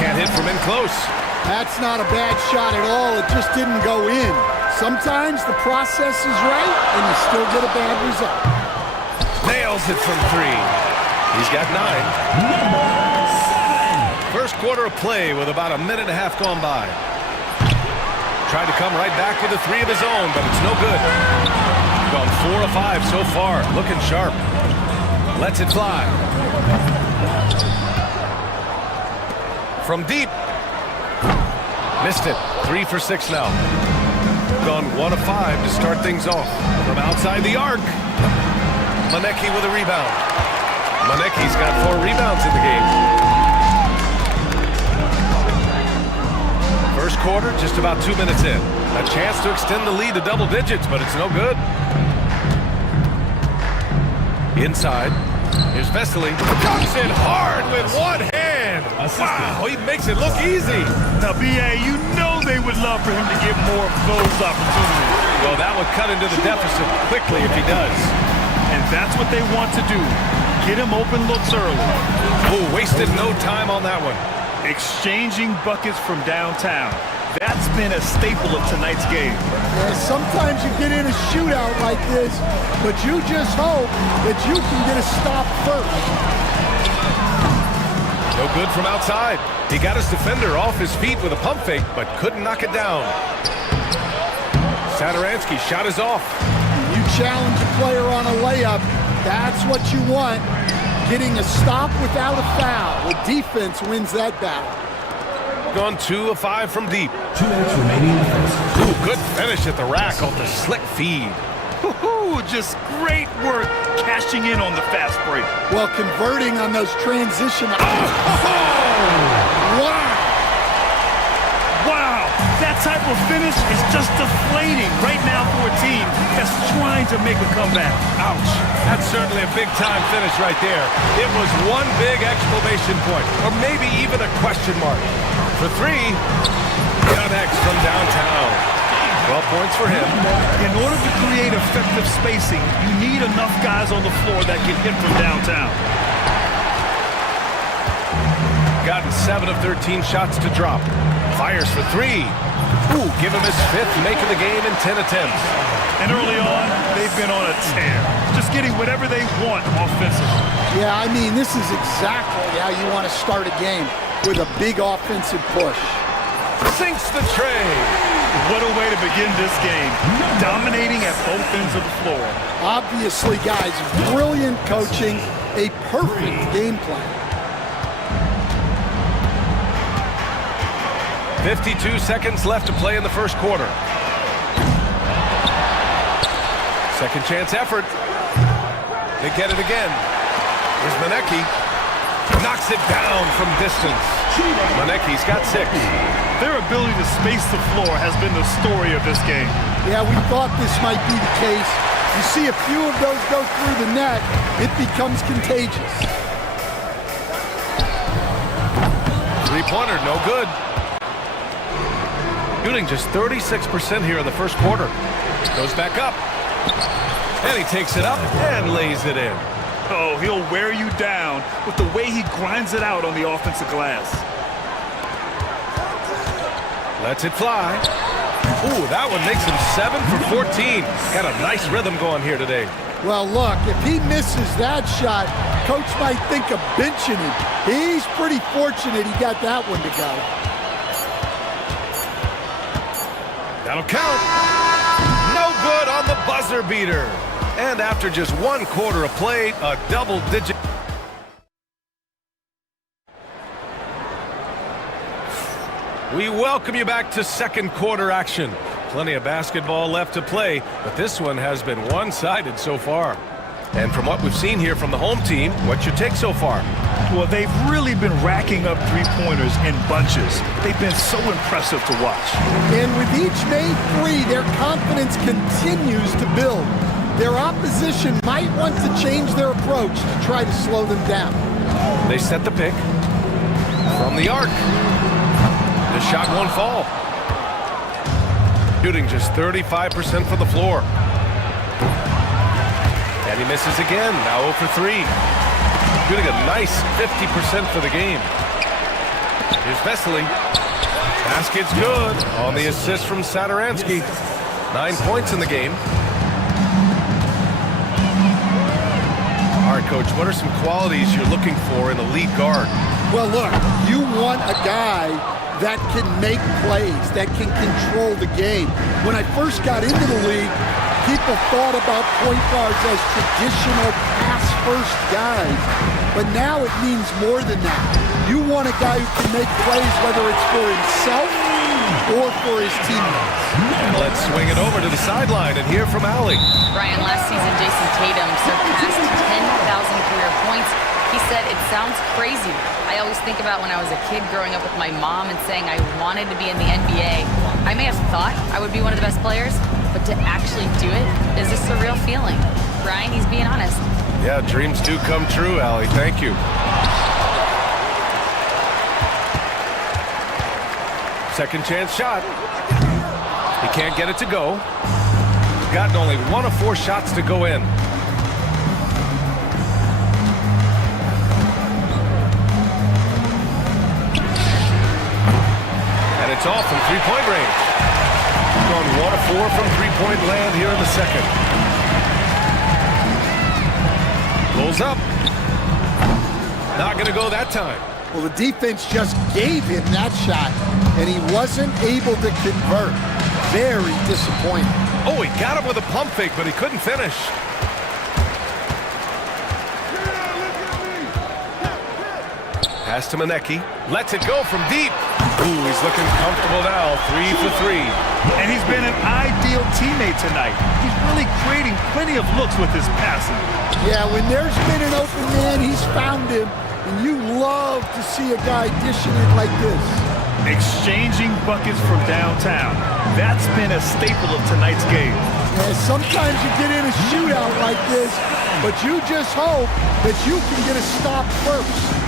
Can't hit from in close. That's not a bad shot at all. It just didn't go in. Sometimes the process is right and you still get a bad result. Nails it from 3. He's got 9. First quarter of play with about a minute and a half gone by. Tried to come right back with a 3 of his own, but it's no good. Gone 4 of 5 so far, looking sharp. Lets it fly. From deep. Missed it. 3 for 6 now. Gone 1 of 5 to start things off. From outside the arc. Maneki with a rebound. Maneki's got 4 rebounds in the game. First quarter, just about 2 minutes in. A chance to extend the lead to double digits, but it's no good. Inside. Here's Vesely. Comes in hard with one hand. Wow, he makes it look easy. Now, B.A., you know they would love for him to get more of those opportunities. Well, that would cut into the deficit quickly if he does. And that's what they want to do. Get him open looks early. Oh, wasted no time on that one. Exchanging buckets from downtown. That's been a staple of tonight's game. Yeah, sometimes you get in a shootout like this, but you just hope that you can get a stop first. No good from outside. He got his defender off his feet with a pump fake, but couldn't knock it down. Satoransky's shot is off. You challenge a player on a layup, that's what you want. Getting a stop without a foul. The defense wins that battle. Gone 2 of 5 from deep. 2 minutes remaining in the first. Ooh, good finish at the rack off the slick feed. Woohoo! Just great work cashing in on the fast break. Well, converting on those transition. Wow! Wow! That type of finish is just deflating right now for a team that's trying to make a comeback. Ouch. That's certainly a big-time finish right there. It was one big exclamation point, or maybe even a question mark. For 3, Yonex from downtown. 12 points for him. In order to create effective spacing, you need enough guys on the floor that can hit from downtown. Gotten 7 of 13 shots to drop. Fires for 3. Ooh, give him his 5th, making the game in 10 attempts. And early on, they've been on a tear. Just getting whatever they want offensively. Yeah, I mean, this is exactly how you want to start a game, with a big offensive push. Sinks the tray. What a way to begin this game. Dominating at both ends of the floor. Obviously, guys, brilliant coaching, a perfect game plan. 52 seconds left to play in the first quarter. Second chance effort. They get it again. Here's Maneki. Knocks it down from distance. Maneki's got 6. Their ability to space the floor has been the story of this game. Yeah, we thought this might be the case. You see a few of those go through the net, it becomes contagious. 3-pointer, no good. Shooting just 36% here in the first quarter. Goes back up. And he takes it up and lays it in. Oh, he'll wear you down with the way he grinds it out on the offensive glass. Lets it fly. Ooh, that one makes him 7 for 14. Got a nice rhythm going here today. Well, look, if he misses that shot, coach might think of benching him. He's pretty fortunate he got that one to go. That'll count. No good on the buzzer beater. And after just 1 quarter of play, a double-digit. We welcome you back to second quarter action. Plenty of basketball left to play, but this one has been one-sided so far. And from what we've seen here from the home team, what's your take so far? Well, they've really been racking up three-pointers in bunches. They've been so impressive to watch. And with each made three, their confidence continues to build. Their opposition might want to change their approach to try to slow them down. They set the pick from the arc. The shot won't fall. Shooting just 35% from the floor. And he misses again, now 0 for 3. Shooting a nice 50% for the game. Here's Vesely. Basket's good on the assist from Saturansky. 9 points in the game. All right, Coach, what are some qualities you're looking for in a lead guard? Well, look, you want a guy that can make plays, that can control the game. When I first got into the league, people thought about point guards as traditional pass-first guys, but now it means more than that. You want a guy who can make plays, whether it's for himself or for his teammates. And let's swing it over to the sideline and hear from Allie. Brian, last season, Jason Tatum surpassed 10,000 career points. He said, it sounds crazy. I always think about when I was a kid growing up with my mom and saying I wanted to be in the NBA. I may have thought I would be one of the best players, but to actually do it is a surreal feeling. Brian, he's being honest. Yeah, dreams do come true, Allie. Thank you. Second chance shot. He can't get it to go. He's gotten only 1 of 4 shots to go in. It's off from three-point range. Gone 1 of 4 from three-point land here in the second. Pulls up. Not going to go that time. Well, the defense just gave him that shot, and he wasn't able to convert. Very disappointing. Oh, he got him with a pump fake, but he couldn't finish. Pass to Manecki. Lets it go from deep. Ooh, he's looking comfortable now. 3 for 3. And he's been an ideal teammate tonight. He's really creating plenty of looks with his passing. Yeah, when there's been an open man, he's found him. And you love to see a guy dishing it like this. Exchanging buckets from downtown. That's been a staple of tonight's game. Yeah, sometimes you get in a shootout like this, but you just hope that you can get a stop first.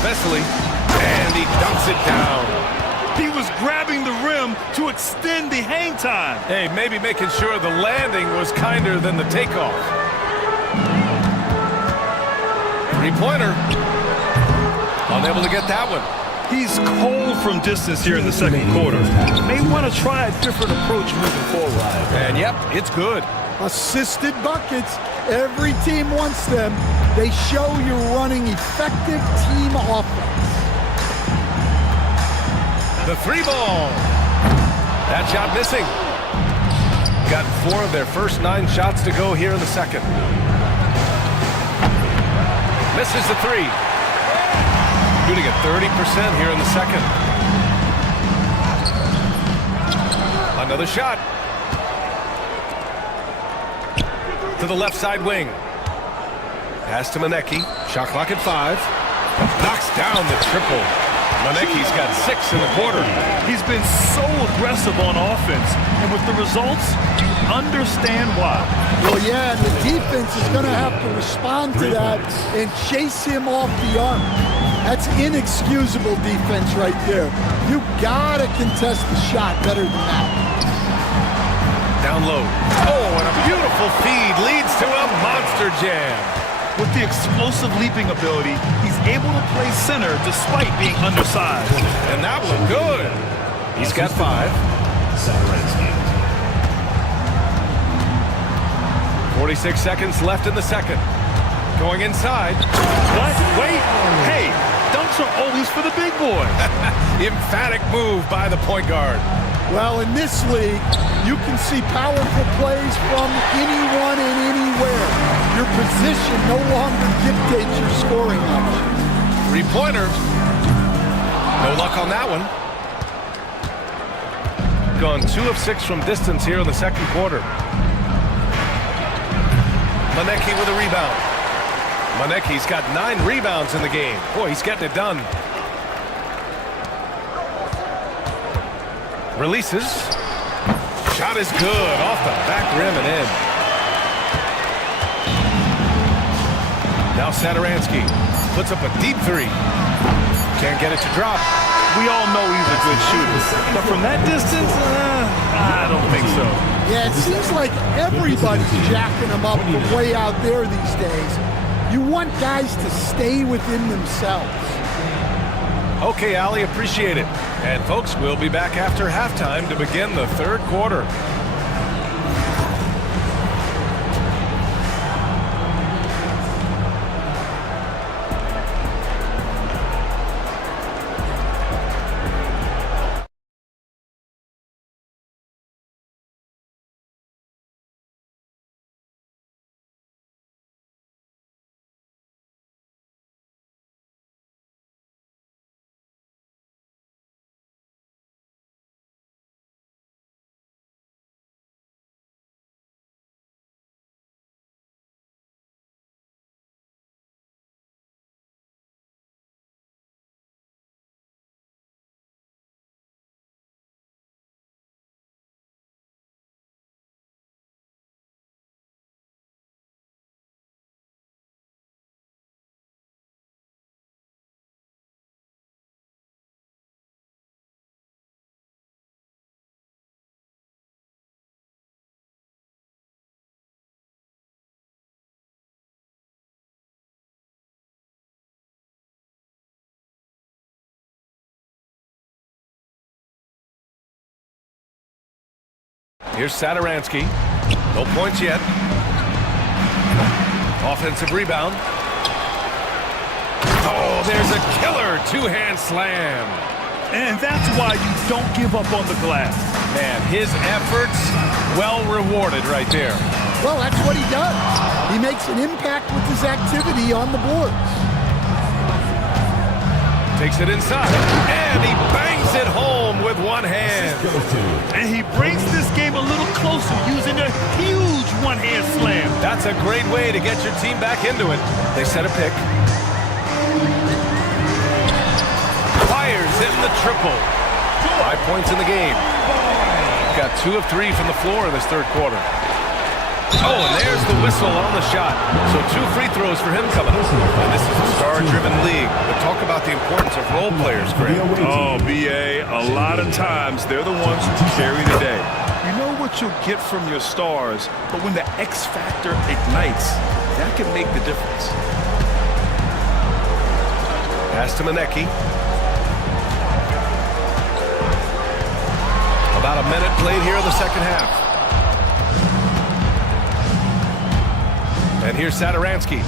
Vesely, and he dunks it down. He was grabbing the rim to extend the hang time. Hey, maybe making sure the landing was kinder than the takeoff. Three-pointer. Unable to get that one. He's cold from distance here in the second quarter. May want to try a different approach moving forward. And yep, it's good. Assisted buckets. Every team wants them. They show you're running effective team offense. The 3-ball. That shot missing. Got 4 of their first 9 shots to go here in the second. Misses the 3. Shooting at 30% here in the second. Another shot. To the left side wing. Pass to Manecki. Shot clock at 5. Knocks down the triple. Manecki's got 6 in the quarter. He's been so aggressive on offense, and with the results, you understand why. Well, yeah, and the defense is going to have to respond to that and chase him off the arc. That's inexcusable defense right there. You got to contest the shot better than that. Down low. Oh, and a beautiful feed leads to a monster jam. With the explosive leaping ability, he's able to play center despite being undersized. And that one good. He's got 5. 46 seconds left in the second. Going inside. What? Wait. Hey, dunks are always for the big boy. Emphatic move by the point guard. Well, in this league, you can see powerful plays from anyone and anywhere. Your position no longer dictates your scoring options. 3-pointer. No luck on that one. Gone 2 of 6 from distance here in the second quarter. Manecki with a rebound. Manecki's got 9 rebounds in the game. Boy, he's getting it done. Releases. Shot is good. Off the back rim and in. Now Satoransky puts up a deep 3. Can't get it to drop. We all know he's a good shooter. But from that distance, I don't think so. Yeah, it seems like everybody's jacking him up from way out there these days. You want guys to stay within themselves. Okay, Ali, appreciate it. And folks, we'll be back after halftime to begin the third quarter. Here's Satoransky. No points yet. Offensive rebound. Oh, there's a killer 2-hand slam. And that's why you don't give up on the glass. Man, his efforts well rewarded right there. Well, that's what he does. He makes an impact with his activity on the boards. Takes it inside, and he bangs it home with one hand. And he brings this game a little closer using a huge one-hand slam. That's a great way to get your team back into it. They set a pick. Fires in the triple. 5 points in the game. Got 2 of 3 from the floor in this third quarter. Oh, and there's the whistle on the shot. So 2 free throws for him coming up. And this is a star-driven league. But talk about the importance of role players, Greg. Oh, BA, a lot of times they're the ones who carry the day. You know what you'll get from your stars, but when the X factor ignites, that can make the difference. Pass to Manecki. About a minute played here in the second half. And here's Satoransky.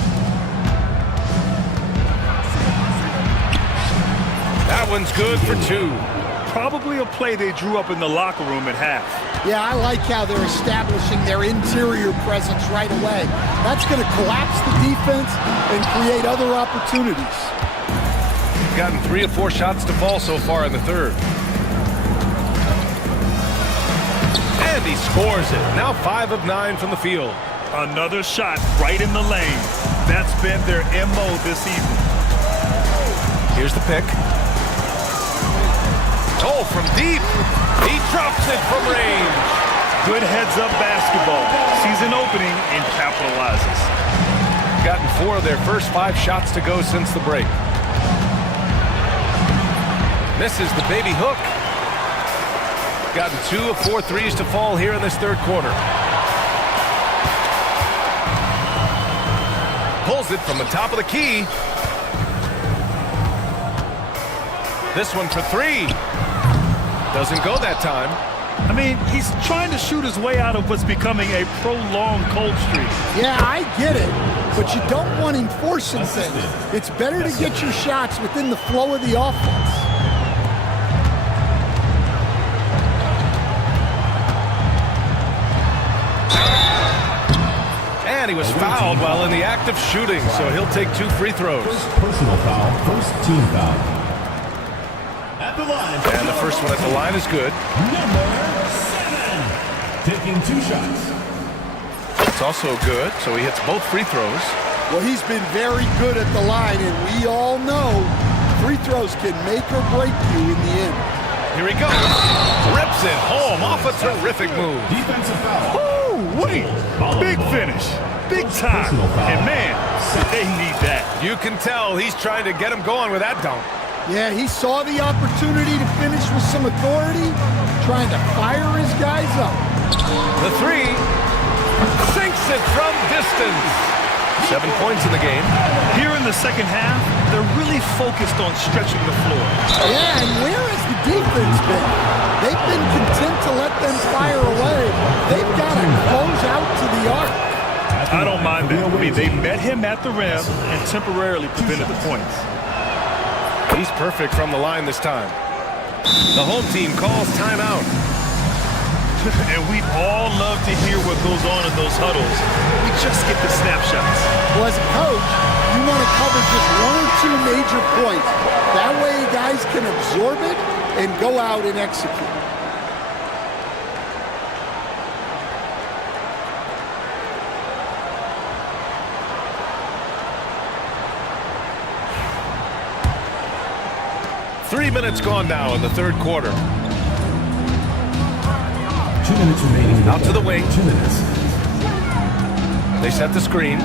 That one's good for 2. Probably a play they drew up in the locker room at half. Yeah, I like how they're establishing their interior presence right away. That's going to collapse the defense and create other opportunities. Gotten 3 of 4 shots to fall so far in the third. And he scores it. Now 5 of 9 from the field. Another shot right in the lane. That's been their MO this evening. Here's the pick. Oh, from deep. He drops it from range. Good heads-up basketball. Sees an opening and capitalizes. Gotten 4 of their first 5 shots to go since the break. Misses the baby hook. Gotten 2 of 4 threes to fall here in this third quarter. Pulls it from the top of the key. This one for three. Doesn't go that time. I mean, he's trying to shoot his way out of what's becoming a prolonged cold streak. Yeah, I get it, but you don't want him forcing things. It's better to get your shots within the flow of the offense. And he was fouled while in the act of shooting, so he'll take 2 free throws. First personal foul, first team foul. At the line. And the first one at the line is good. Number 7. Taking 2 shots. It's also good, so he hits both free throws. Well, he's been very good at the line, and we all know free throws can make or break you in the end. Here he goes. Rips it home off a terrific move. Defensive foul. Ooh, wait. Big finish. Big time. And man, they need that. You can tell he's trying to get him going with that dunk. Yeah, he saw the opportunity to finish with some authority, trying to fire his guys up. The three sinks it from distance. 7 points in the game. Here in the second half, they're really focused on stretching the floor. Yeah, and where has the defense been? They've been content to let them fire away. They've got to close out to the arc. I don't mind that. I mean, they met him at the rim and temporarily prevented the points. He's perfect from the line this time. The home team calls timeout. And we'd all love to hear what goes on in those huddles. We just get the snapshots. Well, as a coach, you want to cover just 1 or 2 major points. That way guys can absorb it and go out and execute. Three minutes gone now in the third quarter. 2 minutes remaining. Out to the wing. 2 minutes. They set the screen.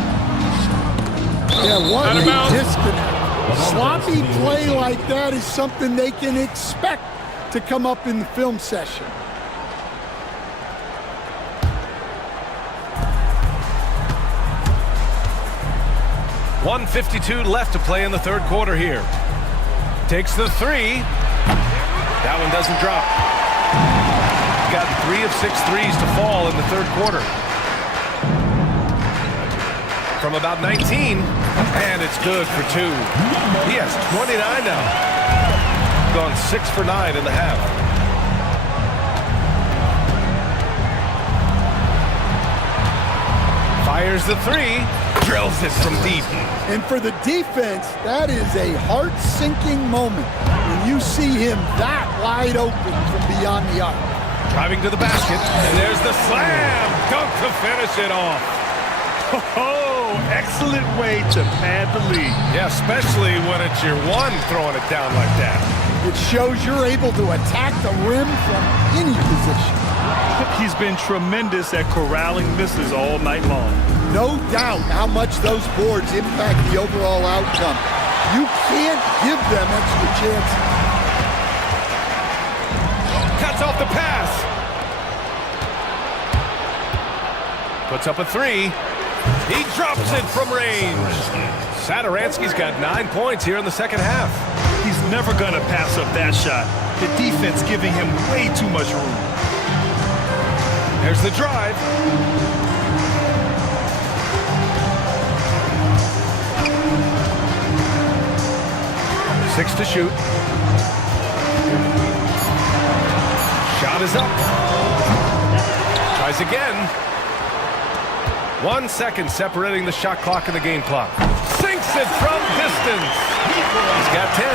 Yeah, what a disconnect. Sloppy play like that is something they can expect to come up in the film session. .152 left to play in the third quarter here. Takes the three. That one doesn't drop. Got 3 of 6 threes to fall in the third quarter. From about 19, and it's good for 2. He has 29 now. Gone 6 for 9 in the half. Fires the three. Drills it from deep. And for the defense, that is a heart-sinking moment when you see him that wide open from beyond the arc. Driving to the basket, and there's the slam dunk to finish it off. Oh, excellent way to pad the lead. Yeah, especially when it's your one throwing it down like that. It shows you're able to attack the rim from any position. He's been tremendous at corralling misses all night long. No doubt how much those boards impact the overall outcome. You can't give them extra chances. Cuts off the pass. Puts up a three. He drops it from range. Satoransky's got 9 points here in the second half. He's never going to pass up that shot. The defense giving him way too much room. There's the drive. Six to shoot. Shot is up. Tries again. 1 second separating the shot clock and the game clock. Sinks it from distance. He's got 10.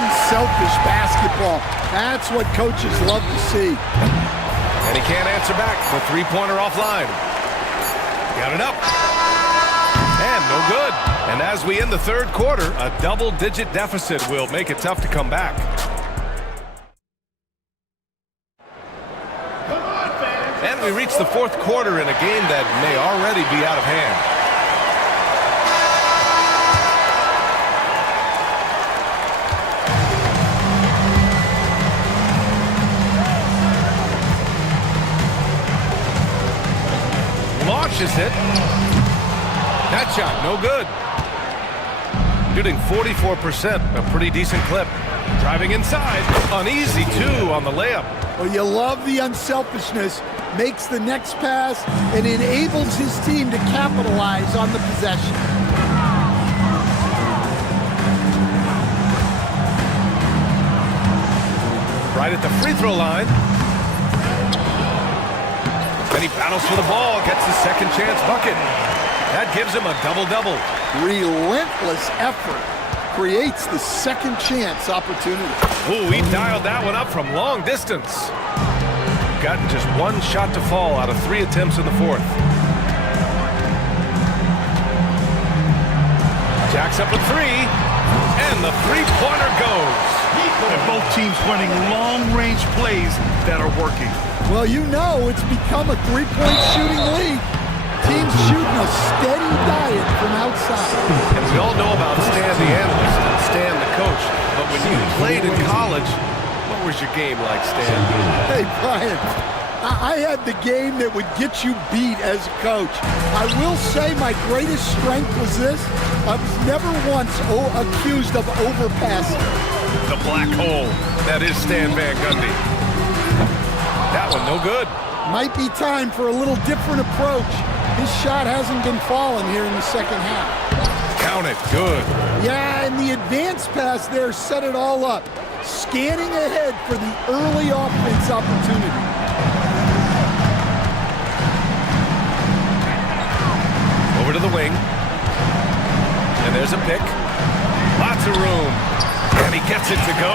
Unselfish basketball. That's what coaches love to see. And he can't answer back. The three-pointer offline. Got it up. And no good. And as we end the third quarter, a double-digit deficit will make it tough to come back. And we reach the fourth quarter in a game that may already be out of hand. Launches it. That shot, no good. Shooting 44%, a pretty decent clip. Driving inside, an easy 2 on the layup. Well, you love the unselfishness. Makes the next pass and enables his team to capitalize on the possession. Right at the free throw line. And he battles for the ball, gets his second chance bucket. That gives him a double-double. Relentless effort creates the second chance opportunity. Ooh, he dialed that one up from long distance. Gotten just one shot to fall out of 3 attempts in the fourth. Jacks up a 3, and the three-pointer goes. And both teams running long-range plays that are working. Well, you know it's become a three-point shooting league. Teams shooting a steady diet from outside. And we all know about Stan the analyst and Stan the coach. But when you played in college, what was your game like, Stan? Hey, Brian, I had the game that would get you beat as a coach. I will say my greatest strength was this. I was never once accused of overpassing. The black hole. That is Stan Van Gundy. That one no good. Might be time for a little different approach. His shot hasn't been falling here in the second half. Count it. Good. Yeah, and the advance pass there set it all up. Scanning ahead for the early offense opportunity. Over to the wing. And there's a pick. Lots of room. And he gets it to go.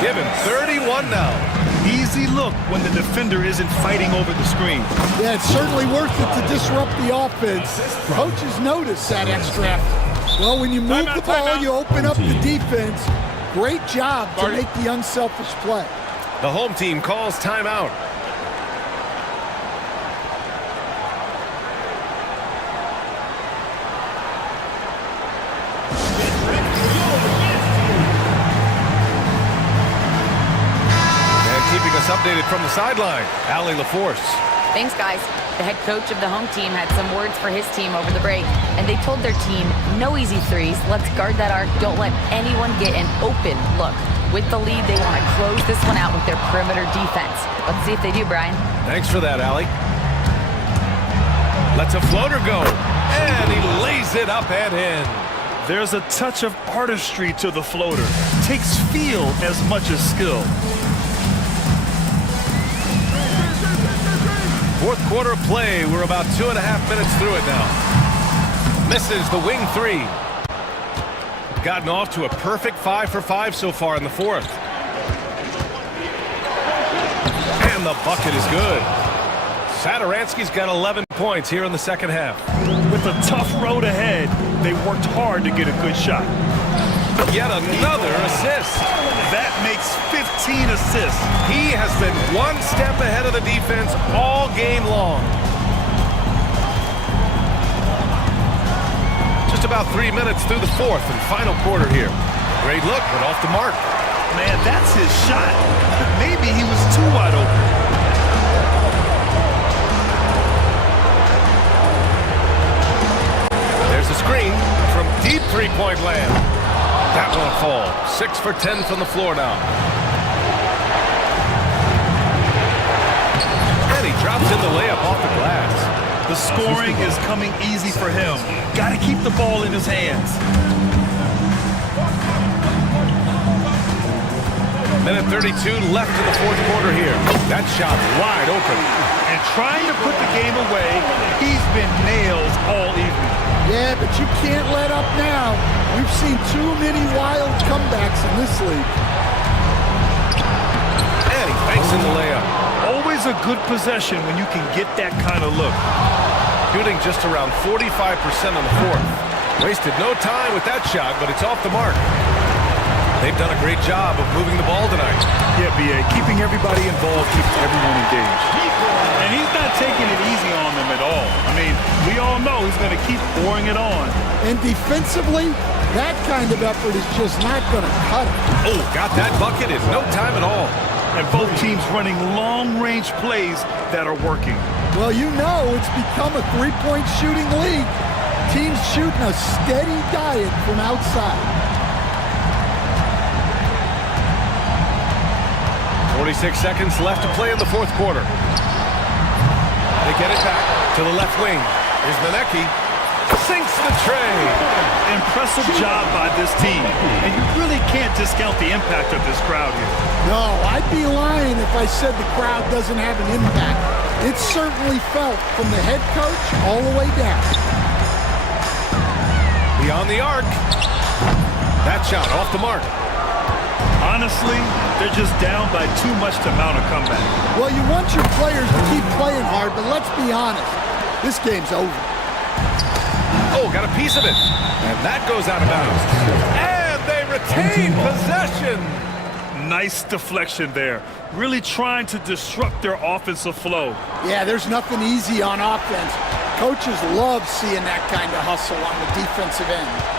Give him 31 now. Easy look when the defender isn't fighting over the screen. Yeah, it's certainly worth it to disrupt the offense. Coaches notice that extra effort. Well, when you move the ball, you open up the defense. Great job to make the unselfish play. The home team calls timeout. Keeping us updated from the sideline, Allie LaForce. Thanks, guys. The head coach of the home team had some words for his team over the break, and they told their team, no easy threes, let's guard that arc, don't let anyone get an open look. With the lead, they want to close this one out with their perimeter defense. Let's see if they do, Brian. Thanks for that, Allie. Lets a floater go, and he lays it up and in. There's a touch of artistry to the floater. Takes feel as much as skill. Fourth quarter of play. We're about 2.5 minutes through it now. Misses the wing 3. Gotten off to a perfect 5 for 5 so far in the fourth. And the bucket is good. Satoransky's got 11 points here in the second half. With a tough road ahead, they worked hard to get a good shot. Yet another assist. That makes 15 assists. He has been one step ahead of the defense all game long. Just about 3 minutes through the fourth and final quarter here. Great look, but off the mark. Man, that's his shot. Maybe he was too wide open. There's a screen from deep three-point land. That won't fall. 6 for 10 from the floor now. And he drops in the layup off the glass. The scoring is coming easy for him. Got to keep the ball in his hands. Minute 32 left in the fourth quarter here. That shot wide open. And trying to put the game away, he's been nails all evening. Yeah, but you can't let up now. We've seen too many wild comebacks in this league. And he banks in the layup. Always a good possession when you can get that kind of look. Shooting just around 45% on the fourth. Wasted no time with that shot, but it's off the mark. They've done a great job of moving the ball tonight. Yeah, B.A., keeping everybody involved keeps everyone engaged. And he's not taking it easy on them at all. I mean, we all know he's going to keep pouring it on. And defensively, that kind of effort is just not going to cut it. Oh, got that bucket in no time at all. And both teams running long-range plays that are working. Well, you know it's become a three-point shooting league. Teams shooting a steady diet from outside. 46 seconds left to play in the fourth quarter. They get it back to the left wing. Here's Manecki. Sinks the tray. Impressive job by this team. And you really can't discount the impact of this crowd here. No, I'd be lying if I said the crowd doesn't have an impact. It's certainly felt from the head coach all the way down. Beyond the arc. That shot off the mark. Honestly, they're just down by too much to mount a comeback. Well, you want your players to keep playing hard, but let's be honest. This game's over. Oh, got a piece of it. And that goes out of bounds. And they retain possession. Nice deflection there. Really trying to disrupt their offensive flow. Yeah, there's nothing easy on offense. Coaches love seeing that kind of hustle on the defensive end.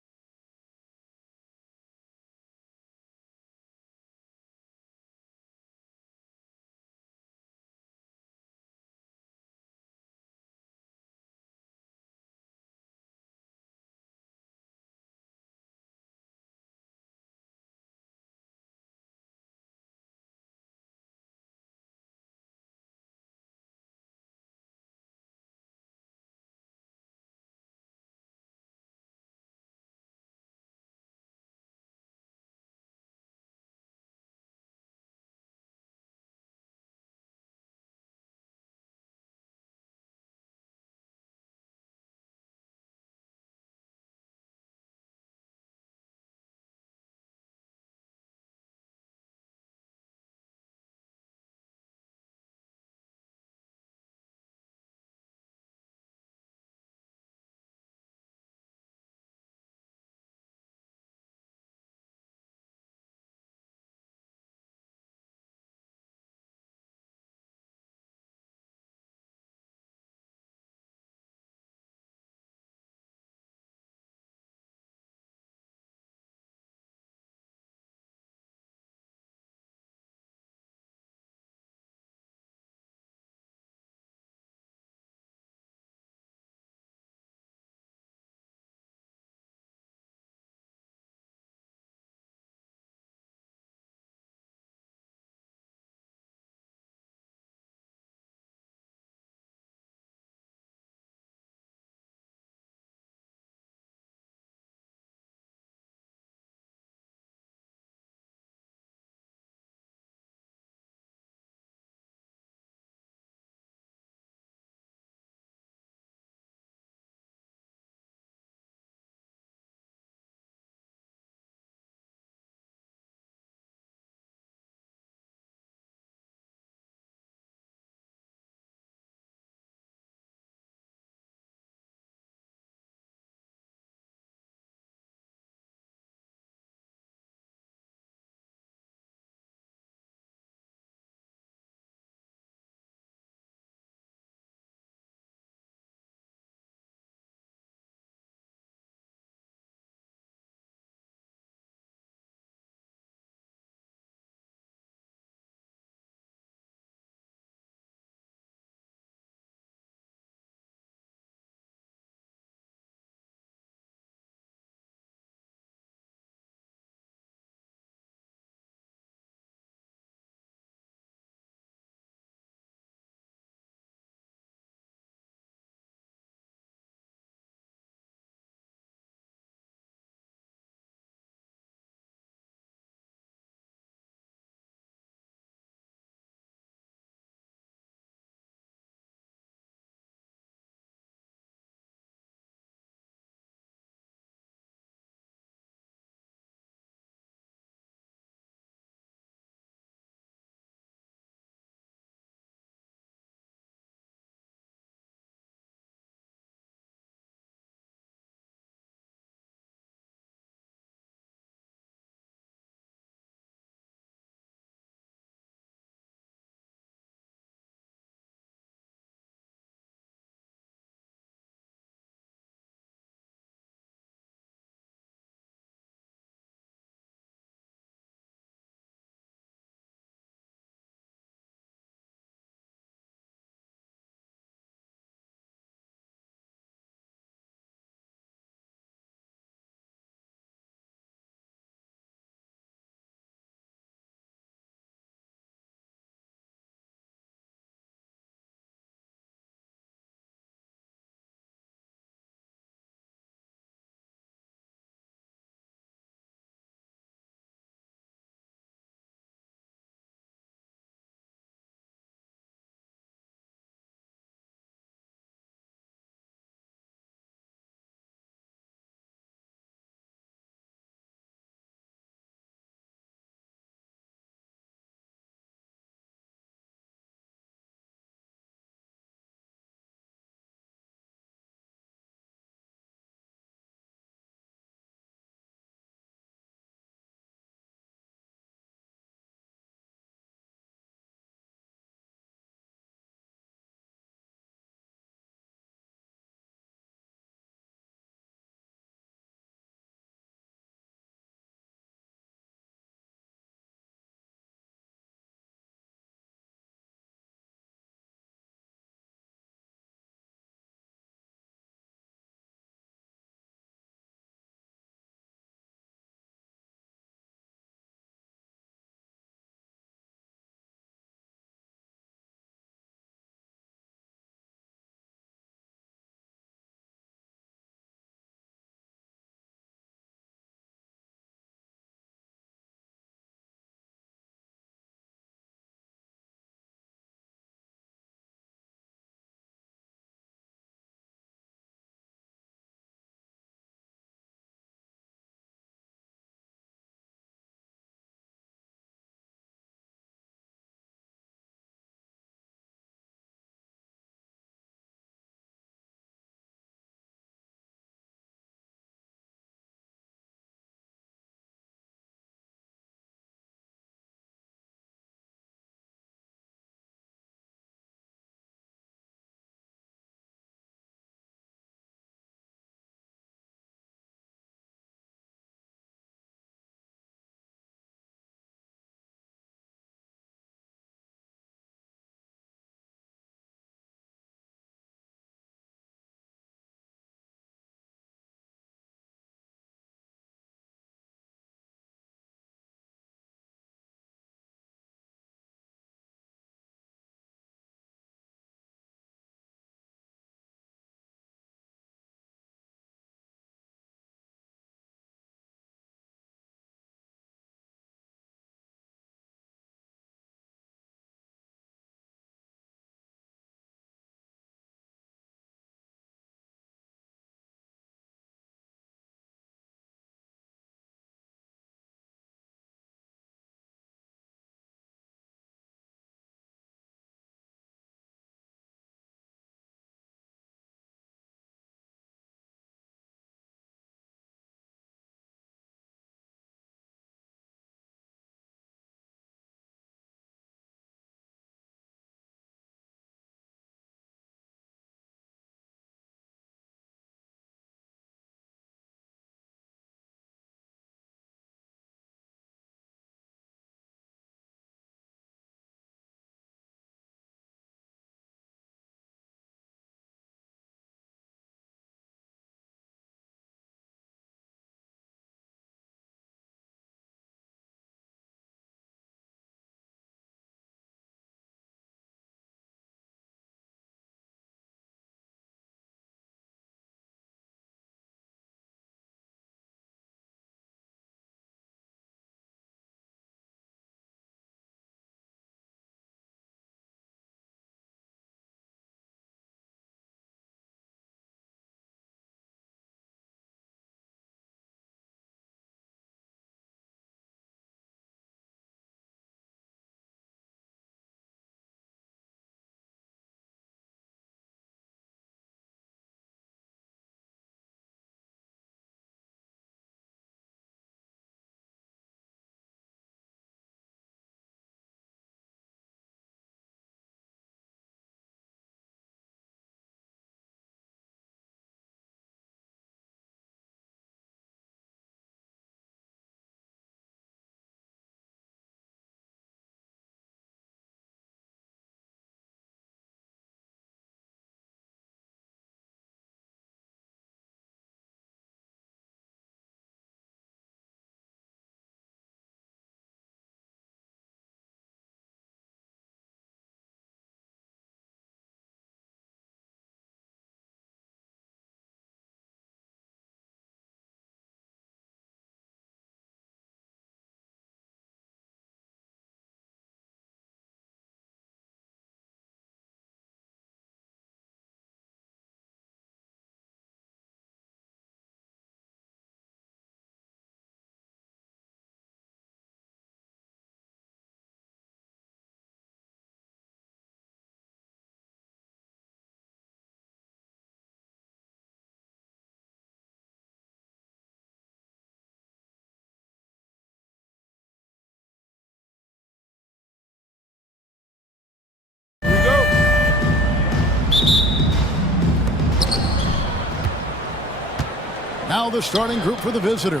Now the starting group for the visitors.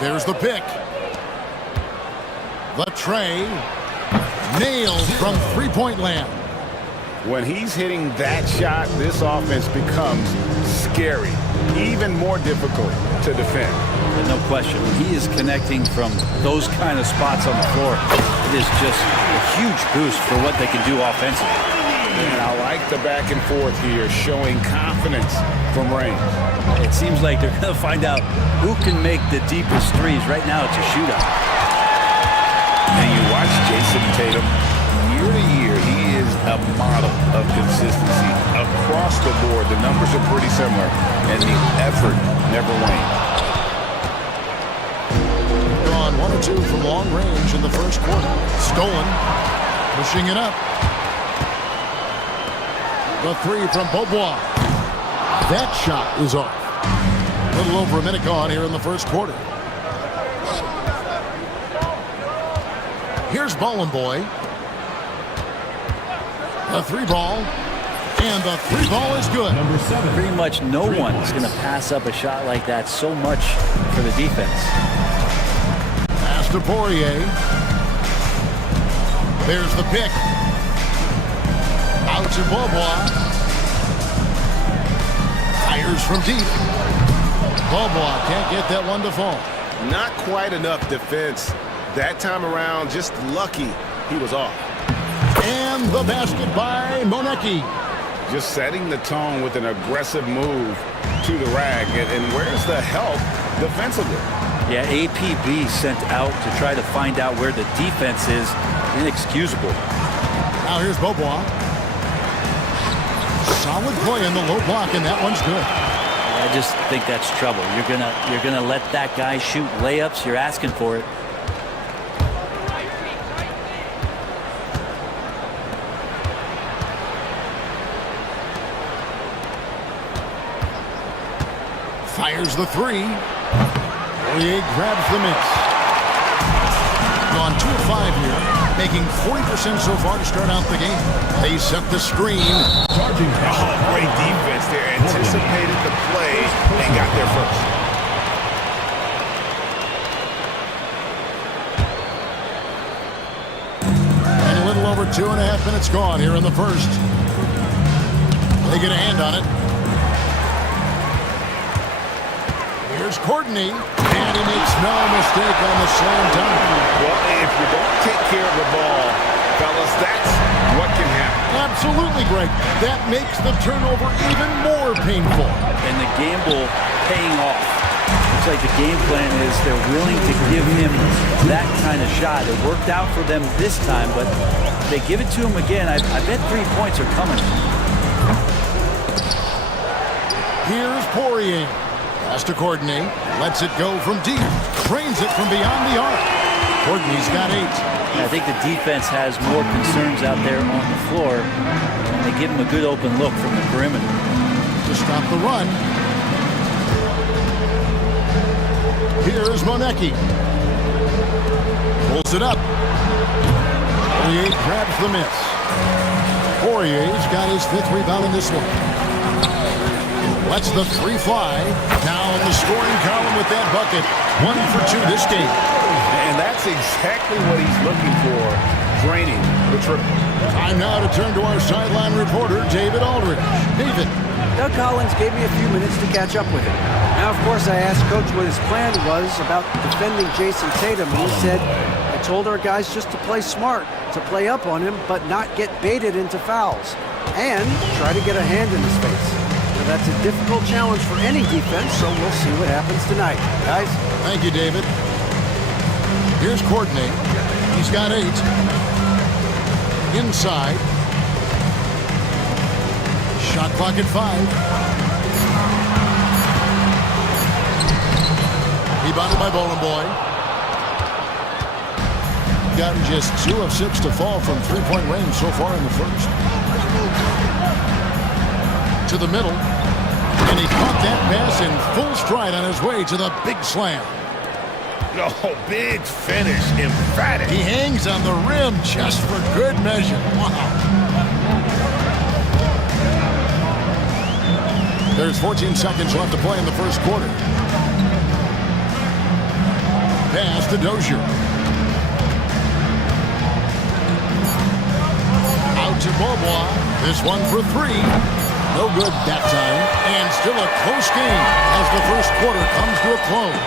There's the pick. The tray. Nailed from three-point land. When he's hitting that shot, this offense becomes scary, even more difficult to defend. And no question, when he is connecting from those kind of spots on the floor, it is just a huge boost for what they can do offensively. And I like the back and forth here, showing confidence from range. It seems like they're going to find out who can make the deepest threes. Right now, it's a shootout. And you watch Jason Tatum, year to year, he is a model of consistency. Across the board, the numbers are pretty similar, and the effort never wanes. Drawn 1 or 2 from long range in the first quarter. Stolen, pushing it up. The three from Beaubois. That shot is off. A little over a minute gone here in the first quarter. Here's Ballin' Boy. The three ball. And the three ball is good. Number 7. Pretty much no one is going to pass up a shot like that so much for the defense. Pass to Poirier. There's the pick. Out to Beaubois. Fires from deep. Beaubois can't get that one to fall. Not quite enough defense. That time around, just lucky he was off. And the basket by Monecki. Just setting the tone with an aggressive move to the rack. And where's the help defensively? Yeah, APB sent out to try to find out where the defense is. Inexcusable. Now here's Beaubois. Solid play in the low block, and that one's good. I just think that's trouble. You're gonna let that guy shoot layups. You're asking for it. Fires the three. Poirier grabs the miss. Gone 2 of 5 here, making 40% so far to start out the game. They set the screen. Oh, great defense there. Anticipated the play and got there first. And a little over 2.5 minutes gone here in the first. They get a hand on it. Here's Courtney, and he makes no mistake on the slam dunk. Well, if you don't take care of the ball, fellas, that's what can happen. Absolutely, Greg. That makes the turnover even more painful. And the gamble paying off. Looks like the game plan is they're willing to give him that kind of shot. It worked out for them this time, but if they give it to him again, I bet 3 points are coming. Here's Poirier. Pass to Courtney. Lets it go from deep. Trains it from beyond the arc. Courtney's got 8. I think the defense has more concerns out there on the floor, and they give him a good open look from the perimeter. To stop the run. Here's Monecki. Pulls it up. Poirier grabs the miss. Poirier's got his 5th rebound in this one. Lets the three fly. Now in the scoring column with that bucket. 1 for 2 this game. And that's exactly what he's looking for, draining the triple. Time now to turn to our sideline reporter, David Aldridge. David. Doug Collins gave me a few minutes to catch up with him. Now, of course, I asked Coach what his plan was about defending Jason Tatum, and he said, I told our guys just to play smart, to play up on him, but not get baited into fouls, and try to get a hand in his face. Now, that's a difficult challenge for any defense, so we'll see what happens tonight. Guys? Thank you, David. Here's Courtney. He's got 8. Inside. Shot clock at 5. Rebounded by Ballin' Boy. Gotten just 2 of 6 to fall from 3-point range so far in the first. To the middle. And he caught that pass in full stride on his way to the big slam. Oh, big finish, emphatic. He hangs on the rim just for good measure. Wow. There's 14 seconds left to play in the first quarter. Pass to Dozier. Out to Beaubois. This one for three. No good that time. And still a close game as the first quarter comes to a close.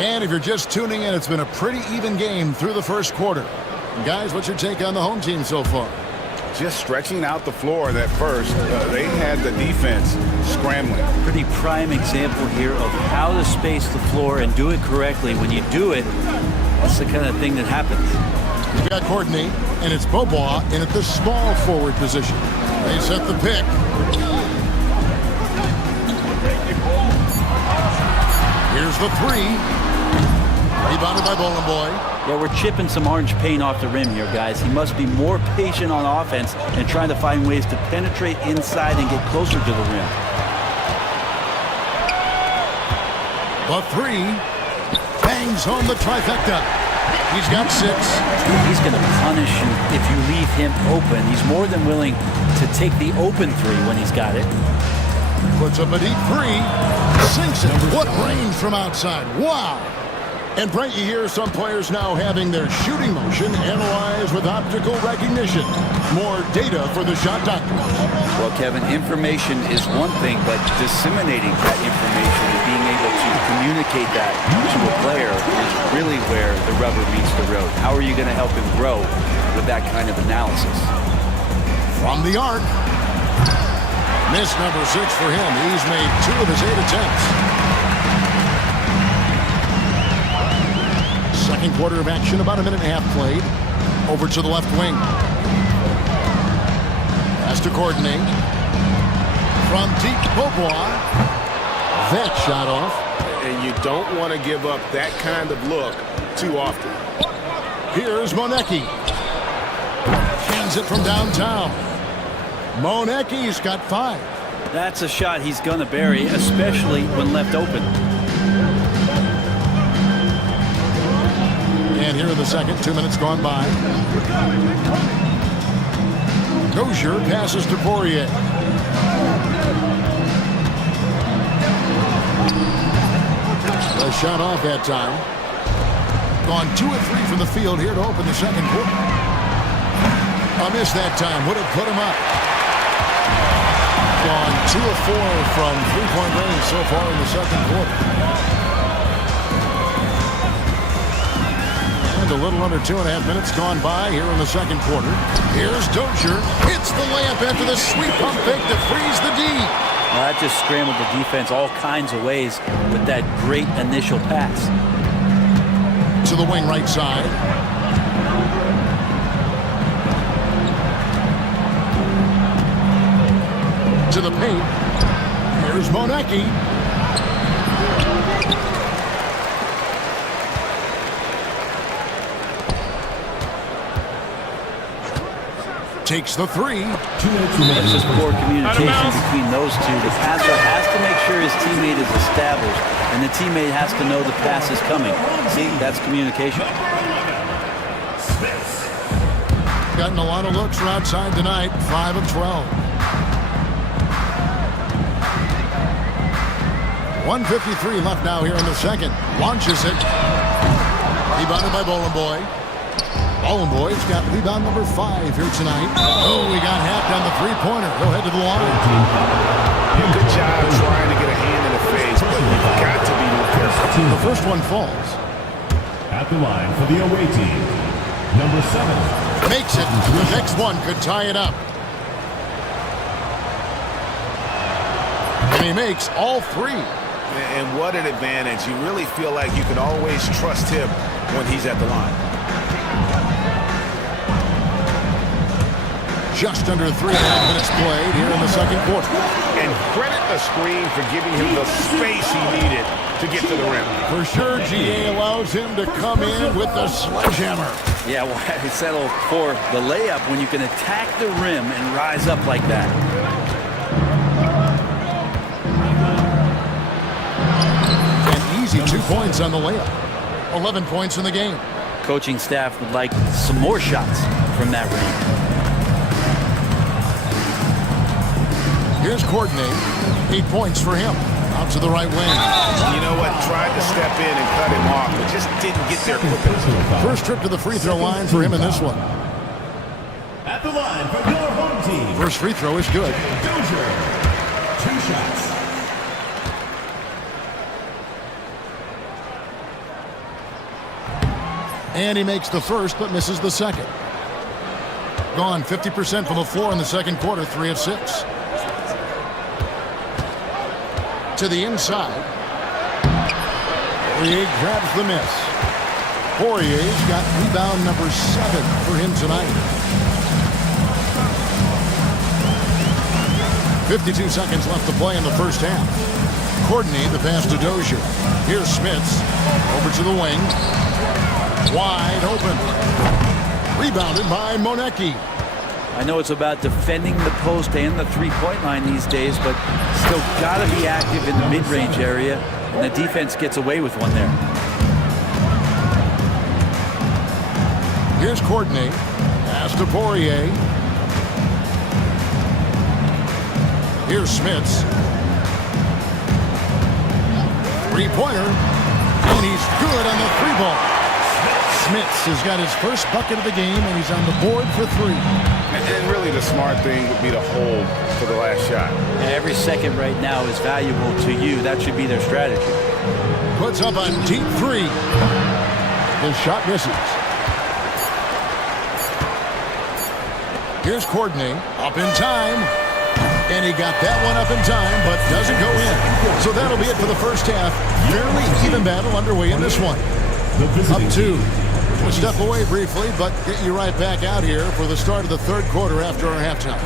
And if you're just tuning in, it's been a pretty even game through the first quarter. Guys, what's your take on the home team so far? Just stretching out the floor that first. They had the defense scrambling. Pretty prime example here of how to space the floor and do it correctly. When you do it, that's the kind of thing that happens. We've got Courtney, and it's Beaubois in at the small forward position. They set the pick. Here's the three. Rebounded by Bowling Boy. Yeah, we're chipping some orange paint off the rim here, guys. He must be more patient on offense and trying to find ways to penetrate inside and get closer to the rim. The three. Bangs home the trifecta. He's got 6. He's going to punish you if you leave him open. He's more than willing to take the open three when he's got it. Puts up a deep 3. Sinks it. What range from outside. Wow. And Brent, you hear some players now having their shooting motion analyzed with optical recognition. More data for the shot doctors. Well, Kevin, information is one thing, but disseminating that information and being able to communicate that to a player is really where the rubber meets the road. How are you going to help him grow with that kind of analysis? From the arc. Miss number 6 for him. He's made 2 of his 8 attempts. Second quarter of action, about a minute and a half played. Over to the left wing. Pass to Courtney. From deep, Beaubois. That shot off. And you don't want to give up that kind of look too often. Here's Monecki. Hands it from downtown. Monecki's got 5. That's a shot he's going to bury, especially when left open. And here in the second, 2 minutes gone by. Dozier passes to Poirier. A shot off that time. Gone 2 of 3 from the field here to open the second quarter. A miss that time. Would have put him up. Gone 2 of 4 from three-point range so far in the second quarter. A little under 2.5 minutes gone by here in the second quarter. Here's Dozier. Hits the layup after the sweep pump fake to freeze the D. Well, that just scrambled the defense all kinds of ways with that great initial pass. To the wing right side. To the paint. Here's Monecki. Takes the 3. That's just poor communication between those two. The passer has to make sure his teammate is established, and the teammate has to know the pass is coming. See, that's communication. Gotten a lot of looks from outside tonight. 5 of 12. 1:53 left now here in the second. Launches it. Rebounded by Bowling Boy. Bowling Boy's got rebound number 5 here tonight. Oh, we got half down the three-pointer. He'll head to the line. Good job trying to get a hand in the face, but you've got to be more careful. The first one falls. At the line for the away team, number 7. Makes it. The next one could tie it up. And he makes all 3. And what an advantage. You really feel like you can always trust him when he's at the line. Just under 3.5 minutes played here in the second quarter. And credit the screen for giving him the space he needed to get to the rim. For sure, GA allows him to come in with the sledgehammer. Yeah, well, I settle for the layup when you can attack the rim and rise up like that. An easy 2 points on the layup. 11 points in the game. Coaching staff would like some more shots from that range. Here's Courtney. 8 points for him. Out to the right wing. You know what? Tried to step in and cut him off, but just didn't get there quick enough. First trip to the free throw line for him in this one. At the line for your home team. First free throw is good. Dozier. 2 shots. And he makes the first, but misses the second. Gone 50% from the floor in the second quarter, 3 of 6. To the inside. Poirier grabs the miss. Poirier's got rebound number 7 for him tonight. 52 seconds left to play in the first half. Courtney, the pass to Dozier. Here's Smits. Over to the wing. Wide open. Rebounded by Monecki. I know it's about defending the post and the three-point line these days, but still got to be active in the mid-range area, and the defense gets away with one there. Here's Courtney. Pass to Poirier. Here's Smits. Three-pointer. And he's good on the 3-ball. Smits has got his first bucket of the game, and he's on the board for 3. And really the smart thing would be to hold for the last shot. And every second right now is valuable to you. That should be their strategy. Puts up a deep 3. The shot misses. Here's Courtney. Up in time. And he got that one up in time, but doesn't go in. So that'll be it for the first half. Fairly even battle underway in this one. Up 2. We'll step away briefly, but get you right back out here for the start of the third quarter after our halftime.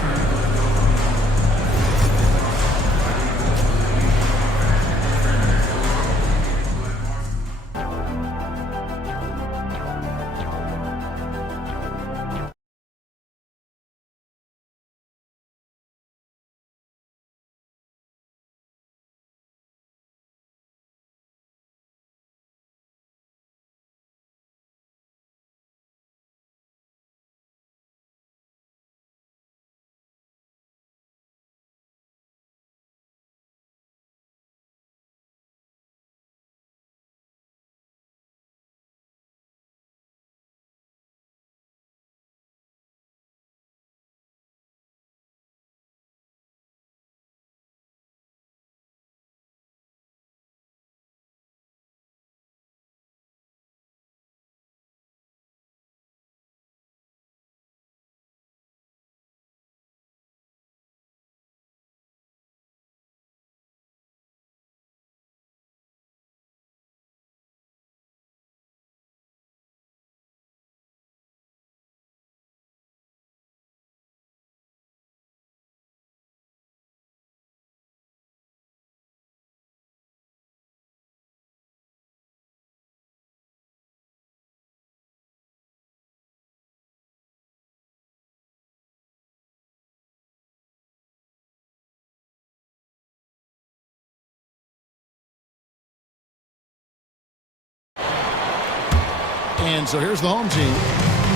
And so here's the home team.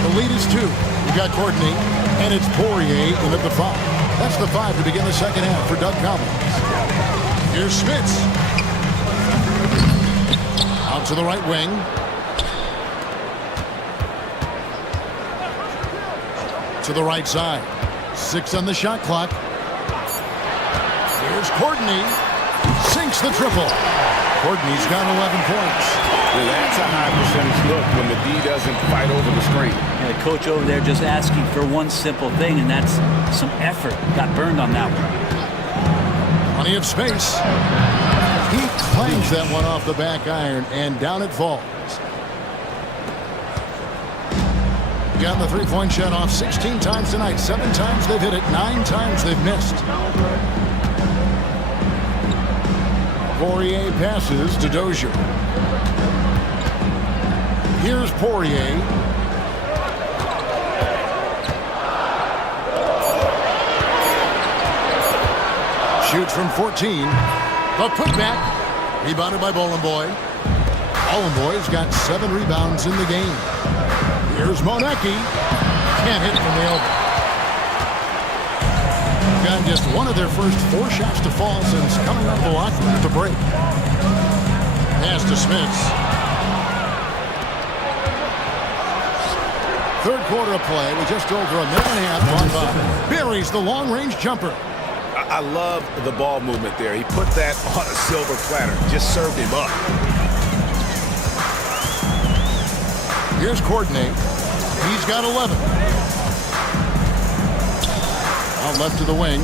The lead is 2. We've got Courtney, and it's Poirier in at the 5. That's the 5 to begin the second half for Doug Collins. Here's Smits. Out to the right wing. To the right side. 6 on the shot clock. Here's Courtney. Sinks the triple. Courtney's got 11 points. Well, that's a high percentage look when the D doesn't fight over the screen. Yeah, the coach over there just asking for one simple thing, and that's some effort. Got burned on that one. Plenty of space. He clangs that one off the back iron, and down it falls. Got the three-point shot off 16 times tonight. 7 times they've hit it. 9 times they've missed. Poirier passes to Dozier. Here's Poirier. Shoots from 14. A putback. Rebounded by Boy. Boy's got 7 rebounds in the game. Here's Monecki. Can't hit from the elbow. Got just one of their first 4 shots to fall since coming out of the locker room at the break. Pass to Smits. Third quarter of play with just over a minute and a half gone by. Buries the long-range jumper. I love the ball movement there. He put that on a silver platter. Just served him up. Here's Courtney. He's got 11. Out left to the wing.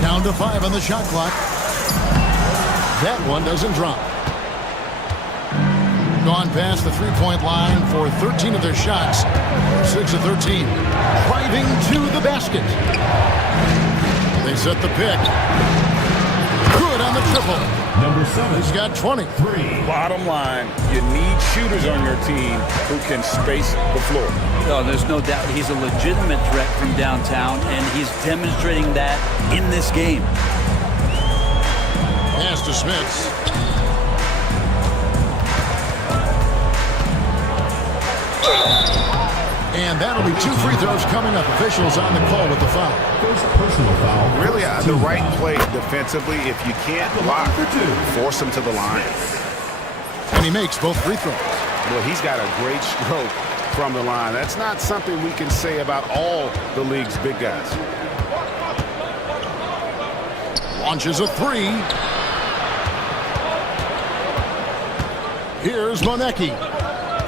Down to 5 on the shot clock. That one doesn't drop. Gone past the three-point line for 13 of their shots. 6 of 13. Driving to the basket. They set the pick. Good on the triple. Number 7. He's got 23. Bottom line, you need shooters on your team who can space the floor. No, there's no doubt he's a legitimate threat from downtown, and he's demonstrating that in this game. Pass to Smits. And that'll be 2 free throws coming up. Officials on the call with the foul. First personal foul. Really the right play defensively. If you can't block, force him to the line. And he makes both free throws. Well, he's got a great stroke from the line. That's not something we can say about all the league's big guys. Launches a 3. Here's Monecki.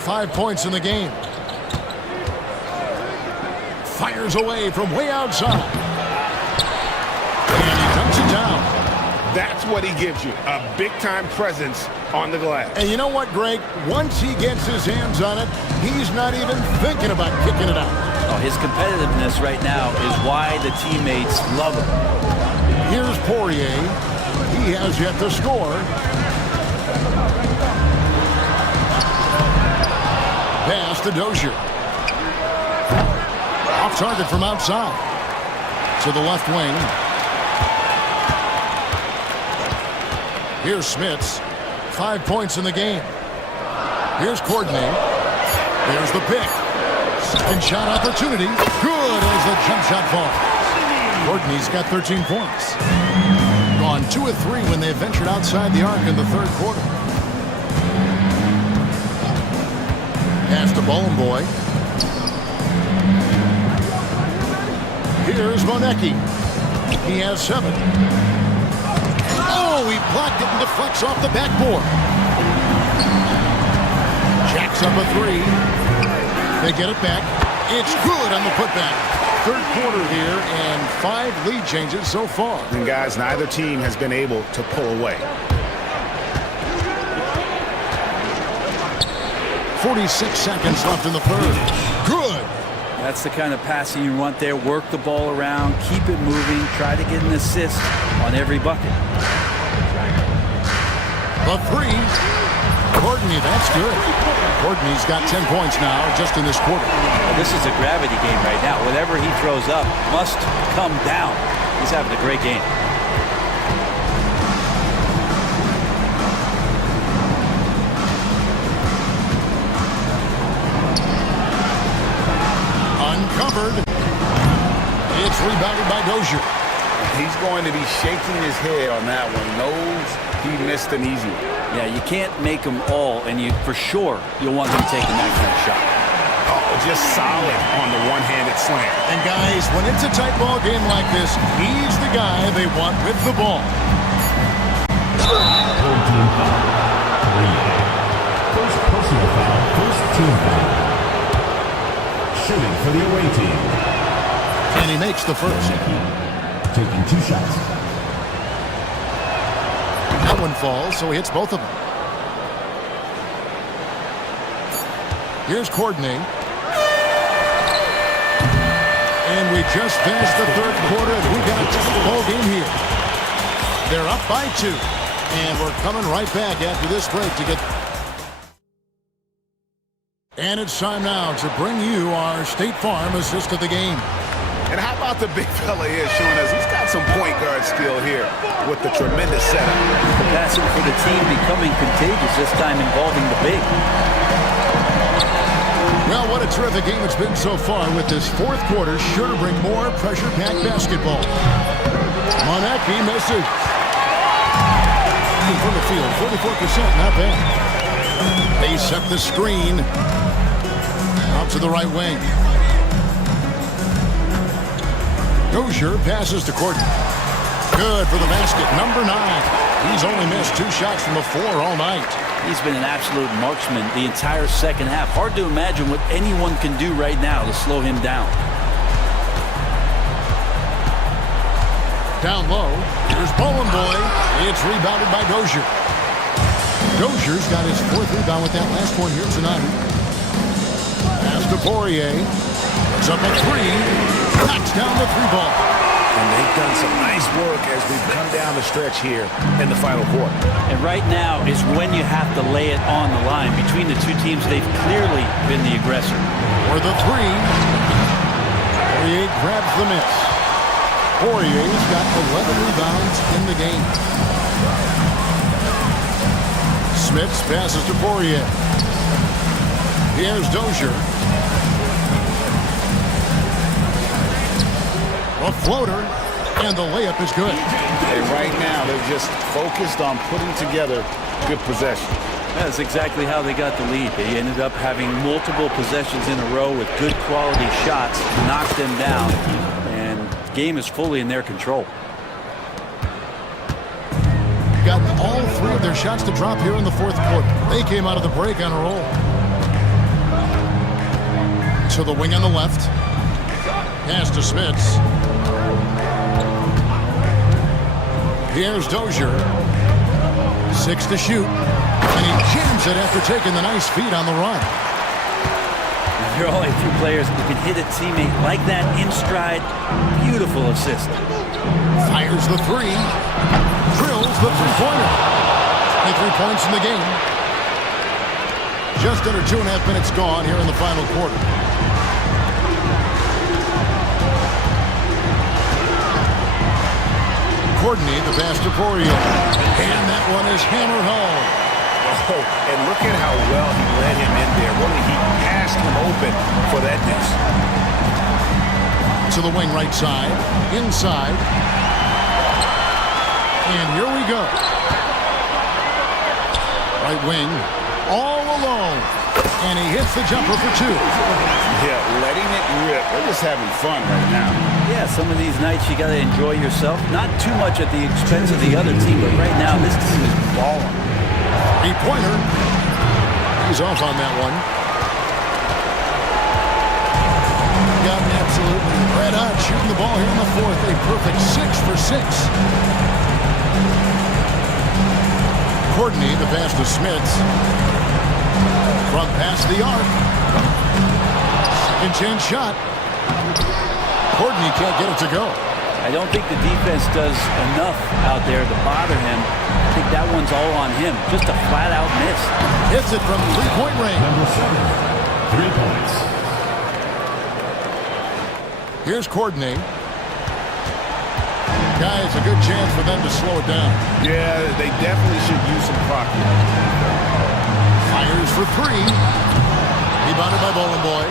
5 points in the game. Fires away from way outside. And he dumps it down. That's what he gives you, a big-time presence on the glass. And you know what, Greg? Once he gets his hands on it, he's not even thinking about kicking it out. Oh, his competitiveness right now is why the teammates love him. Here's Poirier. He has yet to score. Pass to Dozier. Off target from outside. To the left wing. Here's Smits. 5 points in the game. Here's Courtney. There's the pick. Second shot opportunity. Good as the jump shot falls. Courtney's got 13 points. Gone 2 of 3 when they ventured outside the arc in the third quarter. Pass to Boy. Here's Monecki. He has 7. Oh, he blocked it and deflects off the backboard. Jacks up a 3. They get it back. It's good on the putback. Third quarter here and 5 lead changes so far. And guys, neither team has been able to pull away. 46 seconds left in the third. Good. That's the kind of passing you want there. Work the ball around, keep it moving, try to get an assist on every bucket. The 3. Courtney, that's good. Courtney's got 10 points now just in this quarter. Well, this is a gravity game right now. Whatever he throws up must come down. He's having a great game. Uncovered. It's rebounded by Dozier. He's going to be shaking his head on that one. Knows he missed an easy one. Yeah, you can't make them all, and you for sure you'll want them taking that kind of shot. Oh, just solid on the one-handed slam. And guys, when it's a tight ball game like this, he's the guy they want with the ball. First personal foul, first team foul. Shooting for the away team. And he makes the first. Taking 2 shots. That one falls, so he hits both of them. Here's Courtney. And we just finished the third quarter, and we got a tight ball game here. They're up by 2. And we're coming right back after this break to get... And it's time now to bring you our State Farm assist of the game. And how about the big fella here showing us he's got some point guard skill here with the tremendous setup. The passing for the team becoming contagious, this time involving the big. a terrific game it's been so far, with this fourth quarter sure to bring more pressure-packed basketball. Monecki misses. From the field, 44%, not bad. They set the screen. Out to the right wing. Dozier passes to Courtney. Good for the basket, number 9. He's only missed 2 shots from the floor all night. He's been an absolute marksman the entire second half. Hard to imagine what anyone can do right now to slow him down. Down low, here's Bowling Boy. It's rebounded by Dozier. Dozier's got his 4th rebound with that last one here tonight. Pass to Poirier. It's up a 3. Knocks down the 3 ball. And they've done some nice work as we've come down the stretch here in the final quarter. And right now is when you have to lay it on the line. Between the two teams, they've clearly been the aggressor. For the 3. Poirier grabs the miss. Poirier's got 11 rebounds in the game. Smits passes to Poirier. Here's Dozier. A floater, and the layup is good. And right now, they're just focused on putting together good possession. That's exactly how they got the lead. They ended up having multiple possessions in a row with good quality shots, knocked them down, and the game is fully in their control. Gotten all 3 of their shots to drop here in the 4th quarter. They came out of the break on a roll. To the wing on the left. Pass to Smits. Here's Dozier. 6 to shoot. And he jams it after taking the nice feed on the run. There are only a few players who can hit a teammate like that in stride. Beautiful assist. Fires the 3. Drills the 3-pointer. 23 points in the game. Just under 2.5 minutes gone here in the final quarter. Courtney, the pass to Poirier. And that one is hammered home. Oh, and look at how well he led him in there. Really, he passed him open for that miss. To the wing right side. Inside. And here we go. Right wing. All alone. And he hits the jumper for 2. Yeah, letting it rip. They're just having fun right now. Yeah, some of these nights you got to enjoy yourself. Not too much at the expense of the other team, but right now this team is balling. 3-pointer. He's off on that one. Got absolutely red hot shooting the ball here in the 4th. A perfect 6 for 6. Courtney, the pass to Smits. From past the arc. Second chance shot. Courtney can't get it to go. I don't think the defense does enough out there to bother him. I think that one's all on him. Just a flat-out miss. Hits it from 3-point range. Number 7, 3 points. Here's Courtney. Guys, a good chance for them to slow it down. Yeah, they definitely should use some clock. Fires for 3. Rebounded by Bowling Boy.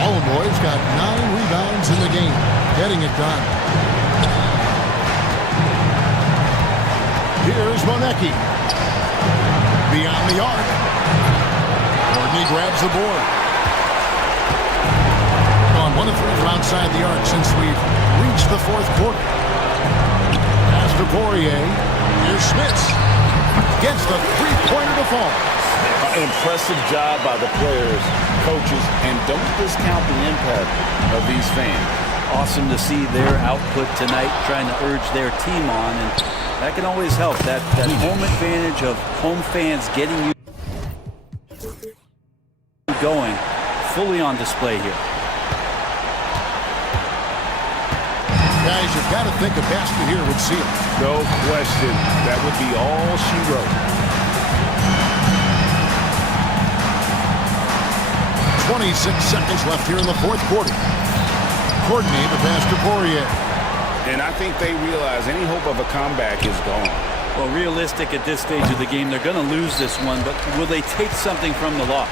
Bowling Boy's got 9 rebounds in the game. Getting it done. Here's Monecki. Beyond the arc. Courtney grabs the board. Gone 1 of 3 from outside the arc since we've reached the 4th quarter. Pass to Poirier. Here's Smits. Gets the 3-pointer to fall. Impressive job by the players, coaches, and don't discount the impact of these fans. Awesome to see their output tonight, trying to urge their team on, and that can always help. That home advantage of home fans getting you going, fully on display here. Guys, you've got to think a basket here would seal it. No question. That would be all she wrote. 26 seconds left here in the 4th quarter. Courtney, the pass to Poirier. And I think they realize any hope of a comeback is gone. Well, realistic at this stage of the game, they're going to lose this one, but will they take something from the loss?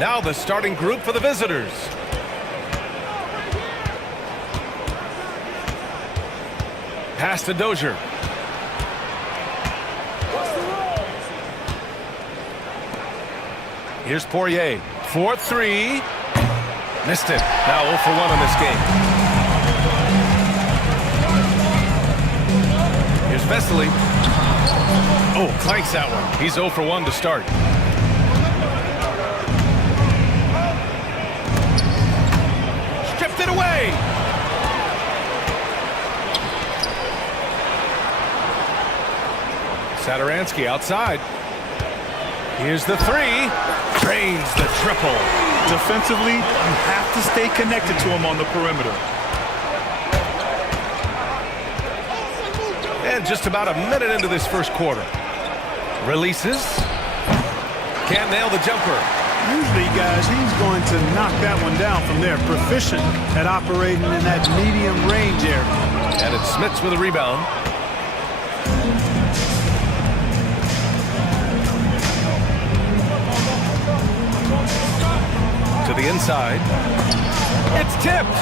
Now the starting group for the visitors. Pass to Dozier. Here's Poirier. 4-3. Missed it. Now 0 for 1 in this game. Here's Vesely. Oh, clanks that one. He's 0 for 1 to start. Stripped it away. Saturansky outside. Here's the three. Drains the triple. Defensively, you have to stay connected to him on the perimeter. And just about a minute into this first quarter. Releases. Can't nail the jumper. Usually, guys, he's going to knock that one down from there. Proficient at operating in that medium range area. And it's Smits with a rebound. To the inside. It's tipped.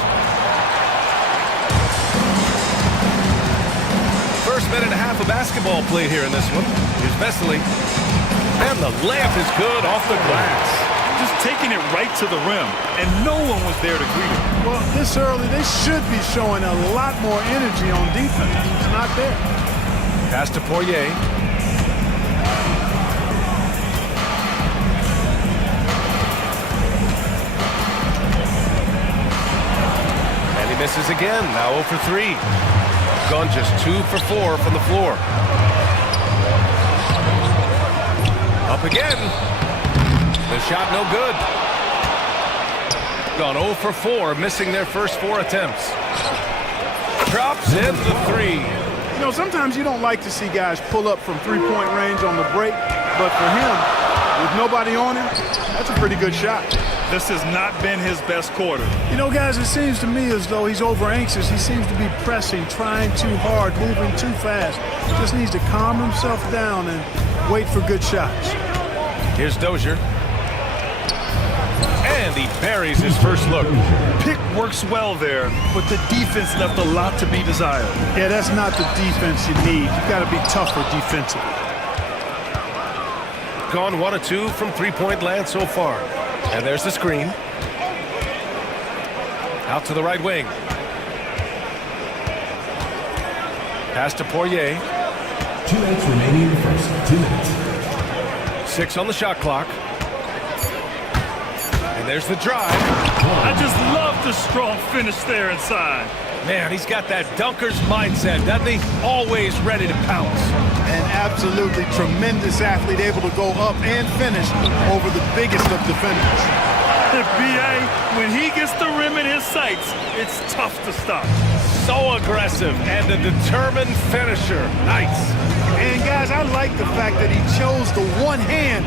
First minute and a half of basketball played here in this one. Here's Vesely. And the layup is good off the glass. Just taking it right to the rim, and no one was there to greet him. Well, this early, they should be showing a lot more energy on defense. It's not there. Pass to Poirier. Misses again. Now 0 for 3. Gone just 2 for 4 from the floor. Up again. The shot no good. Gone 0 for 4, missing their first 4 attempts. Drops in the 3. You know, sometimes you don't like to see guys pull up from three-point range on the break, but for him, with nobody on him, that's a pretty good shot. This has not been his best quarter. You know, guys, it seems to me as though he's over-anxious. He seems to be pressing, trying too hard, moving too fast. Just needs to calm himself down and wait for good shots. Here's Dozier. And he buries his first look. Pick works well there, but the defense left a lot to be desired. Yeah, that's not the defense you need. You've got to be tougher defensively. Gone 1 of 2 from three-point land so far. And there's the screen. Out to the right wing. Pass to Poirier. 2 minutes remaining in the first. 2 minutes. 6 on the shot clock. And there's the drive. I just love the strong finish there inside. Man, he's got that dunker's mindset, doesn't he? Always ready to pounce. An absolutely tremendous athlete, able to go up and finish over the biggest of defenders. The BA, when he gets the rim in his sights, it's tough to stop. So aggressive and a determined finisher. Nice. And guys, I like the fact that he chose the one-hand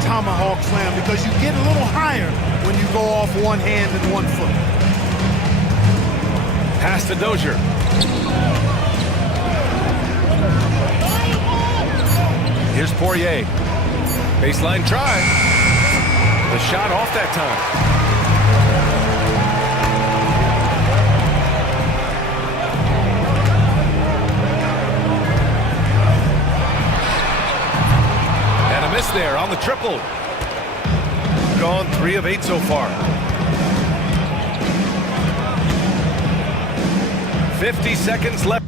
tomahawk slam because you get a little higher when you go off one hand and 1 foot. Pass to Dozier. Here's Poirier. Baseline drive. The shot off that time. And a miss there on the triple. Gone 3 of 8 so far. 50 seconds left.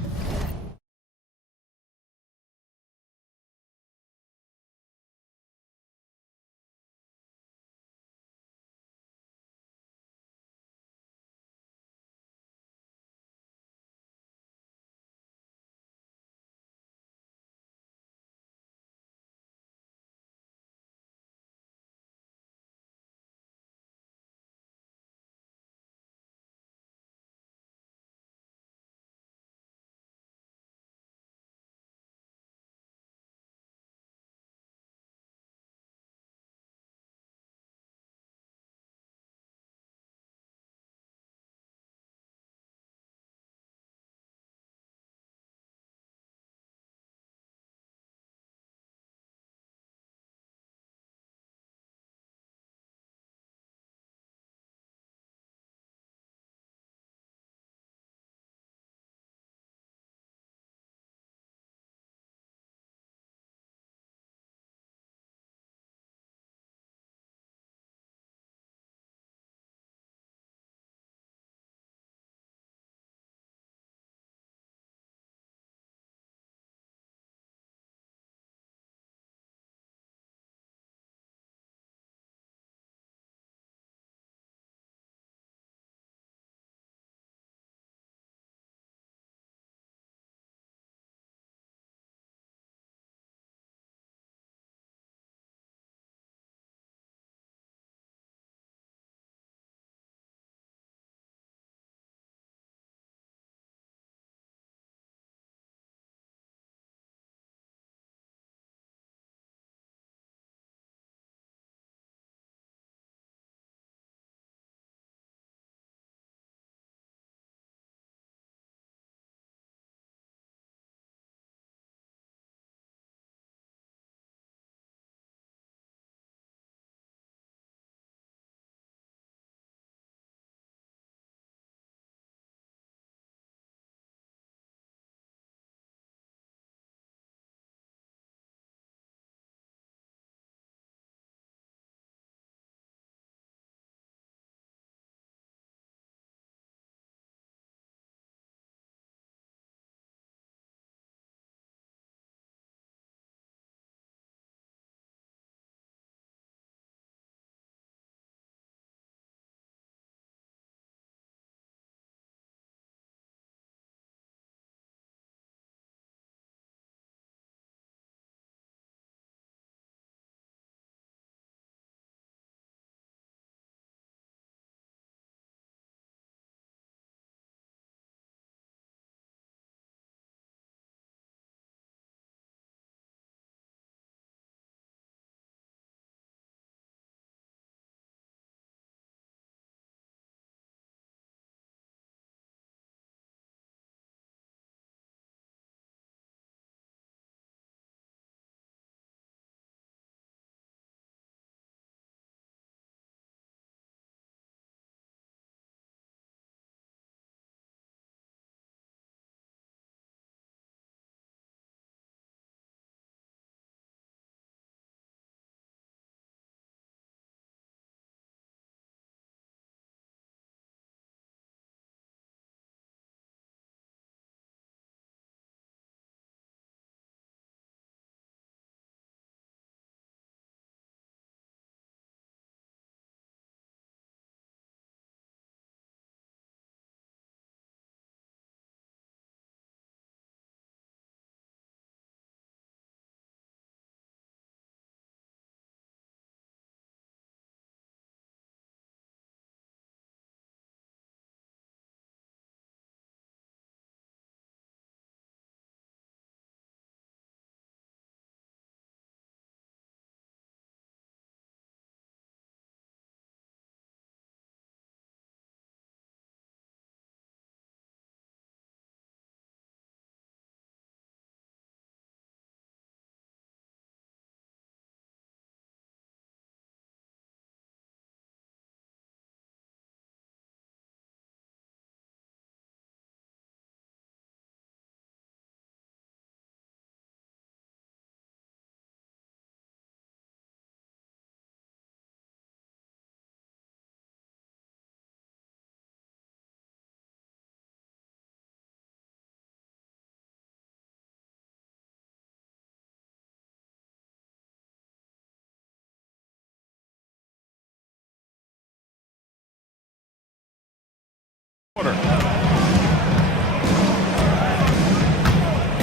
Corner.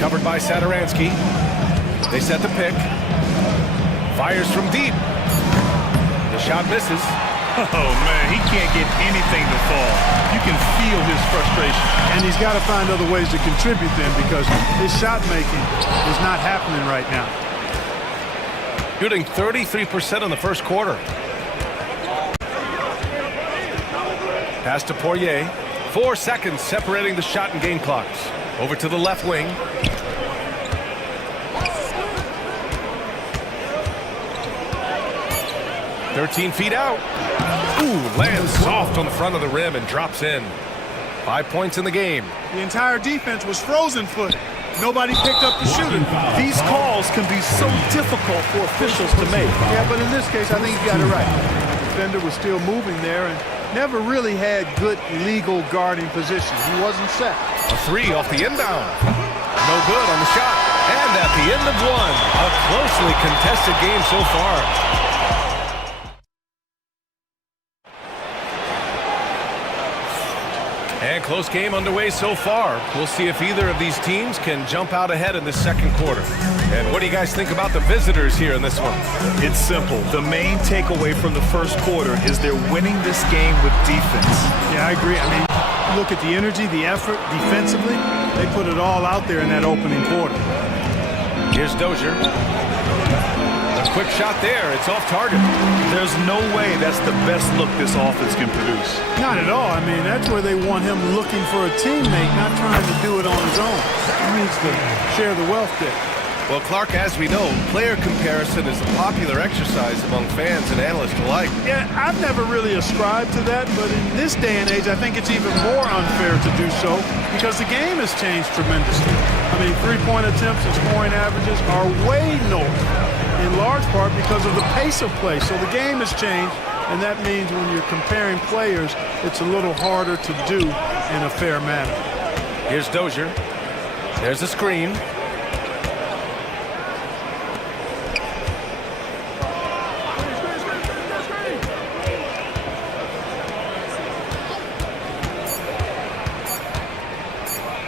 Covered by Sadaransky. They set the pick. Fires from deep. The shot misses. Oh, man, he can't get anything to fall. You can feel his frustration. And he's got to find other ways to contribute then because his shot making is not happening right now. Shooting 33% in the first quarter. Pass to Poirier. 4 seconds separating the shot and game clocks. Over to the left wing. "13 feet out. Ooh, lands soft on the front of the rim and drops in. 5 points in the game. The entire defense was frozen-footed. Nobody picked up the shooter. These calls can be so difficult for officials to make. Yeah, but in this case, I think he got it right. The defender was still moving there and never really had good legal guarding position. He wasn't set. A 3 off the inbound. No good on the shot. And at the end of one, a closely contested game so far. And close game underway so far. We'll see if either of these teams can jump out ahead in the second quarter. And what do you guys think about the visitors here in this one? It's simple. The main takeaway from the first quarter is they're winning this game with defense. Yeah, I agree. I mean, look at the energy, the effort defensively. They put it all out there in that opening quarter. Here's Dozier. A quick shot there. It's off target. There's no way that's the best look this offense can produce. Not at all. I mean, that's where they want him looking for a teammate, not trying to do it on his own. He needs to share the wealth there. Well, Clark, as we know, player comparison is a popular exercise among fans and analysts alike. Yeah, I've never really ascribed to that, but in this day and age, I think it's even more unfair to do so because the game has changed tremendously. I mean, three-point attempts and scoring averages are way north, in large part because of the pace of play. So the game has changed, and that means when you're comparing players, it's a little harder to do in a fair manner. Here's Dozier. There's a screen.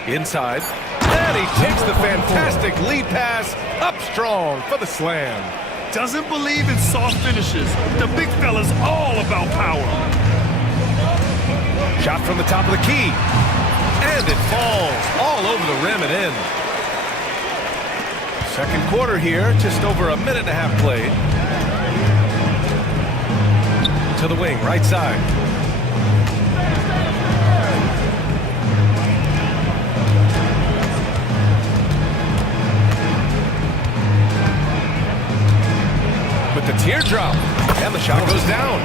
Inside. And he takes the fantastic lead pass up strong for the slam. Doesn't believe in soft finishes. The big fella's all about power. Shot from the top of the key. And it falls all over the rim and in. Second quarter here, just over a minute and a half played. To the wing, right side. With the teardrop, and the shot goes down.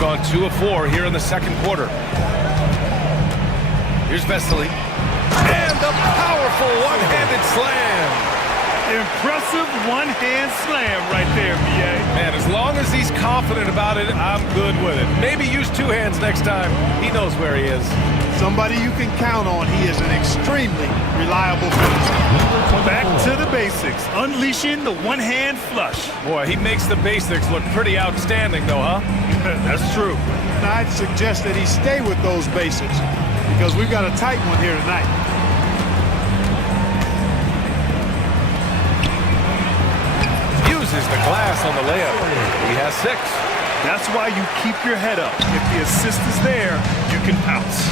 Gone 2 of 4 here in the second quarter. Here's Vesely. And the powerful one-handed slam. Impressive one-hand slam right there, B.A. Man, as long as he's confident about it, I'm good with it. Maybe use 2 hands next time. He knows where he is. Somebody you can count on. He is an extremely reliable finisher. Back to the basics, unleashing the one-hand flush. Boy, he makes the basics look pretty outstanding, though, huh? That's true. And I'd suggest that he stay with those basics because we've got a tight one here tonight. Uses the glass on the layup. He has 6. That's why you keep your head up. If the assist is there, you can pounce.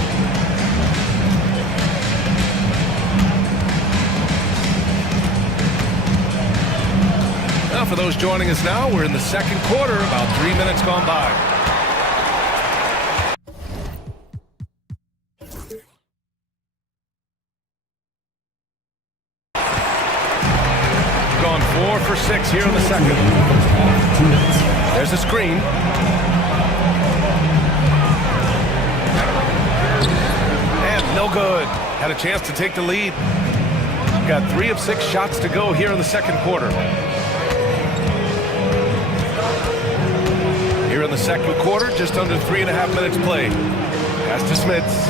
Now, for those joining us now, we're in the second quarter, about 3 minutes gone by. Gone 4 for 6 here in the second. There's a screen. And no good. Had a chance to take the lead. Got 3 of 6 shots to go here in the second quarter. Here in the second quarter, just under 3.5 minutes played. Pass to Smits.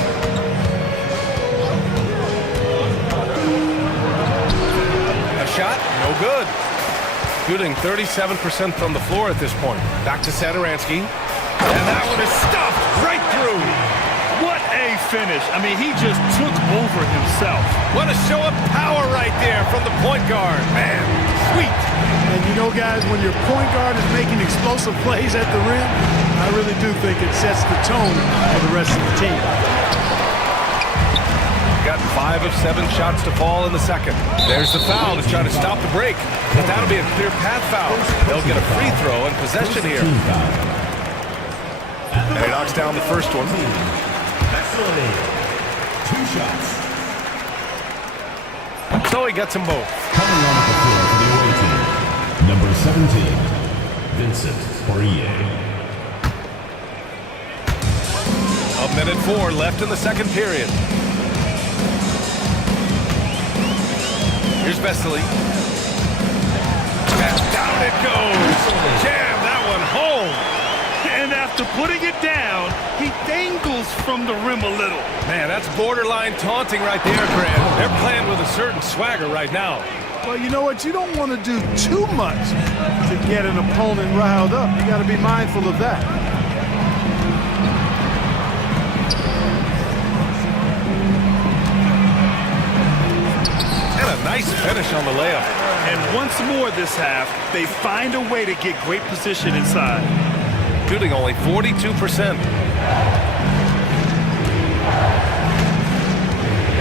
A shot, no good. Shooting 37% from the floor at this point. Back to Sadaransky. And that one is stuffed right through. What a finish. I mean, he just took over himself. What a show of power right there from the point guard. Man, sweet. And you know, guys, when your point guard is making explosive plays at the rim, I really do think it sets the tone for the rest of the team. Got 5 of 7 shots to fall in the second. There's the foul to try to stop the break. But that'll be a clear path foul. They'll get a free throw and possession here. And he knocks down the first one. 2 shots. So he gets them both. Coming on the floor for the away team. Number 17, Vincent Poirier. 1:04 left in the second period. Here's Vesely. And down it goes. Jam that one home. And after putting it down, he dangles from the rim a little. Man, that's borderline taunting right there, Grant. They're playing with a certain swagger right now. Well, you know what? You don't want to do too much to get an opponent riled up. You got to be mindful of that. And a nice finish on the layup. And once more this half, they find a way to get great position inside. Shooting only 42%.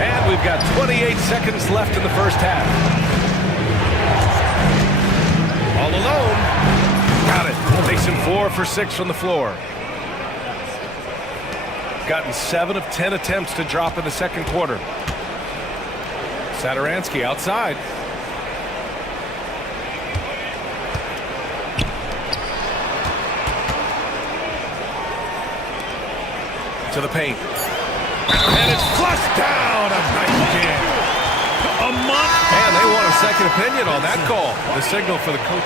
And we've got 28 seconds left in the first half. All alone. Got it. Takes him 4 for 6 from the floor. Gotten 7 of 10 attempts to drop in the second quarter. Satoransky outside. To the paint. And it's flushed down. A nice jam. A month. And they want a second opinion on that call. The signal for the coach.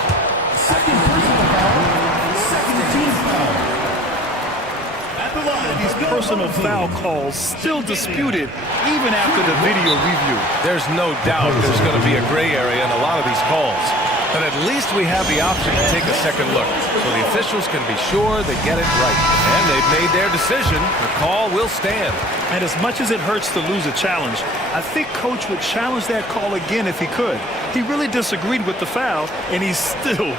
These personal foul calls still disputed even after the video review. There's no doubt there's going to be a gray area in a lot of these calls. But at least we have the option to take a second look, so the officials can be sure they get it right. And they've made their decision. The call will stand. And as much as it hurts to lose a challenge, I think Coach would challenge that call again if he could. He really disagreed with the foul, and he's still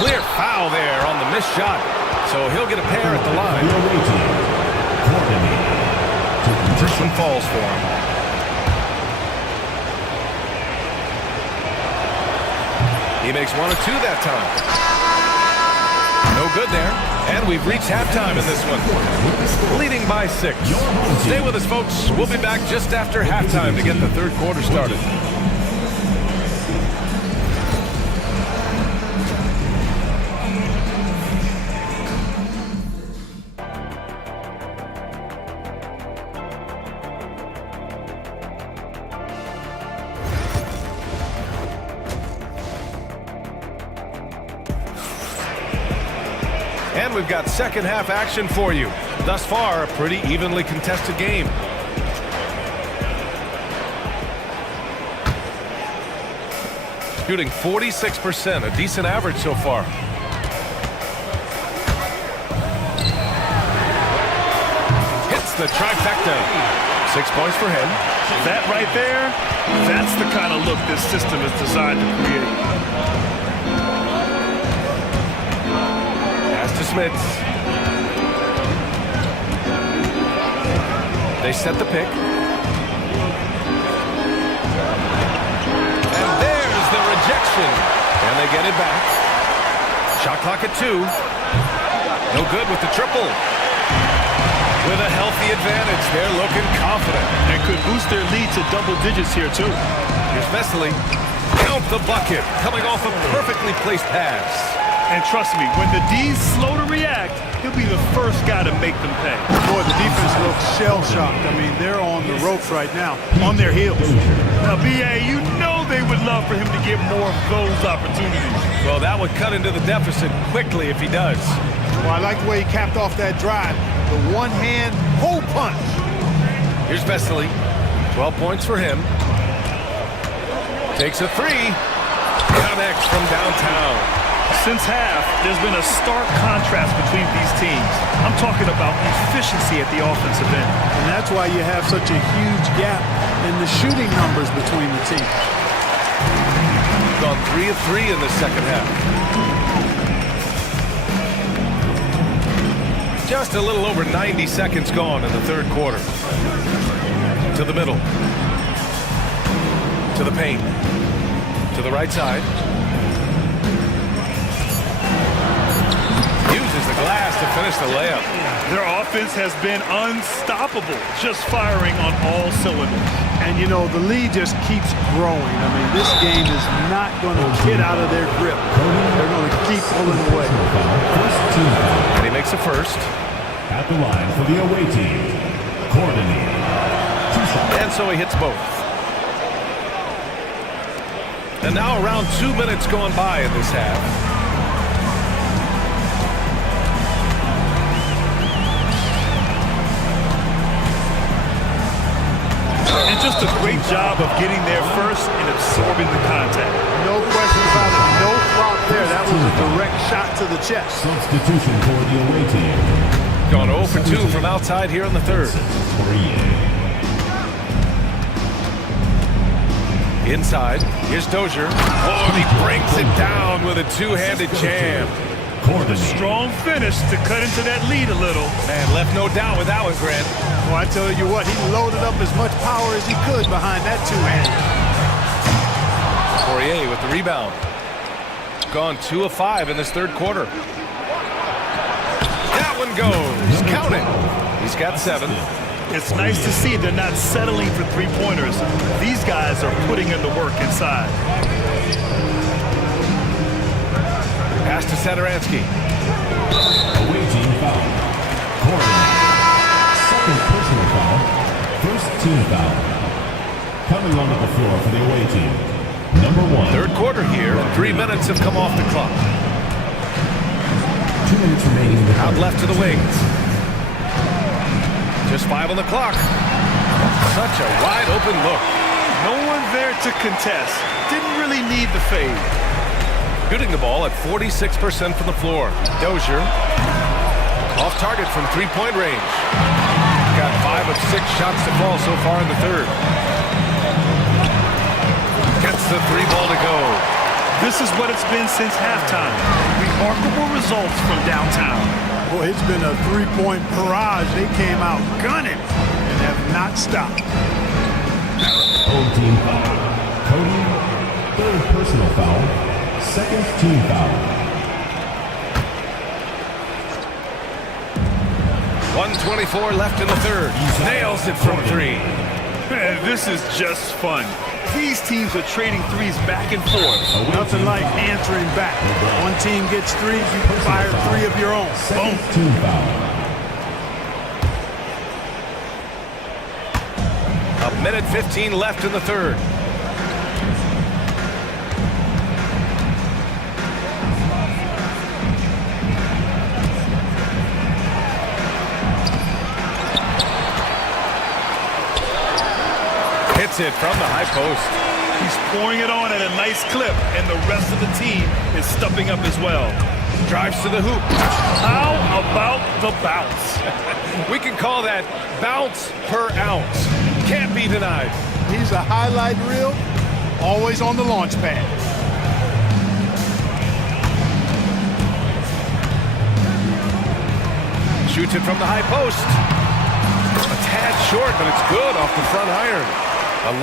Clear foul there on the missed shot. So he'll get a pair at the line. First one falls for him. He makes 1 of 2 that time. No good there. And we've reached halftime in this one. Leading by 6. Stay with us, folks. We'll be back just after halftime to get the third quarter started. And we've got second half action for you. Thus far, a pretty evenly contested game. Shooting 46%, a decent average so far. Hits the trifecta. 6 points for him. that right there, that's the kind of look this system is designed to create. Pass to Smits. They set the pick. And there's the rejection. And they get it back. Shot clock at 2. No good with the triple. With a healthy advantage, they're looking confident. And could boost their lead to double digits here, too. Here's Vesely. Count the bucket, coming off a perfectly placed pass. And trust me, when the D's slow to react, he'll be the first guy to make them pay. Boy, the defense looks shell-shocked. I mean, they're on the ropes right now, on their heels. Now, B.A., you know they they would love for him to get more of those opportunities. Well, that would cut into the deficit quickly if he does. Well, I like the way he capped off that drive. The one-hand hole punch. Here's Vesely. 12 points for him. Takes a three. Connects from downtown. Since half, there's been a stark contrast between these teams. I'm talking about efficiency at the offensive end. And that's why you have such a huge gap in the shooting numbers between the teams. Gone 3 of 3 in the second half. Just a little over 90 seconds gone in the third quarter. To the middle. To the paint. To the right side. Uses the glass to finish the layup. Their offense has been unstoppable, just firing on all cylinders. And, you know, the lead just keeps growing. I mean, this game is not going to get out of their grip. They're going to keep pulling away. And he makes a first. At the line for the away team, coordinated. And so he hits both. And now around 2 minutes gone by in this half. And just a great job of getting there first and absorbing the contact. No question about it. No flop there. That was a direct shot to the chest. Substitution for the away team. Gone 0 for 2 from outside here in the third. Inside, here's Dozier. Oh, and he brings it down with a two-handed jam. A strong finish to cut into that lead a little. Man, left no doubt with that one, Grant. Well, I tell you what, he loaded up as much power as he could behind that two-hander. Poirier with the rebound. Gone 2 of 5 in this third quarter. That one goes. Count it. He's got 7. It's nice to see they're not settling for three-pointers. These guys are putting in the work inside. Pass to Sadaransky. Away team foul. Coordinated. Second personal foul. First team foul. Coming onto the floor for the away team. Number 1. Third quarter here. 3 minutes have come off the clock. 2 minutes remaining. Out left to the wings. Just 5 on the clock. Such a wide open look. No one there to contest. Didn't really need the fade. Shooting the ball at 46% from the floor. Dozier. Off target from three-point range. Got 5 of 6 shots to fall so far in the third. Gets the 3-ball to go. This is what it's been since halftime. Remarkable results from downtown. Well, it's been a three-point barrage. They came out gunning and have not stopped. Home team foul. Cody, third personal foul. Second team foul. 1:24 left in the third. Nails it from 3. Man, this is just fun. These teams are trading threes back and forth. Nothing like answering back. One team gets 3, you fire 3 of your own. Boom. Team foul. A minute 15 left in the third. Hits it from the high post. He's pouring it on at a nice clip, and the rest of the team is stepping up as well. Drives to the hoop. How about the bounce? We can call that bounce per ounce. Can't be denied. He's a highlight reel, always on the launch pad. Shoots it from the high post. A tad short, but it's good off the front iron.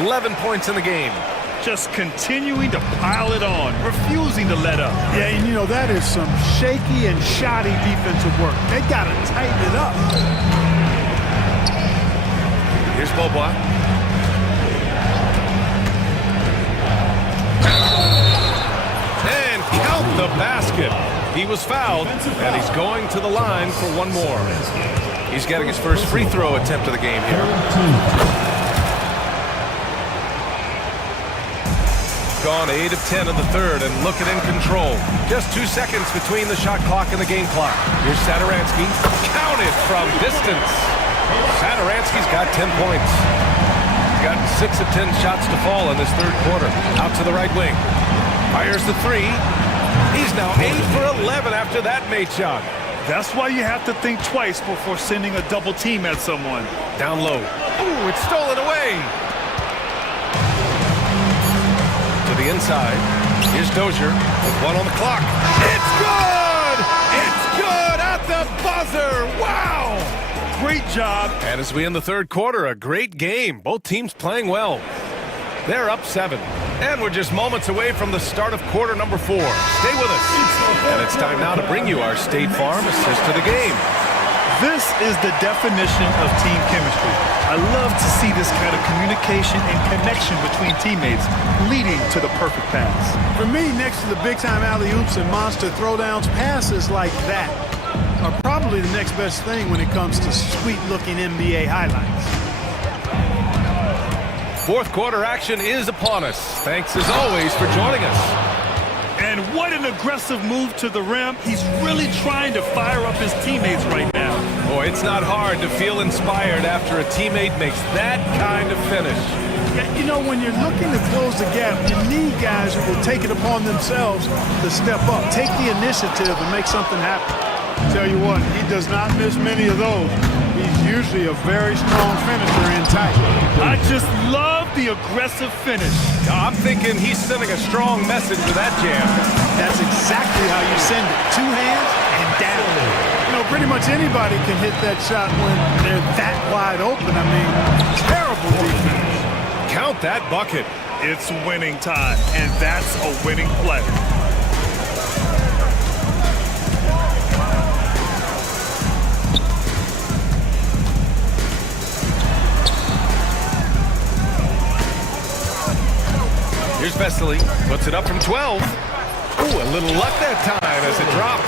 11 points in the game. Just continuing to pile it on, refusing to let up. Yeah, and you know, that is some shaky and shoddy defensive work. They got to tighten it up. Here's Beaubois. And count the basket. He was fouled, and he's going to the line for one more. He's getting his first free throw attempt of the game here. gone 8 of 10 in the third and looking in control. Just 2 seconds between the shot clock and the game clock. Here's Saturansky. Counted from distance. Saturansky's got 10 points. Got 6 of 10 shots to fall in this third quarter. Out to the right wing. Fires the three. He's now 8 for 11 after that made shot. That's why you have to think twice before sending a double team at someone. Down low. Ooh, it's stolen away. To the inside. Here's Dozier with 1 on the clock. It's good! It's good at the buzzer! Wow! Great job. And as we end the third quarter, a great game. Both teams playing well. They're up 7. And we're just moments away from the start of quarter number 4. Stay with us. And it's time now to bring you our State Farm assist to the game. This is the definition of team chemistry. I love to see this kind of communication and connection between teammates leading to the perfect pass. For me, next to the big-time alley-oops and monster throwdowns, passes like that are probably the next best thing when it comes to sweet-looking NBA highlights. Fourth quarter action is upon us. Thanks as always for joining us. And what an aggressive move to the rim. He's really trying to fire up his teammates right now. Boy, it's not hard to feel inspired after a teammate makes that kind of finish. Yeah, you know, when you're looking to close the gap, you need guys who will take it upon themselves to step up, take the initiative and make something happen. Tell you what, he does not miss many of those. He's usually a very strong finisher in tight. I just love the aggressive finish. I'm thinking he's sending a strong message with that jam. That's exactly how you send it. 2 hands and down. You know, pretty much anybody can hit that shot when they're that wide open. I mean, terrible defense. Count that bucket. It's winning time, and that's a winning play. Here's Vesely, puts it up from 12. Ooh, a little luck that time as it drops.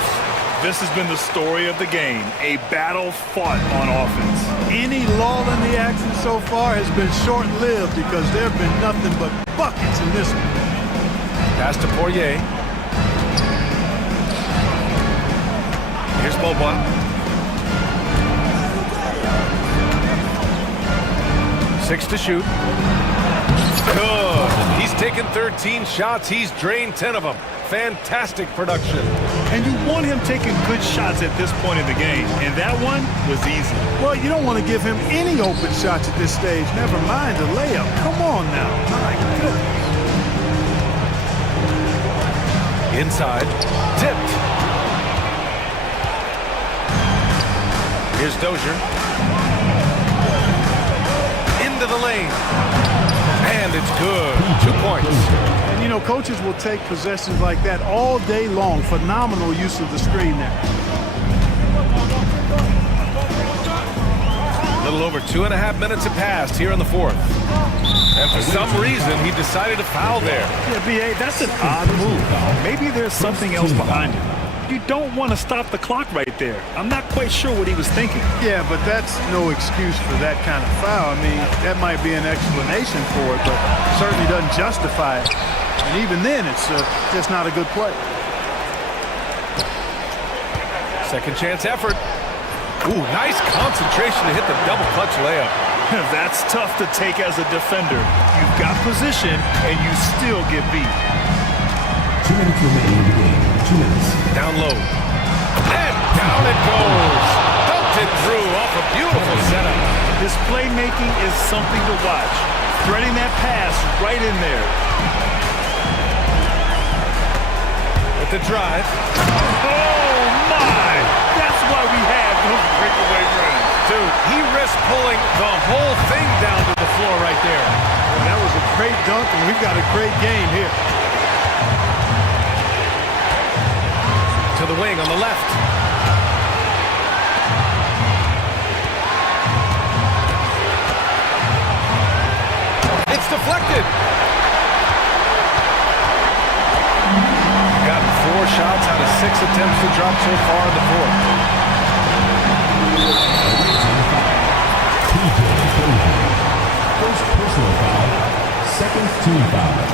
This has been the story of the game, a battle fought on offense. Any lull in the action so far has been short-lived because there have been nothing but buckets in this one. Pass to Poirier. Here's Bobois. Six to shoot. Good. He's taken 13 shots. He's drained 10 of them. Fantastic production. And you want him taking good shots at this point in the game. And that one was easy. Well, you don't want to give him any open shots at this stage. Never mind a layup. Come on now. My goodness. Inside. Tipped. Here's Dozier. Into the lane. And it's good. 2 points. And, you know, coaches will take possessions like that all day long. Phenomenal use of the screen there. A little over 2.5 minutes have passed here in the fourth. And for some reason, he decided to foul there. Yeah, B.A., that's an odd move. Maybe there's something else behind it. You don't want to stop the clock right there. I'm not quite sure what he was thinking. Yeah, but that's no excuse for that kind of foul. I mean, that might be an explanation for it, but certainly doesn't justify it. And even then, it's just not a good play. Second chance effort. Ooh, nice concentration to hit the double clutch layup. That's tough to take as a defender. You've got position, and you still get beat. 2 minutes remaining in the game. 2 minutes. Down low. And down it goes. Dumped it through off a beautiful setup. His playmaking is something to watch. Threading that pass right in there. With the drive. Oh, my! That's why we have those breakaway runs. Dude, he risked pulling the whole thing down to the floor right there. Well, that was a great dunk, and we've got a great game here. To the wing on the left. It's deflected. Gotten 4 shots out of 6 attempts to drop so far in the fourth. First personal foul, second team foul.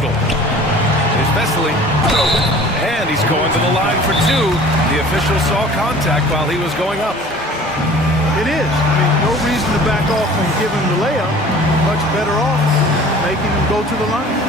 middle. Here's Vesely. And he's going to the line for two. The official saw contact while he was going up. It is. I mean, no reason to back off and give him the layup. Much better off making him go to the line.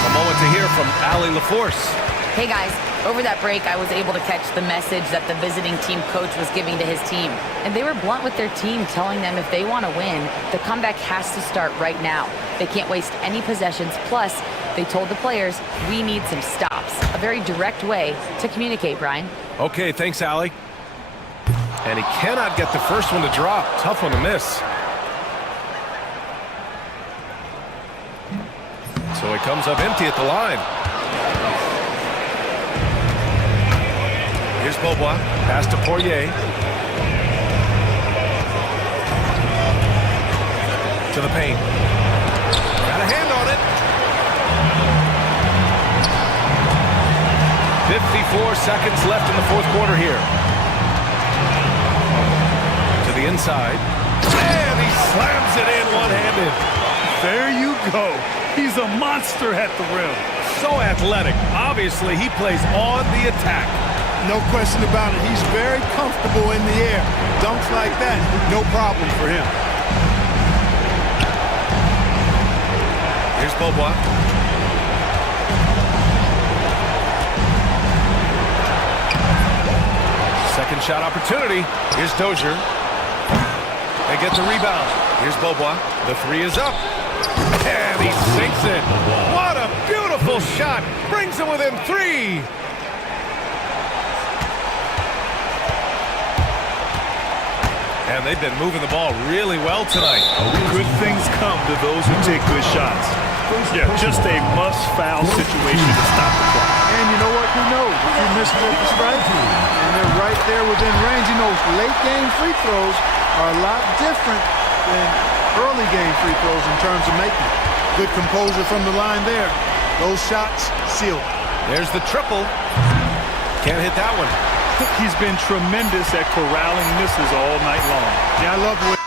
A moment to hear from Allie LaForce. Hey guys, over that break I was able to catch the message that the visiting team coach was giving to his team. And they were blunt with their team, telling them if they want to win, the comeback has to start right now. They can't waste any possessions. Plus, they told the players, we need some stops. A very direct way to communicate, Brian. Okay, thanks, Allie. And he cannot get the first one to drop. Tough one to miss. So he comes up empty at the line. Here's Beaubois. Pass to Poirier. To the paint. Got a hand on it. 54 seconds left in the fourth quarter here. To the inside. And he slams it in one-handed. There you go. He's a monster at the rim. So athletic. Obviously, he plays on the attack. No question about it. He's very comfortable in the air. Dunks like that, no problem for him. Here's Beaubois. Second shot opportunity. Here's Dozier. They get the rebound. Here's Beaubois. The three is up. And he sinks it. What a beautiful shot. Brings him within three. And they've been moving the ball really well tonight. Good things come to those who take good shots. Yeah, just a must-foul situation to stop the clock. And you know what? Who knows? If you miss it at the strike, and they're right there within range. You know, late game free throws are a lot different than early game free throws in terms of making. Good composure from the line there. Those shots sealed. There's the triple. Can't hit that one. He's been tremendous at corralling misses all night long. Yeah, I love the way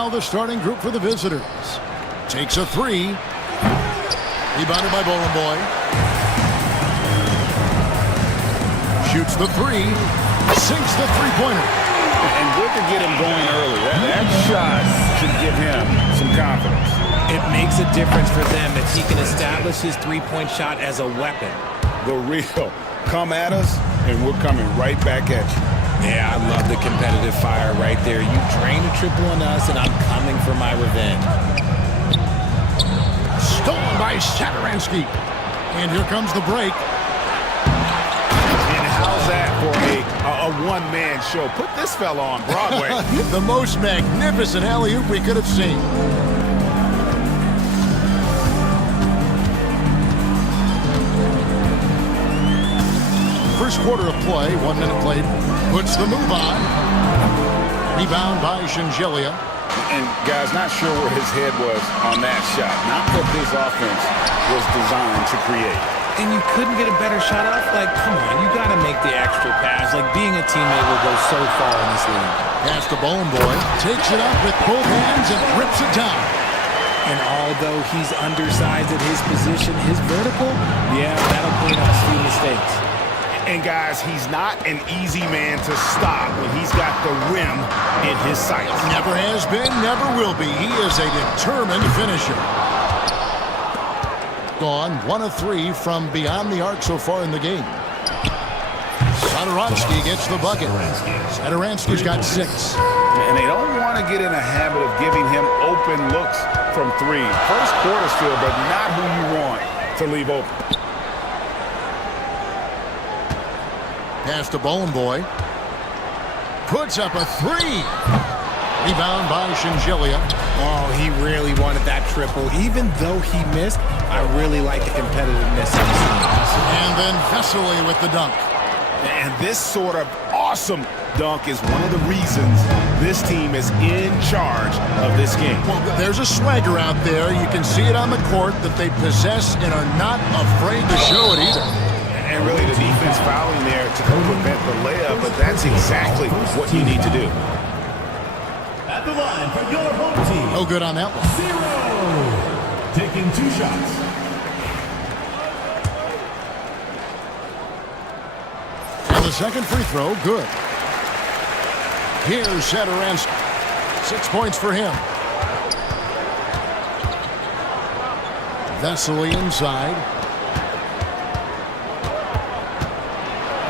Now the starting group for the visitors. Takes a three. Rebounded by Bowling Boy. Shoots the three. Sinks the three-pointer. And good to get him going early. That shot should give him some confidence. It makes a difference for them if he can establish his three-point shot as a weapon. The real come at us, and we're coming right back at you. Yeah, I love the competitive fire right there. You drain a triple on us, and I'm coming for my revenge. Stolen by Saturansky. And here comes the break. And how's that for a one-man show? Put this fella on Broadway. The most magnificent alley-oop we could have seen. First quarter of play, 1 minute played, puts the move on. Rebound by Shingelia. And guys, not sure where his head was on that shot. Not what his offense was designed to create. And you couldn't get a better shot off? Like, come on, you got to make the extra pass. Like, being a teammate will go so far in this league. Pass to Bowling Boy, takes it up with both hands and rips it down. And although he's undersized at his position, his vertical, yeah, that'll clean up a few mistakes. And guys, he's not an easy man to stop when he's got the rim in his sights. Never has been, never will be. He is a determined finisher. Gone 1 of 3 from beyond the arc so far in the game. Saturansky gets the bucket. Saturansky's got 6. And they don't want to get in a habit of giving him open looks from 3. First quarter still, but not who you want to leave open. Pass to Bowling Boy. Puts up a 3. Rebound by Shingelia. Oh, he really wanted that triple. Even though he missed, I really like the competitiveness of his team. And then Vesely with the dunk. And this sort of awesome dunk is one of the reasons this team is in charge of this game. Well, there's a swagger out there. You can see it on the court that they possess and are not afraid to show it either. And really the defense fouling there to prevent the layup, but that's exactly what you need to do. At the line for your home team. No good on that one. 0. Taking 2 shots. And the second free throw, good. Here's Saturansky. 6 points for him. Vesely inside.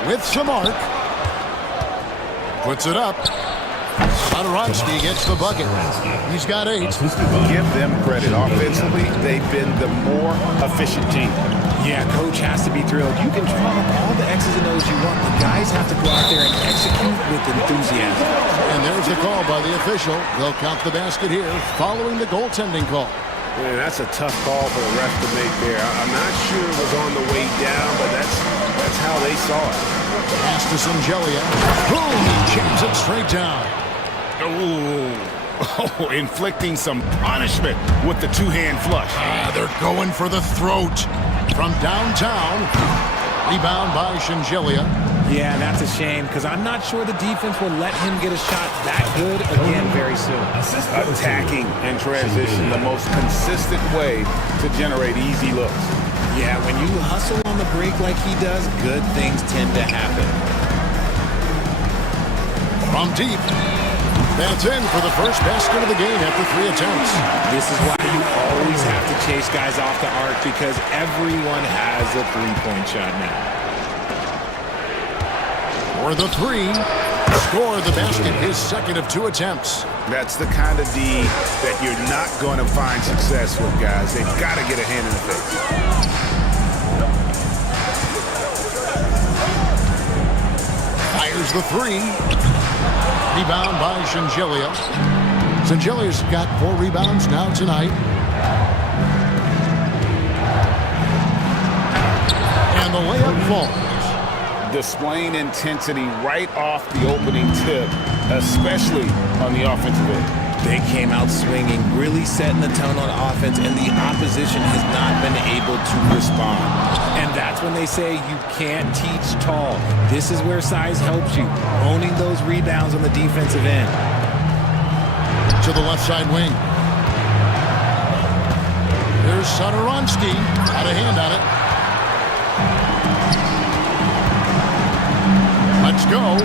With some arc. Puts it up. Saturansky gets the bucket. He's got 8. Give them credit. Offensively, they've been the more efficient team. Yeah, coach has to be thrilled. You can draw up all the X's and O's you want. The guys have to go out there and execute with enthusiasm. And there's the call by the official. They'll count the basket here following the goaltending call. Man, that's a tough call for the ref to make there. I'm not sure it was on the way down, but that's how they saw it. Pass to Shingelia. Boom! He jams it straight down. Oh, inflicting some punishment with the two-hand flush. They're going for the throat. From downtown. Rebound by Shingelia. Yeah, that's a shame because I'm not sure the defense will let him get a shot that good again very soon. Attacking and transition, the most consistent way to generate easy looks. Yeah, when you hustle on the break like he does, good things tend to happen. From deep. That's in for the first basket of the game after 3 attempts. This is why you always have to chase guys off the arc because everyone has a three-point shot now. For the 3. Score the basket, his second of 2 attempts. That's the kind of D that you're not going to find success with, guys. They've got to get a hand in the face. Fires the 3. Rebound by Shingelia. Shingelia's got 4 rebounds now tonight. And the layup falls. Displaying intensity right off the opening tip, especially on the offensive end. They came out swinging, really setting the tone on offense, and the opposition has not been able to respond. And that's when they say you can't teach tall. This is where size helps you, owning those rebounds on the defensive end. To the left side wing. Here's Satoransky. Got a hand on it. Let's go.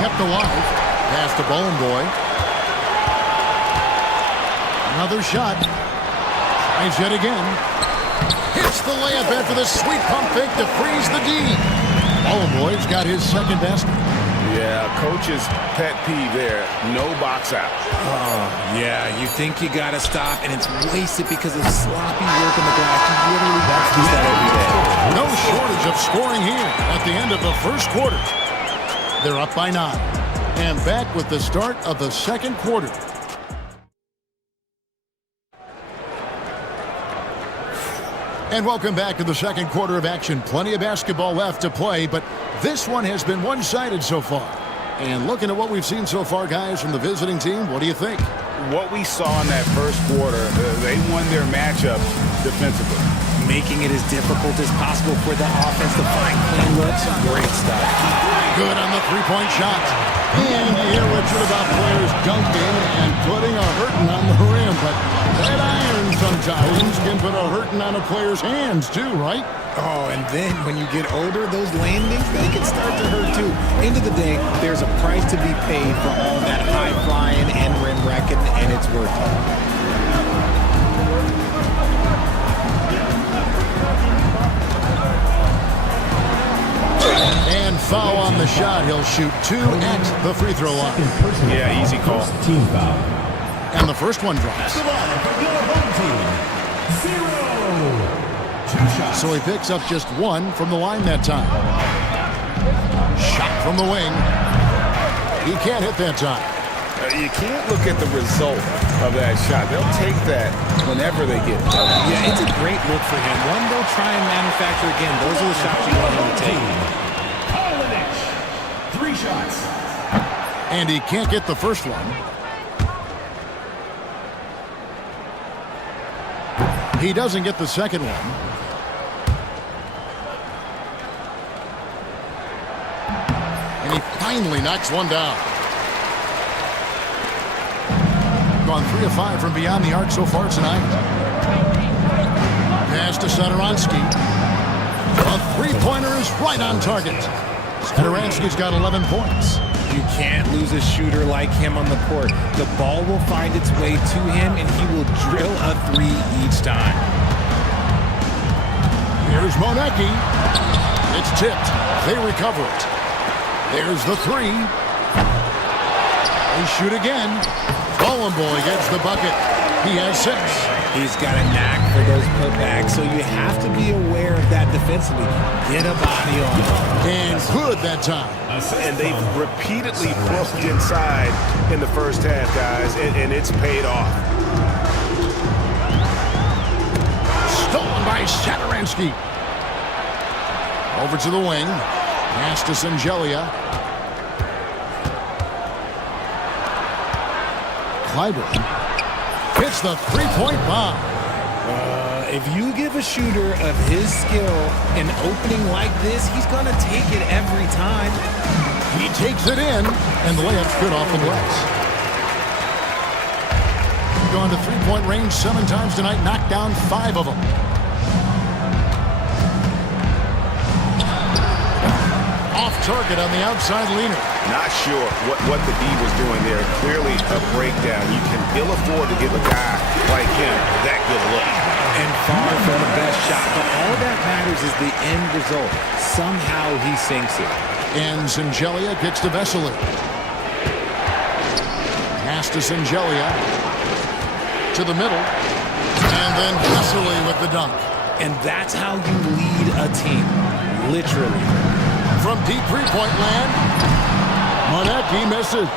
Kept alive. Pass to Bowling Boy. Another shot. Tries yet again. Hits the layup after the sweet pump fake to freeze the D. Bowling Boy's got his second basket. Yeah, coach's pet peeve there. No box out. Oh, yeah, you think you got to stop, and it's wasted because of sloppy work on the glass. You literally practice that every day. No shortage of scoring here at the end of the first quarter. They're up by 9. And back with the start of the second quarter. And welcome back to the second quarter of action. Plenty of basketball left to play, but this one has been one-sided so far. And looking at what we've seen so far, guys, from the visiting team, what do you think? What we saw in that first quarter, they won their matchups defensively. Making it as difficult as possible for the offense to find clean looks. Great stuff. Good on the three-point shot. And you hear Richard about players dunking and putting a hurting on the rim, but that iron sometimes can put a hurting on a player's hands too, right? Oh, and then when you get older, those landings, they can start to hurt too. End of the day, there's a price to be paid for all that high flying and rim wrecking, and it's worth it. And foul on the shot. He'll shoot 2 at the free throw line. Yeah, easy call. Team foul. And the first one drops. So he picks up just 1 from the line that time. Shot from the wing. He can't hit that time. You can't look at the result of that shot. They'll take that whenever they get it. Yeah, it's a great look for him. One they'll try and manufacture again. Those are the shots you want him to take. 3 shots. And he can't get the first one. He doesn't get the second one. And he finally knocks one down. Gone 3 of 5 from beyond the arc so far tonight. Pass to Satoransky. A three-pointer is right on target. Satoransky's got 11 points. You can't lose a shooter like him on the court. The ball will find its way to him, and he will drill a 3 each time. Here's Monecki. It's tipped. They recover it. There's the 3. They shoot again. Bowling Boy gets the bucket. He has 6. He's got a knack for those putbacks, so you have to be aware of that defensively. Get a body on him. And good that time. And they've repeatedly pushed inside in the first half, guys, and it's paid off. Stolen by Satoransky. Over to the wing. Pass to Singelia. Clyburn hits the three-point bomb. If you give a shooter of his skill an opening like this, he's going to take it every time. He takes it in, and the layup's good off the glass. Gone to three-point range 7 times tonight, knocked down 5 of them. Off target on the outside leaner. Not sure what the D was doing there. Clearly a breakdown. You can ill afford to give a guy like him that good look. And far from the best shot, but all that matters is the end result. Somehow he sinks it. And Singelia gets to Vesely. Pass to Singelia. To the middle. And then Vesely with the dunk. And that's how you lead a team. Literally. From deep three-point land, Monecki misses.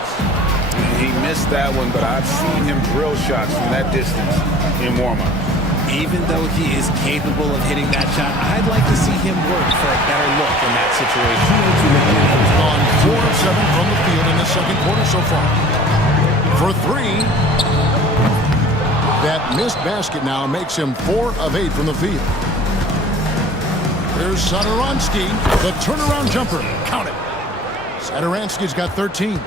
He missed that one, but I've seen him drill shots from that distance in warm-up. Even though he is capable of hitting that shot, I'd like to see him work for a better look in that situation. He's gone 4 of 7 from the field in the second quarter so far. For 3, that missed basket now makes him 4 of 8 from the field. There's Satoransky, the turnaround jumper. Count it. Satoransky's got 13.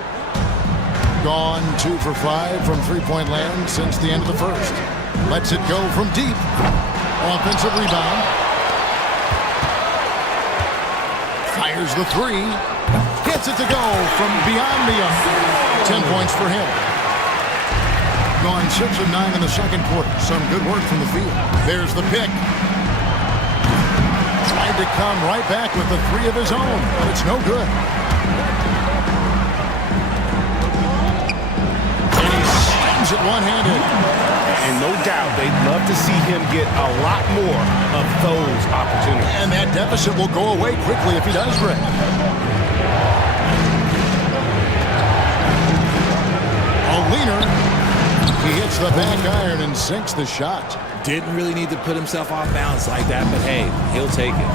Gone 2 for 5 from three-point land since the end of the first. Lets it go from deep. Offensive rebound. Fires the three. Gets it to go from beyond the arc. 10 points for him. Gone 6 of 9 in the second quarter. Some good work from the field. There's the pick. Tried to come right back with the three of his own, but it's no good. And he slams it one-handed. And no doubt they'd love to see him get a lot more of those opportunities. And that deficit will go away quickly if he does, Rick. A leaner. He hits the back iron and sinks the shot. Didn't really need to put himself off balance like that, but hey, he'll take it.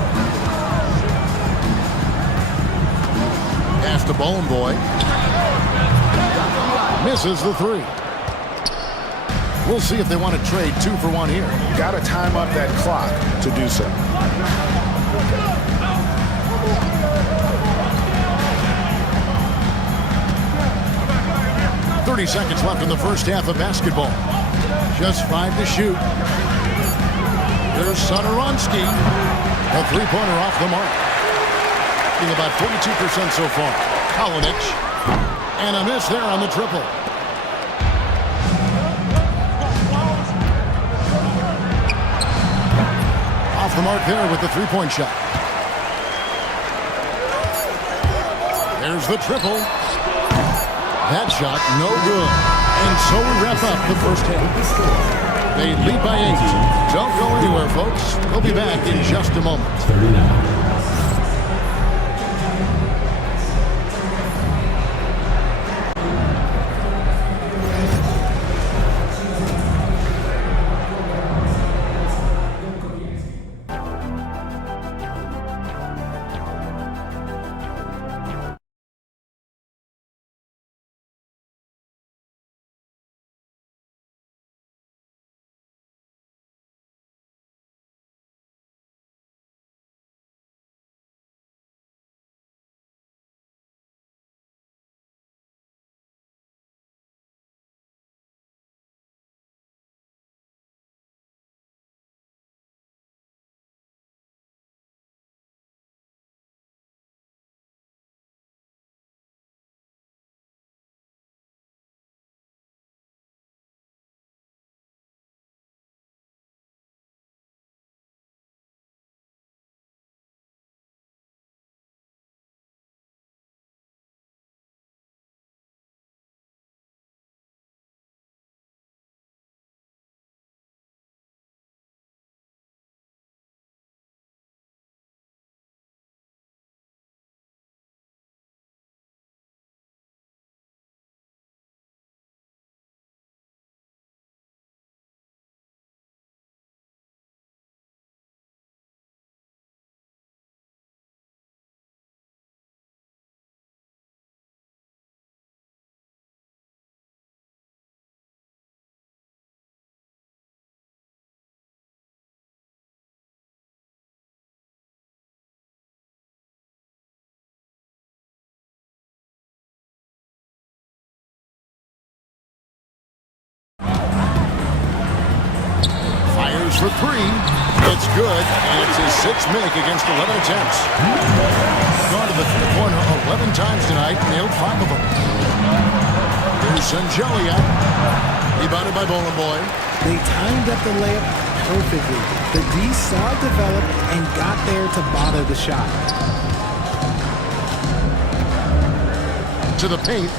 Pass to Bone Boy. Misses the three. We'll see if they want to trade 2 for 1 here. Got to time up that clock to do so. 30 seconds left in the first half of basketball. Just 5 to shoot. There's Sonoronsky. A three-pointer off the mark. Shooting about 42% so far. Kalinic. And a miss there on the triple. Off the mark there with the three-point shot. There's the triple. That shot, no good. And so we wrap up the first half. They lead by 8. Don't go anywhere, folks. We'll be back in just a moment. 39. For 3. It's good, and it's his 6th make against 11 attempts. Gone to the three-pointer 11 times tonight, nailed 5 of them. Here's Sangelia. Rebounded by Bowling Boy. They timed up the layup perfectly. The D saw it develop and got there to bother the shot. To the paint.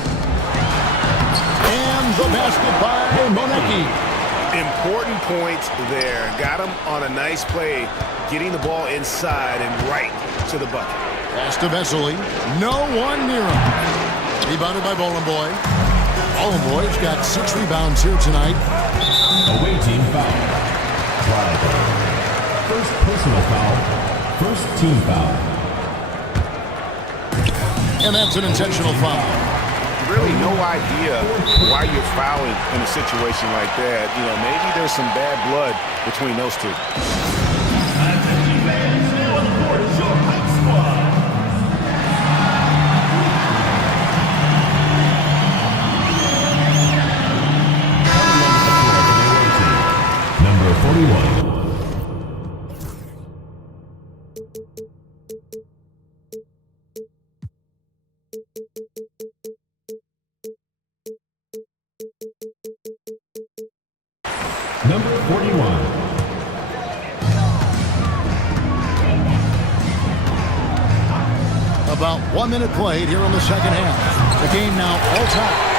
And the basket by Monecki. Important points there. Got him on a nice play, getting the ball inside and right to the bucket. Pass to Vesely. No one near him. Rebounded by Bowling Boy. Bowling Boy's got 6 rebounds here tonight. Away team foul. First personal foul. First team foul. And that's an intentional foul. Really no idea why you're fouling in a situation like that. You know, maybe there's some bad blood between those two. 41. About 1 minute played here in the second half. The game now all time.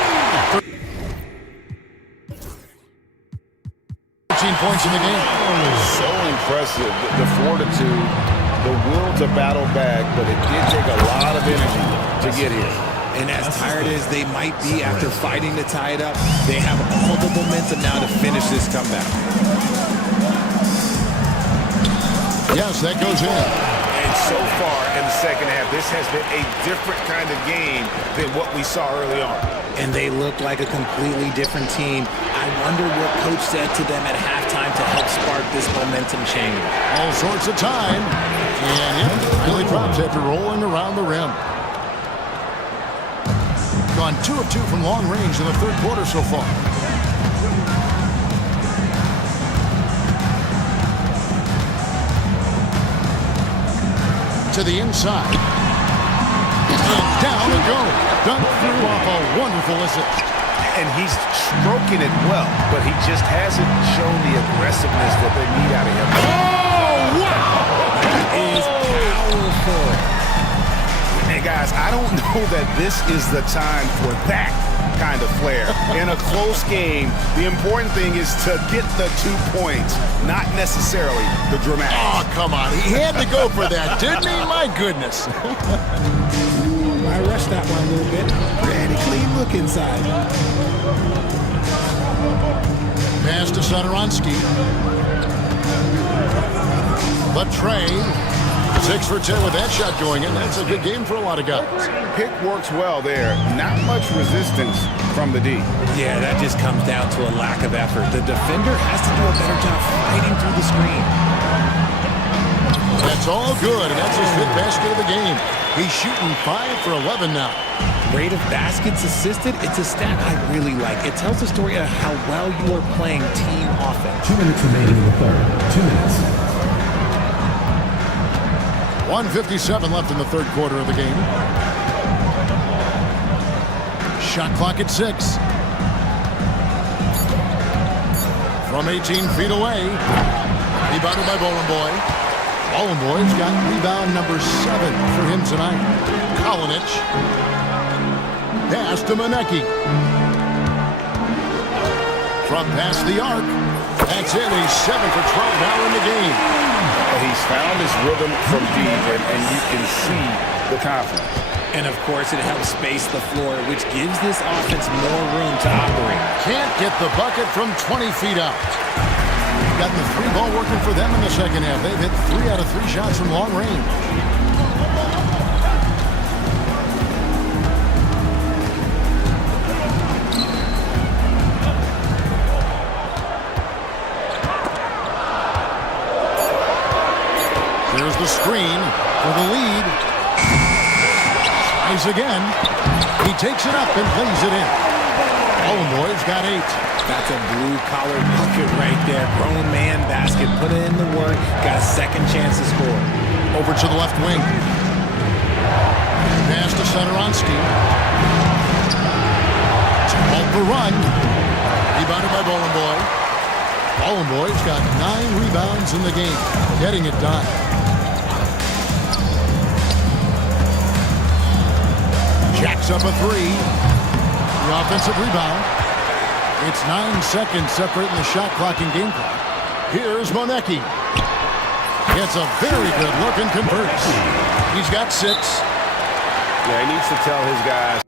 13 points in the game. So impressive, the fortitude, the will to battle back, but it did take a lot of energy to get here. And as tired as they might be after fighting to tie it up, they have all the momentum now to finish this comeback. Yes, that goes in. And so far in the second half, this has been a different kind of game than what we saw early on. And they look like a completely different team. I wonder what coach said to them at halftime to help spark this momentum change. All sorts of time. And it really drops after rolling around the rim. Gone 2 of 2 from long range in the third quarter so far. To the inside. And down and go. Dunk through off a wonderful assist. And he's stroking it well, but he just hasn't shown the aggressiveness that they need out of him. Oh, wow! That is powerful. Hey, guys, I don't know that this is the time for that kind of flair. In a close game, the important thing is to get the 2 points, not necessarily the dramatic. Oh, come on. He had to go for that, didn't he? My goodness. I rushed that one a little bit. Pretty clean look inside. Pass to Satoransky. But Trey, 6 for 10 with that shot going in. That's a good game for a lot of guys. Pick works well there. Not much resistance from the D. Yeah, that just comes down to a lack of effort. The defender has to do a better job fighting through the screen. That's all good, and that's his 5th basket of the game. He's shooting 5 for 11 now. Rate of baskets assisted, it's a stat I really like. It tells the story of how well you are playing team offense. 2 minutes remaining in the third. 2 minutes. 1:57 left in the third quarter of the game. Shot clock at 6. From 18 feet away. Rebounded by Bowling Boy. Bowling Boy's got rebound number 7 for him tonight. Kolinich. Pass to Monecki. From past the arc. That's it. He's 7 for 12 now in the game. He's found his rhythm from deep, and you can see the confidence. And of course, it helps space the floor, which gives this offense more room to operate. Can't get the bucket from 20 feet out. Got the 3-ball working for them in the second half. They've hit 3 out of 3 shots from long range. Here's the screen for the lead. Tries again. He takes it up and plays it in. Bowling Boy's got 8. That's a blue-collar bucket right there. Grown man basket. Put in the work. Got a second chance to score. Over to the left wing. Pass to Satoransky. To halt the run. Rebounded by Bowling Boy. Bowling Boy's got 9 rebounds in the game. Getting it done. Jacks up a 3. The offensive rebound. It's 9 seconds separating the shot clock and game clock. Here's Monecki. Gets a very good look and converts. He's got 6. Yeah, he needs to tell his guys.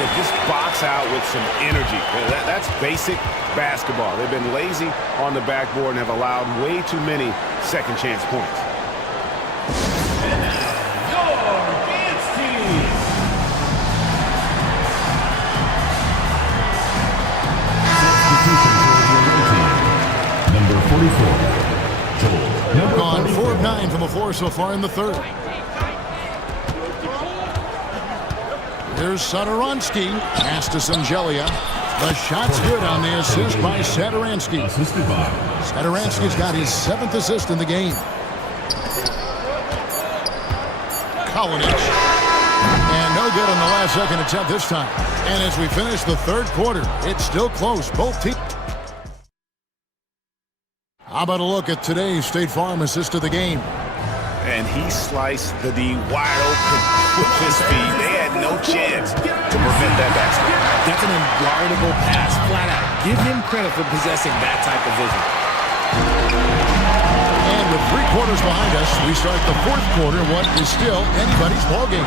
To just box out with some energy. That's basic basketball. They've been lazy on the backboard and have allowed way too many second chance points. Gone 4 of 9 from the floor so far in the third. Here's Sadaransky. Pass to Sangelia. The shot's good on the assist by Sadaransky. Sadaransky's got his 7th assist in the game. Kalinic. And no good on the last second attempt this time. And as we finish the third quarter, it's still close. Both teams. How about a look at today's State Farm assist of the game? And he sliced the D wide open with his feet. They had no chance to prevent that basket. That's an unguardable pass, flat out. Give him credit for possessing that type of vision. And with 3 quarters behind us, we start the fourth quarter, what is still anybody's ballgame.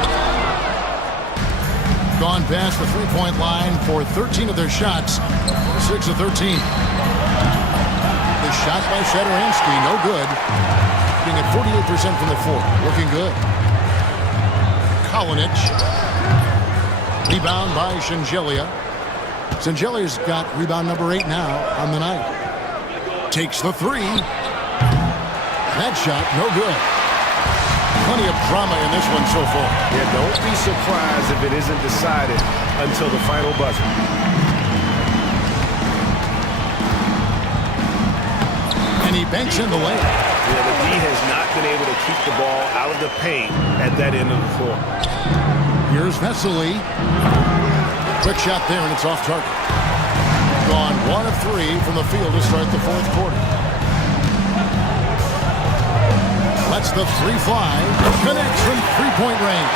Gone past the three-point line for 13 of their shots, 6 of 13. The shot by Sadaransky, no good. Being at 48% from the floor, looking good. Kalinic. Rebound by Sangelia. Sangelia's got rebound number 8 now on the night. Takes the 3. That shot, no good. Plenty of drama in this one so far. Yeah, don't be surprised if it isn't decided until the final buzzer. And he banks in the layup. Yeah, the D has not been able to keep the ball out of the paint at that end of the floor. Here's Vesely. Quick shot there, and it's off target. Gone 1 of 3 from the field to start the fourth quarter. Lets the 3 fly. Connects from three-point range.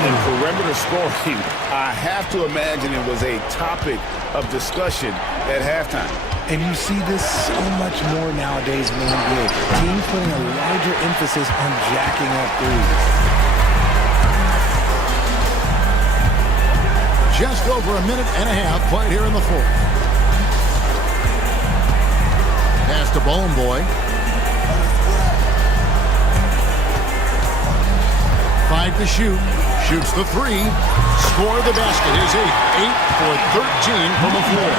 And perimeter scoring, I have to imagine it was a topic of discussion at halftime. And you see this so much more nowadays in the NBA. Teams putting a larger emphasis on jacking up threes. Just over a minute and a half played here in the fourth. Pass to Bone Boy. 5 to shoot. Shoots the 3. Score the basket. His 8. 8 for 13 from the floor.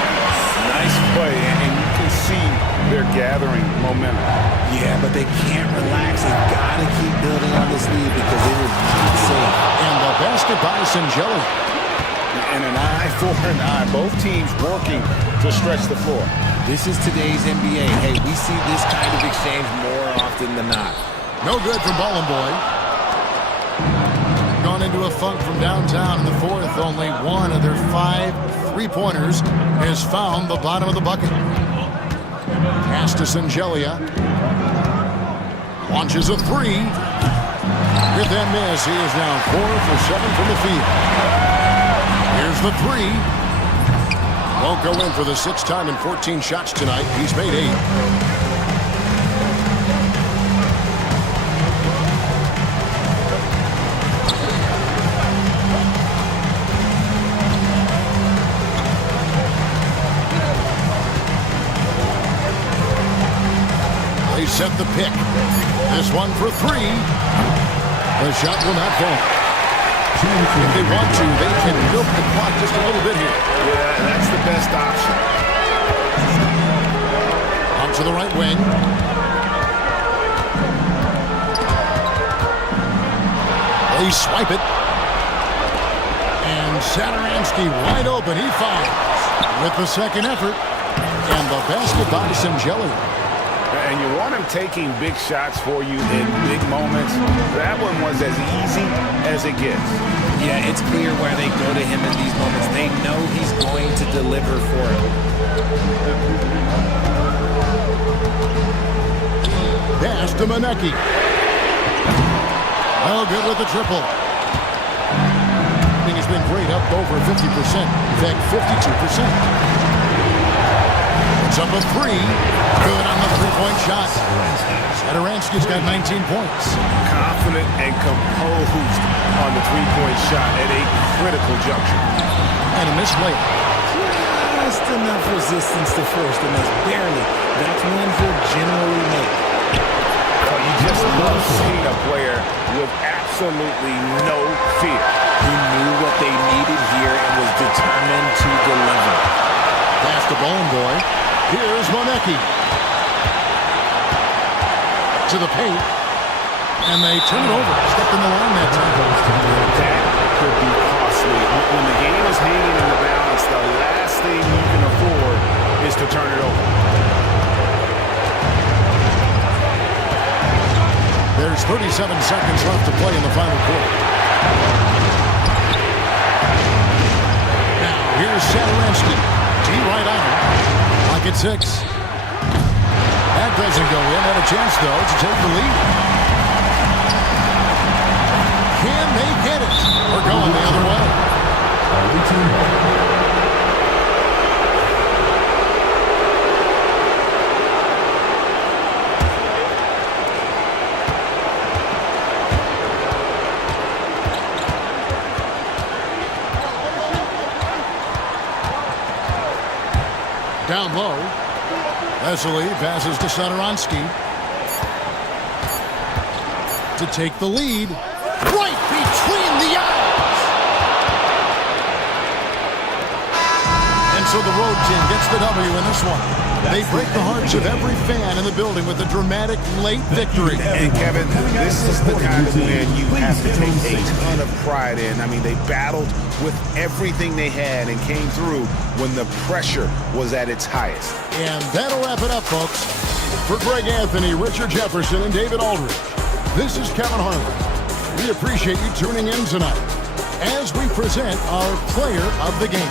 Nice play, and you can see they're gathering momentum. Yeah, but they can't relax. They've got to keep building on this lead because it is not safe. And the basket by Sangelia. And an eye for an eye. Both teams working to stretch the floor. This is today's NBA. Hey, we see this kind of exchange more often than not. No good from Ballin' Boy. Gone into a funk from downtown in the fourth. Only 1 of their 5 three-pointers has found the bottom of the bucket. Pass to Sangelia. Launches a 3. With that miss, he is now 4 for 7 from the field. Here's the 3. Won't go in for the 6th time in 14 shots tonight. He's made 8. They set the pick. This one for 3. The shot will not fall. If they want to, they can milk the clock just a little bit here. Yeah, that's the best option. Out to the right wing. They swipe it. And Sadaransky wide open. He fires with the second effort. And the basket by Sangelia. And you want him taking big shots for you in big moments. That one was as easy as it gets. Yeah, it's clear where they go to him in these moments. They know he's going to deliver for it. Pass to Manecki. Well, good with the triple. I think he's been great, up over 50%. In fact, 52%. It's up a 3. Good on the three-point shot. Sadaransky's got 19 points. Confident and composed on the three-point shot at a critical juncture. And a missed layup. Just enough resistance to force the miss. Barely. That's one he'll generally make. Oh, you just love seeing a player with absolutely no fear. He knew what they needed here and was determined to deliver. Pass to Bone Boy. Here's Manecki. to the paint. And they turn it over. Stepped in the line that time. That could be costly. When the game is hanging in the balance, the last thing you can afford is to turn it over. There's 37 seconds left to play in the final quarter. Now, here's Satoransky. He right on him. Lock at 6. That doesn't go in. Had a chance, though, to take the lead. Can they get it? We're going the other way. Down low. Vesely passes to Satoransky. To take the lead. Right between the eyes. And so the road team gets the W in this one. They break the hearts of every fan in the building with a dramatic late victory. And Kevin, this is the kind of win you have to take a ton of pride in. I mean, they battled with everything they had and came through when the pressure was at its highest. And that'll wrap it up, folks. For Greg Anthony, Richard Jefferson, and David Aldridge, this is Kevin Harlan. We appreciate you tuning in tonight as we present our player of the game.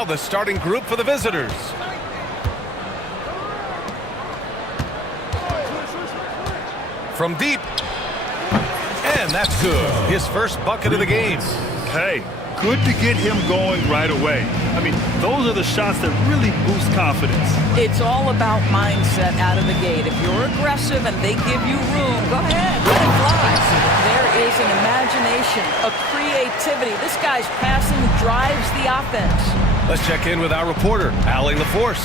now the starting group for the visitors. From deep. And that's good. His first bucket of the game. Hey, good to get him going right away. I mean, those are the shots that really boost confidence. It's all about mindset out of the gate. If you're aggressive and they give you room, go ahead, let it fly. There is an imagination, a creativity. This guy's passing drives the offense. Let's check in with our reporter, Allie LaForce.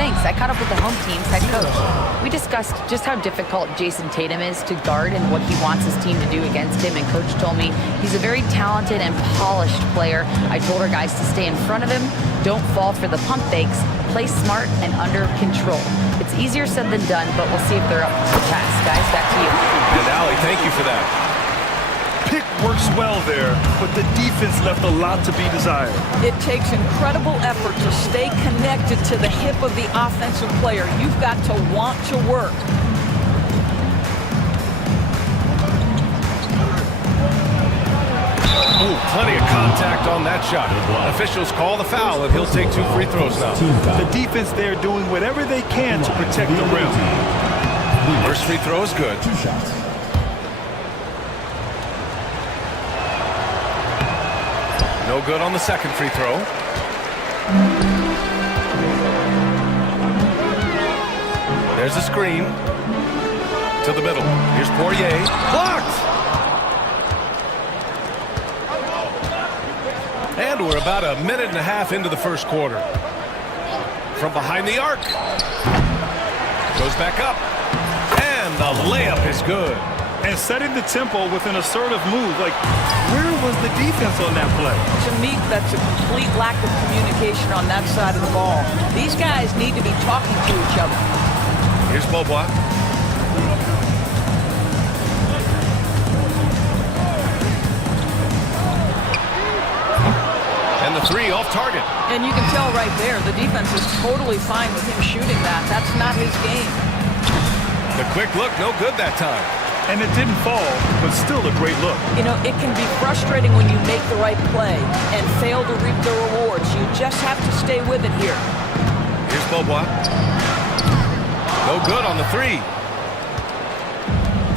Thanks. I caught up with the home team's head coach. We discussed just how difficult Jason Tatum is to guard and what he wants his team to do against him. And coach told me he's a very talented and polished player. I told our guys to stay in front of him, don't fall for the pump fakes, play smart and under control. It's easier said than done, but we'll see if they're up to the task. Guys, back to you. And Allie, thank you for that. Pick works well there, but the defense left a lot to be desired. It takes incredible effort to stay connected to the hip of the offensive player. You've got to want to work. Ooh, plenty of contact on that shot. Officials call the foul, and he'll take 2 free throws now. The defense there doing whatever they can to protect the rim. First free throw is good. 2 shots. No good on the second free throw. There's a screen. To the middle. Here's Poirier. Blocked! And we're about a minute and a half into the first quarter. From behind the arc. Goes back up. And the layup is good. And setting the tempo with an assertive move. Like, where was the defense on that play? To me, that's a complete lack of communication on that side of the ball. These guys need to be talking to each other. Here's Beaubois. And the three off target. And you can tell right there, the defense is totally fine with him shooting that. That's not his game. The quick look, no good that time. And it didn't fall, but still a great look. You know, it can be frustrating when you make the right play and fail to reap the rewards. You just have to stay with it here. Here's Beaubois. No good on the three.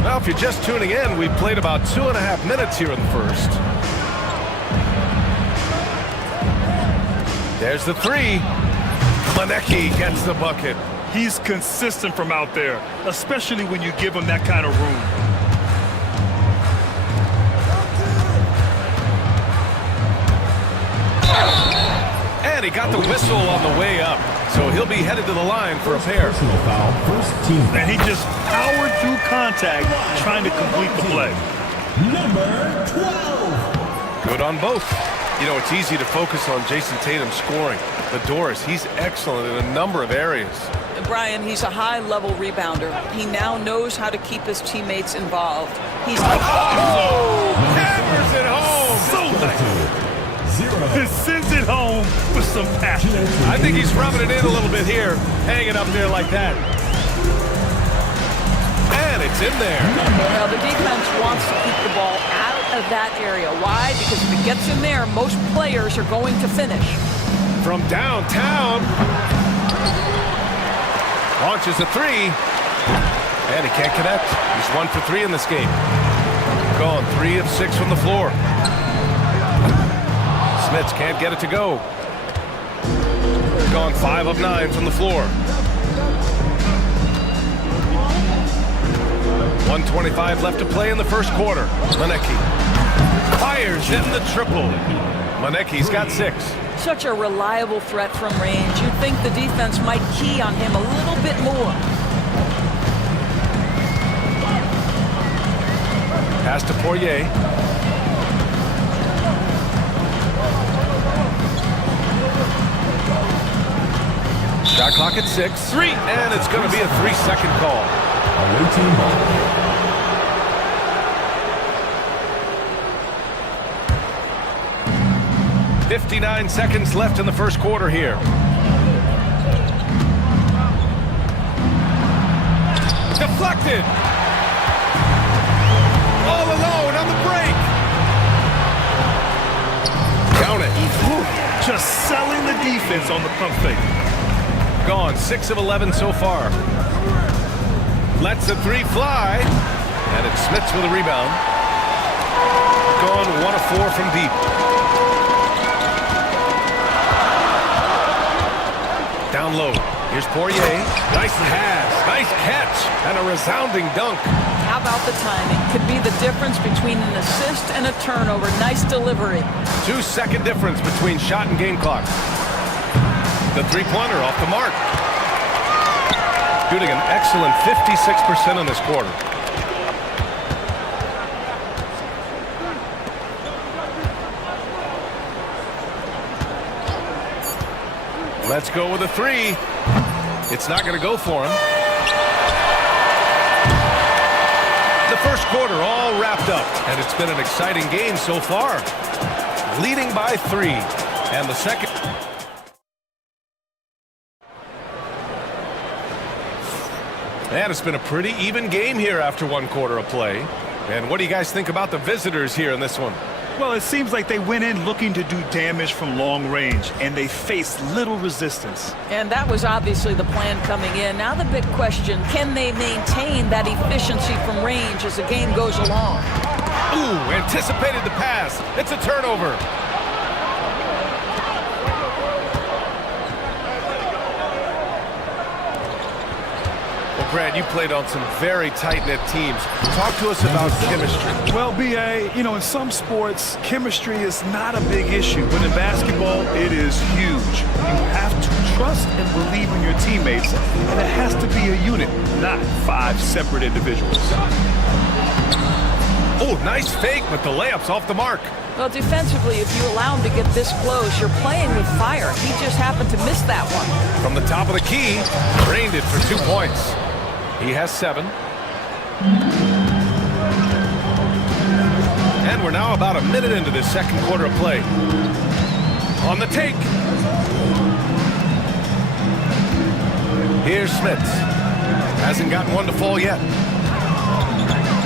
Well, if you're just tuning in, we've played about 2.5 minutes here in the first. There's the three. Manecki gets the bucket. He's consistent from out there, especially when you give him that kind of room. And he got the whistle on the way up, so he'll be headed to the line for a pair. And he just powered through contact, trying to complete the play. Number 12. Good on both. You know, it's easy to focus on Jason Tatum scoring. But Doris, he's excellent in a number of areas. Brian, he's a high-level rebounder. He now knows how to keep his teammates involved. He's like, oh! Hammers it home! So nice. He sends it home with some passion. I think he's rubbing it in a little bit here. Hanging up there like that. And it's in there. Now, the defense wants to keep the ball out of that area. Why? Because if it gets in there, most players are going to finish. From downtown. Launches a three. And he can't connect. He's 1 for 3 in this game. Gone 3 of 6 from the floor. Smits can't get it to go. Gone 5 of 9 from the floor. 1:25 left to play in the first quarter. Manecki fires in the triple. Manecki's got 6. Such a reliable threat from range. You'd think the defense might key on him a little bit more. Pass to Poirier. Shot clock at 6. 3. And it's going to be a 3-second call. Away team ball. 59 seconds left in the first quarter here. Deflected. All alone on the break. Count it. just selling the defense on the pump fake. Gone 6 of 11 so far. Lets the three fly. And it's Smits with a rebound. Gone 1 of 4 from deep. Down low. Here's Poirier. Nice pass. Nice catch. And a resounding dunk. How about the timing? Could be the difference between an assist and a turnover. Nice delivery. 2-second difference between shot and game clock. The three-pointer off the mark. Shooting an excellent 56% in this quarter. Let's go with a three. It's not going to go for him. The first quarter all wrapped up, and it's been an exciting game so far. Leading by 3, and the second. And it's been a pretty even game here after 1 quarter of play. And what do you guys think about the visitors here in this one? Well, it seems like they went in looking to do damage from long range, and they faced little resistance. And that was obviously the plan coming in. Now the big question, can they maintain that efficiency from range as the game goes along? Ooh, anticipated the pass. It's a turnover. Brad, you played on some very tight-knit teams. Talk to us about chemistry. Well, B.A., you know, in some sports, chemistry is not a big issue. But in basketball, it is huge. You have to trust and believe in your teammates, and it has to be a unit, not 5 separate individuals. Oh, nice fake, but the layup's off the mark. Well, defensively, if you allow him to get this close, you're playing with fire. He just happened to miss that one. From the top of the key, drained it for 2 points. He has 7. And we're now about a minute into this second quarter of play. On the take. Here's Smits. Hasn't gotten one to fall yet.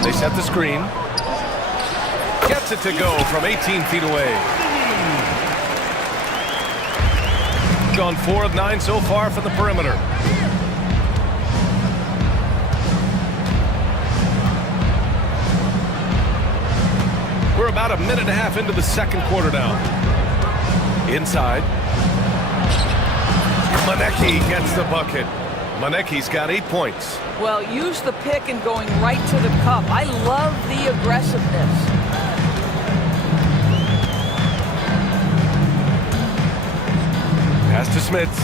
They set the screen. Gets it to go from 18 feet away. Gone 4 of 9 so far from the perimeter. We're about a minute and a half into the second quarter now. Inside. Manecki gets the bucket. Manecki's got 8 points. Well, use the pick and going right to the cup. I love the aggressiveness. Pass to Smits.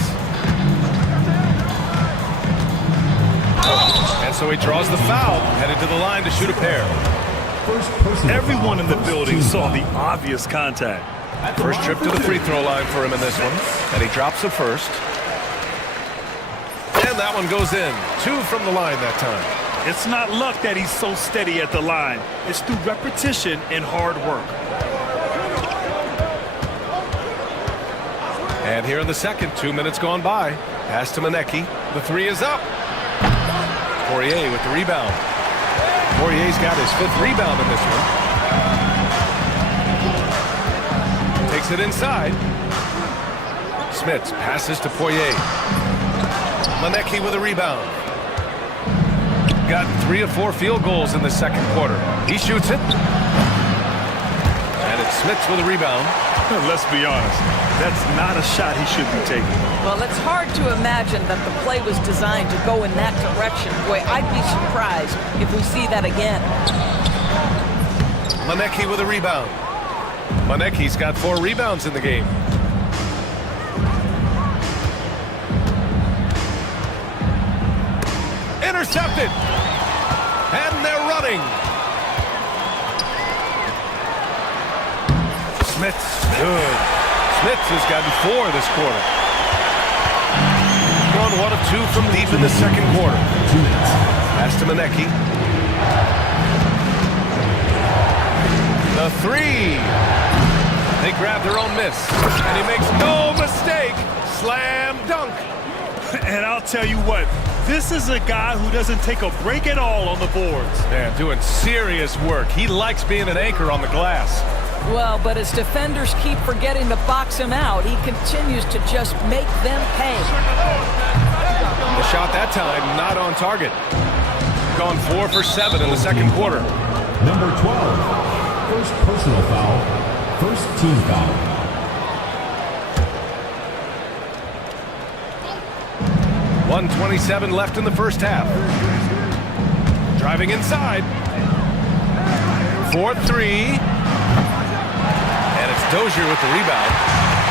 And so he draws the foul, headed to the line to shoot a pair. Everyone in the building saw the obvious contact. First trip to the free throw line for him in this one, and he drops the first. And that one goes in. 2 from the line that time. It's not luck that he's so steady at the line. It's through repetition and hard work. And here in the second, 2 minutes gone by. Pass to Manecki. The 3 is up. Poirier with the rebound. Poirier's got his 5th rebound in this one. Takes it inside. Smits passes to Poirier. Manecki with a rebound. Got 3 of 4 field goals in the second quarter. He shoots it. And it's Smits with a rebound. Let's be honest, that's not a shot he should be taking. Well, it's hard to imagine that the play was designed to go in that direction. Boy, I'd be surprised if we see that again. Manecki with a rebound. Manecki's got 4 rebounds in the game. Intercepted. And they're running. Smits, good. Smits has gotten 4 this quarter. Gone 1 of 2 from deep in the second quarter. Pass to Manecki. The 3. They grab their own miss. And he makes no mistake. Slam dunk. And I'll tell you what, this is a guy who doesn't take a break at all on the boards. Yeah, doing serious work. He likes being an anchor on the glass. Well, but as defenders keep forgetting to box him out, he continues to just make them pay. The shot that time, not on target. Gone 4 for 7 in the second quarter. Number 12, first personal foul, first team foul. .127 left in the first half. Driving inside. 4-3. And it's Dozier with the rebound.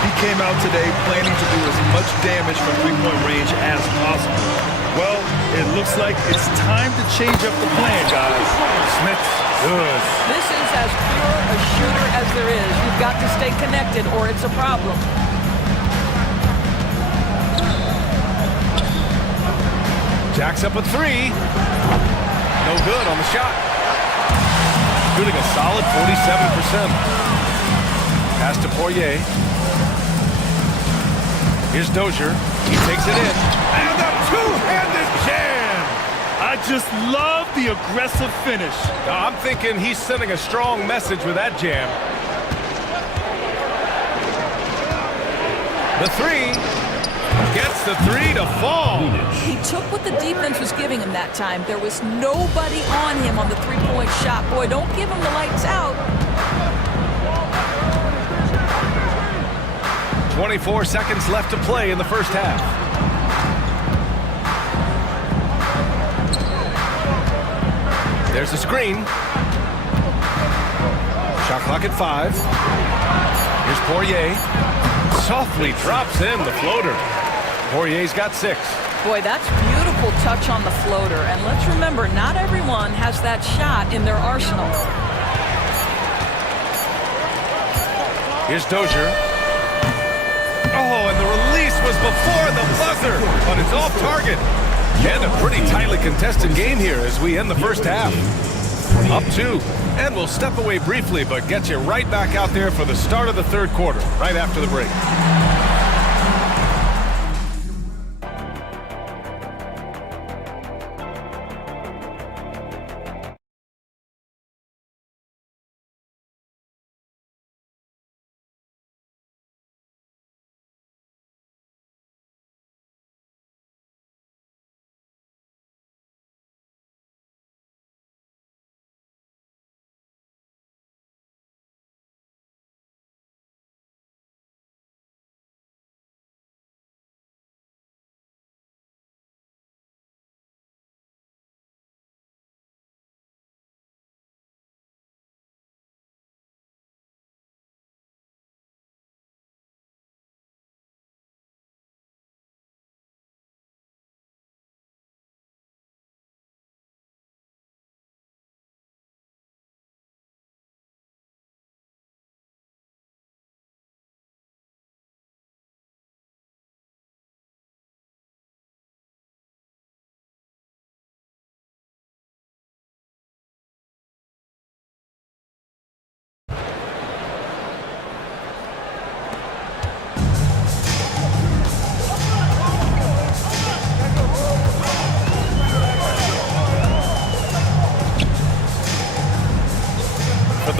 He came out today planning to do as much damage from three-point range as possible. Well, it looks like it's time to change up the plan, guys. Smith, good. This is as pure a shooter as there is. You've got to stay connected or it's a problem. Jacks up a 3. No good on the shot. Shooting a solid 47%. Pass to Poirier. Here's Dozier. He takes it in. And a two-handed jam! I just love the aggressive finish. I'm thinking he's sending a strong message with that jam. The 3. Gets the 3 to fall. He took what the defense was giving him that time. There was nobody on him on the three-point shot. Boy, don't give him the lights out. 24 seconds left to play in the first half. There's the screen. Shot clock at 5. Here's Poirier. Softly drops in the floater. Poirier's got 6. Boy, that's beautiful touch on the floater. And let's remember, not everyone has that shot in their arsenal. Here's Dozier. Oh, and the release was before the buzzer, but it's off target. And a pretty tightly contested game here as we end the first half. Up 2. And we'll step away briefly, but get you right back out there for the start of the third quarter, right after the break.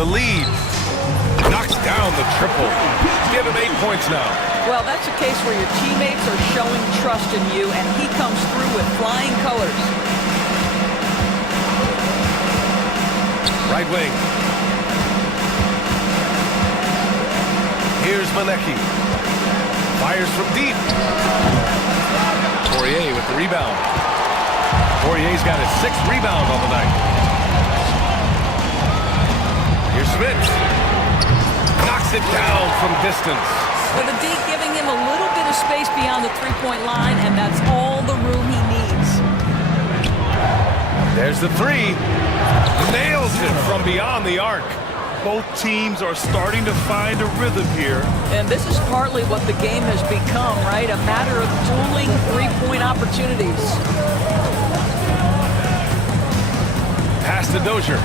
The lead. Knocks down the triple. Give him 8 points now. Well, that's a case where your teammates are showing trust in you, and he comes through with flying colors. Right wing. Here's Manecki. Fires from deep. Poirier with the rebound. Poirier's got his 6th rebound on the night. Here's Smith. Knocks it down from distance. With the D giving him a little bit of space beyond the three-point line, and that's all the room he needs. There's the 3. Nails it from beyond the arc. Both teams are starting to find a rhythm here. And this is partly what the game has become, right? A matter of dueling three-point opportunities. Pass to Dozier.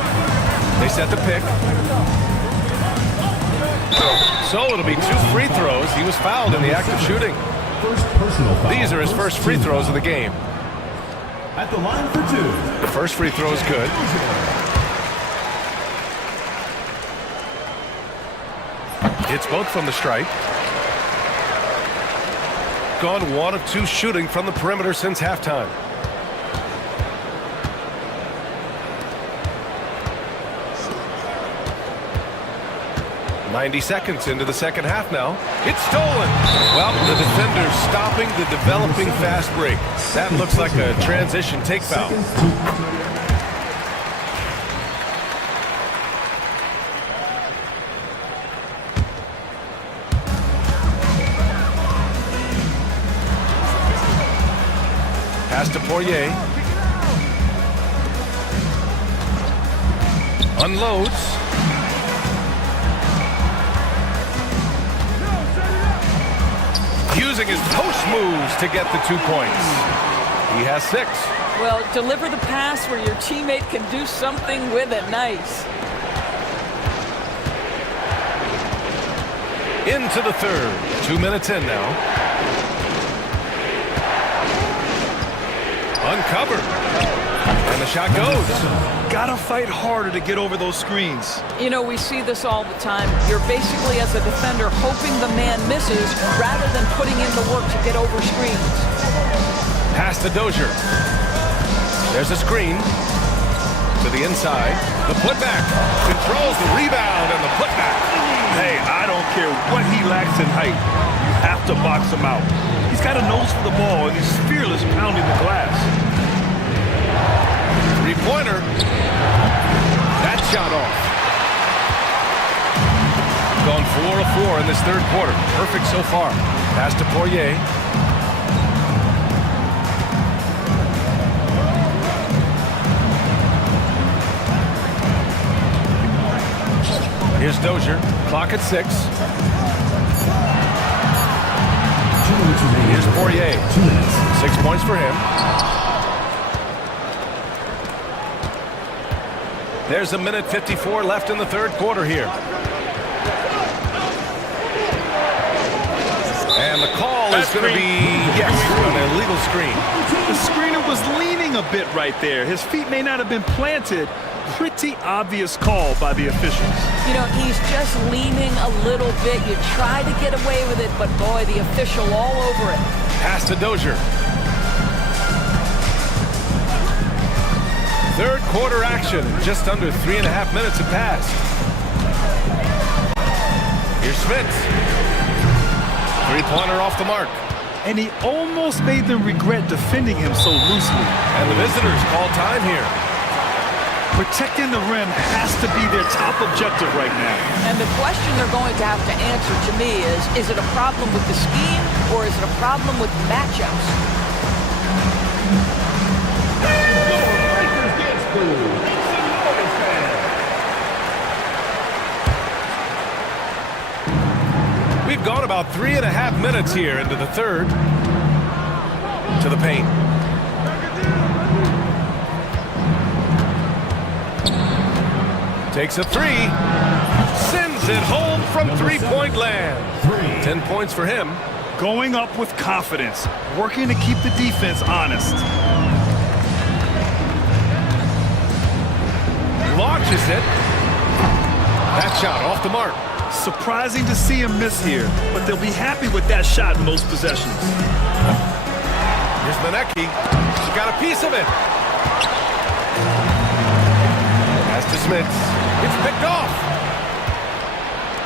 They set the pick. So it'll be 2 free throws. He was fouled in the act of shooting. First personal foul. These are his first free throws of the game. At the line for 2. The first free throw is good. It's both from the stripe. Gone 1 of 2 shooting from the perimeter since halftime. "90 seconds into the second half now. It's stolen. Well, the defender's stopping the developing fast break. That looks like a transition take foul. Pass to Poirier. Unloads. Using his post moves to get the 2 points. He has 6. Well, deliver the pass where your teammate can do something with it. Nice. Into the third. 2 minutes in now. Uncovered. And the shot goes. Gotta fight harder to get over those screens. You know, we see this all the time. You're basically, as a defender, hoping the man misses rather than putting in the work to get over screens. Pass to Dozier. There's a screen. To the inside. The putback. Controls the rebound and the putback. Hey, I don't care what he lacks in height. You have to box him out. He's got a nose for the ball, and he's fearless pounding the glass. Three-pointer. That shot off. Gone 4 of 4 in this third quarter. Perfect so far. Pass to Poirier. Here's Dozier. Clock at 6. Here's Poirier. 6 points for him. There's a minute 54 left in the third quarter here. And the call is going to be, yes, an illegal screen. The screener was leaning a bit right there. His feet may not have been planted. Pretty obvious call by the officials. You know, he's just leaning a little bit. You try to get away with it, but boy, the official all over it. Pass to Dozier. Third quarter action. Just under 3.5 minutes have passed. Here's Smith. Three-pointer off the mark. And he almost made them regret defending him so loosely. And the visitors call time here. Protecting the rim has to be their top objective right now. And the question they're going to have to answer to me is it a problem with the scheme or is it a problem with matchups? We've gone about 3.5 minutes here into the third. To the paint. Takes a three. Sends it home from three-point land. 10 points for him. Going up with confidence. Working to keep the defense honest. Launches it. That shot off the mark. Surprising to see him miss here, but they'll be happy with that shot in those possessions. Here's Manecki. He's got a piece of it. Pass to Smith. It's picked off.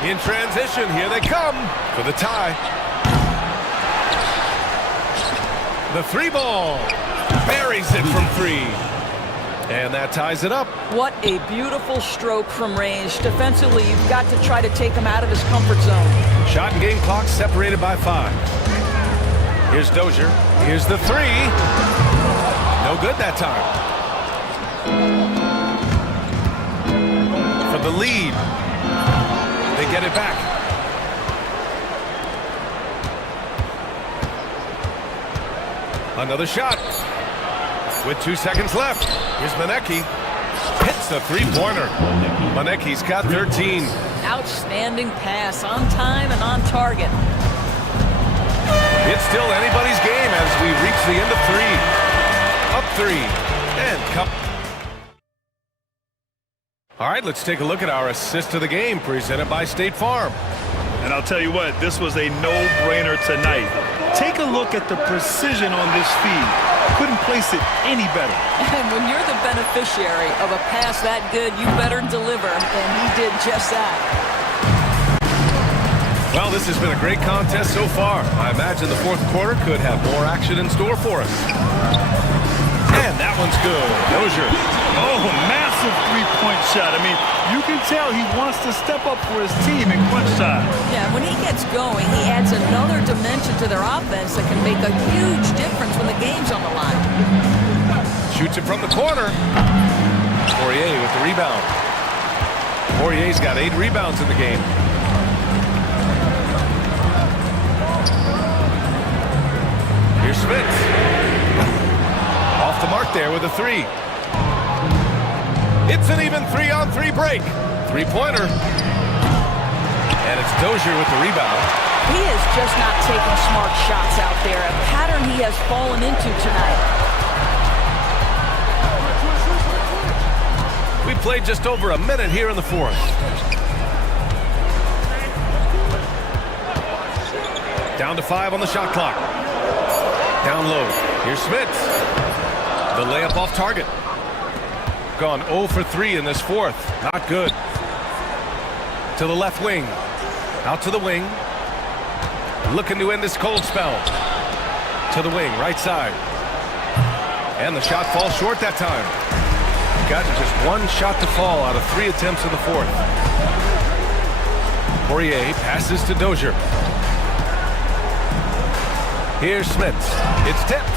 In transition, here they come for the tie. The three ball. Buries it from 3. And that ties it up. What a beautiful stroke from range. Defensively, you've got to try to take him out of his comfort zone. Shot and game clock separated by 5. Here's Dozier. Here's the 3. No good that time. For the lead. They get it back. Another shot. With 2 seconds left. Here's Manecki. Hits the three-pointer. Manecki's got 13. Outstanding pass, on time and on target. It's still anybody's game as we reach the end of 3. Up 3. And cup. All right, let's take a look at our assist of the game presented by State Farm. And I'll tell you what, this was a no-brainer tonight. Take a look at the precision on this feed. Couldn't place it any better. And when you're the beneficiary of a pass that good, you better deliver, and he did just that. Well, this has been a great contest so far. I imagine the fourth quarter could have more action in store for us. And that one's good. Dozier. Oh, massive three-point shot. I mean, you can tell he wants to step up for his team in crunch time. Yeah, when he gets going, he adds another dimension to their offense that can make a huge difference when the game's on the line. Shoots it from the corner. Poirier with the rebound. Poirier's got 8 rebounds in the game. Here's Smith. Off the mark there with a 3. It's an even 3-on-3 break. Three-pointer. And it's Dozier with the rebound. He is just not taking smart shots out there, a pattern he has fallen into tonight. We played just over a minute here in the fourth. Down to 5 on the shot clock. Down low. Here's Smith. The layup off target. Gone 0 for 3 in this fourth. Not good. To the left wing. Out to the wing. Looking to end this cold spell. To the wing, right side. And the shot falls short that time. Got just 1 shot to fall out of 3 attempts in the fourth. Poirier passes to Dozier. Here's Smith. It's tipped.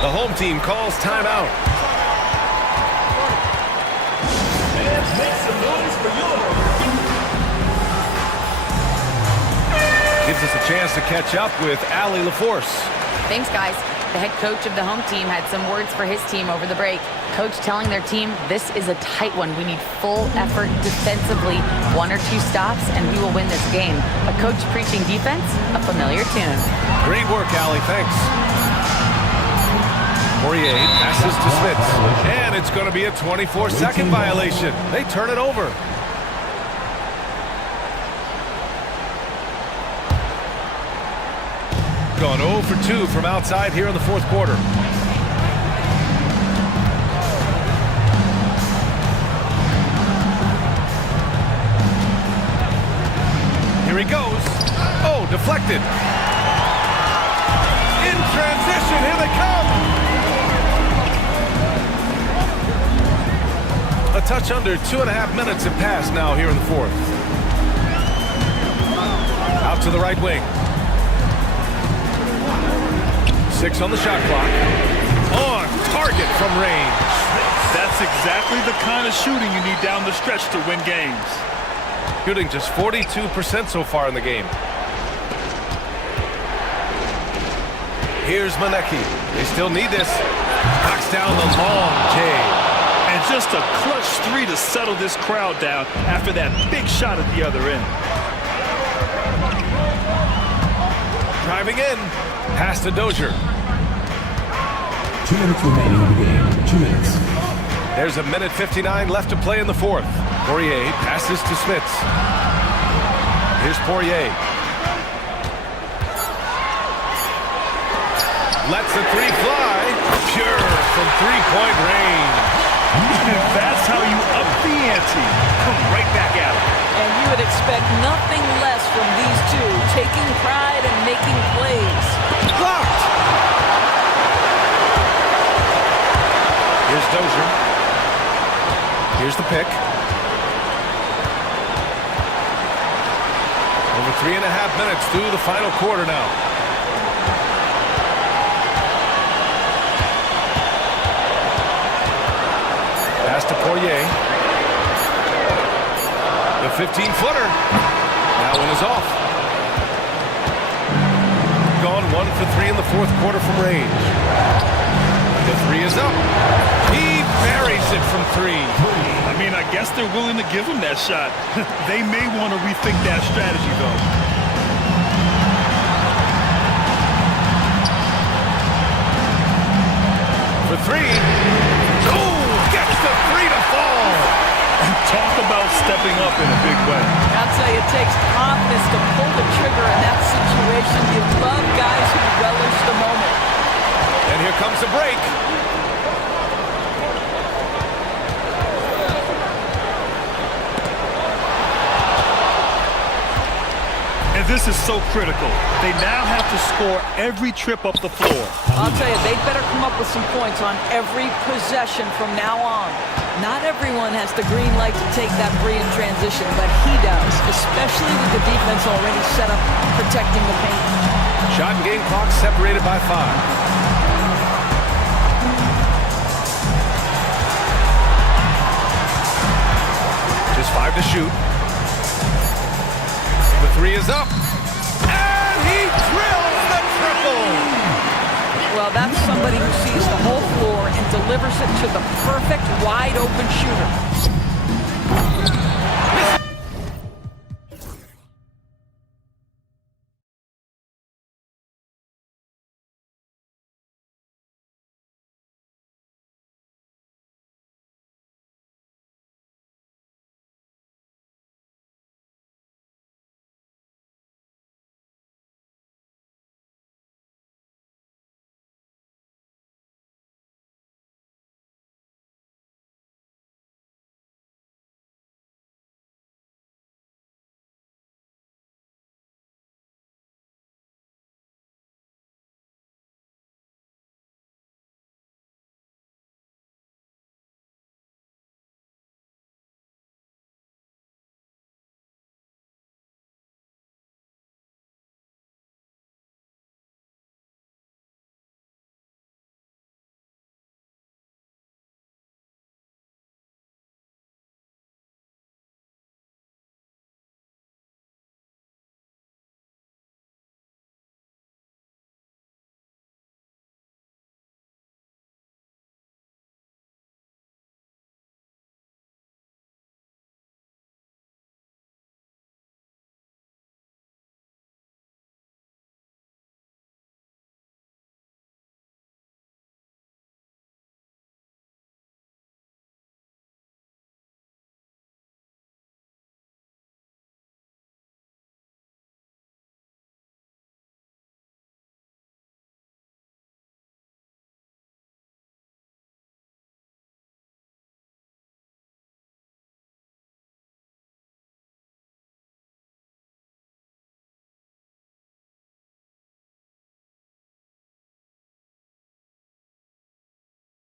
The home team calls timeout. Make some noise for yours. Gives us a chance to catch up with Allie LaForce. Thanks, guys. The head coach of the home team had some words for his team over the break. Coach telling their team, this is a tight one. We need full effort defensively, 1 or 2 stops, and we will win this game. A coach preaching defense, a familiar tune. Great work, Allie. Thanks. Poirier passes to Smith. And it's going to be a 24-second violation. They turn it over. Gone 0 for 2 from outside here in the fourth quarter. Here he goes. Oh, deflected. In transition, here they come. A touch under 2.5 minutes have passed now here in the fourth. Out to the right wing. 6 on the shot clock. On target from range. That's exactly the kind of shooting you need down the stretch to win games. Shooting just 42% so far in the game. Here's Manecki. They still need this. Knocks down the long J. And just a clutch 3 to settle this crowd down after that big shot at the other end. Driving in. Pass to Dozier. 2 minutes remaining in the game. 2 minutes. There's a minute 59 left to play in the fourth. Poirier passes to Smith. Here's Poirier. Lets the 3 fly. Pure from 3-point range. That's how you up the ante. Come right back at it. And you would expect nothing less from these two, taking pride and making plays. Blocked. Here's Dozier. Here's the pick. Over 3.5 minutes through the final quarter now. Pass to Poirier. The 15-footer. That one is off. Gone 1 for 3 in the fourth quarter from range. The 3 is up. He buries it from 3. I mean, I guess they're willing to give him that shot. They may want to rethink that strategy, though. For 3. Oh, gets the 3 to fall. Talk about stepping up in a big way. I'll tell you, it takes confidence to pull the trigger in that situation. You love guys who relish the moment. And here comes the break. And this is so critical. They now have to score every trip up the floor. I'll tell you, they better come up with some points on every possession from now on. Not everyone has the green light to take that free in transition, but he does, especially with the defense already set up protecting the paint. Shot and game clock separated by 5. Just 5 to shoot. The 3 is up. And he drills the triple. Well, that's somebody who sees the whole floor and delivers it to the perfect wide open shooter.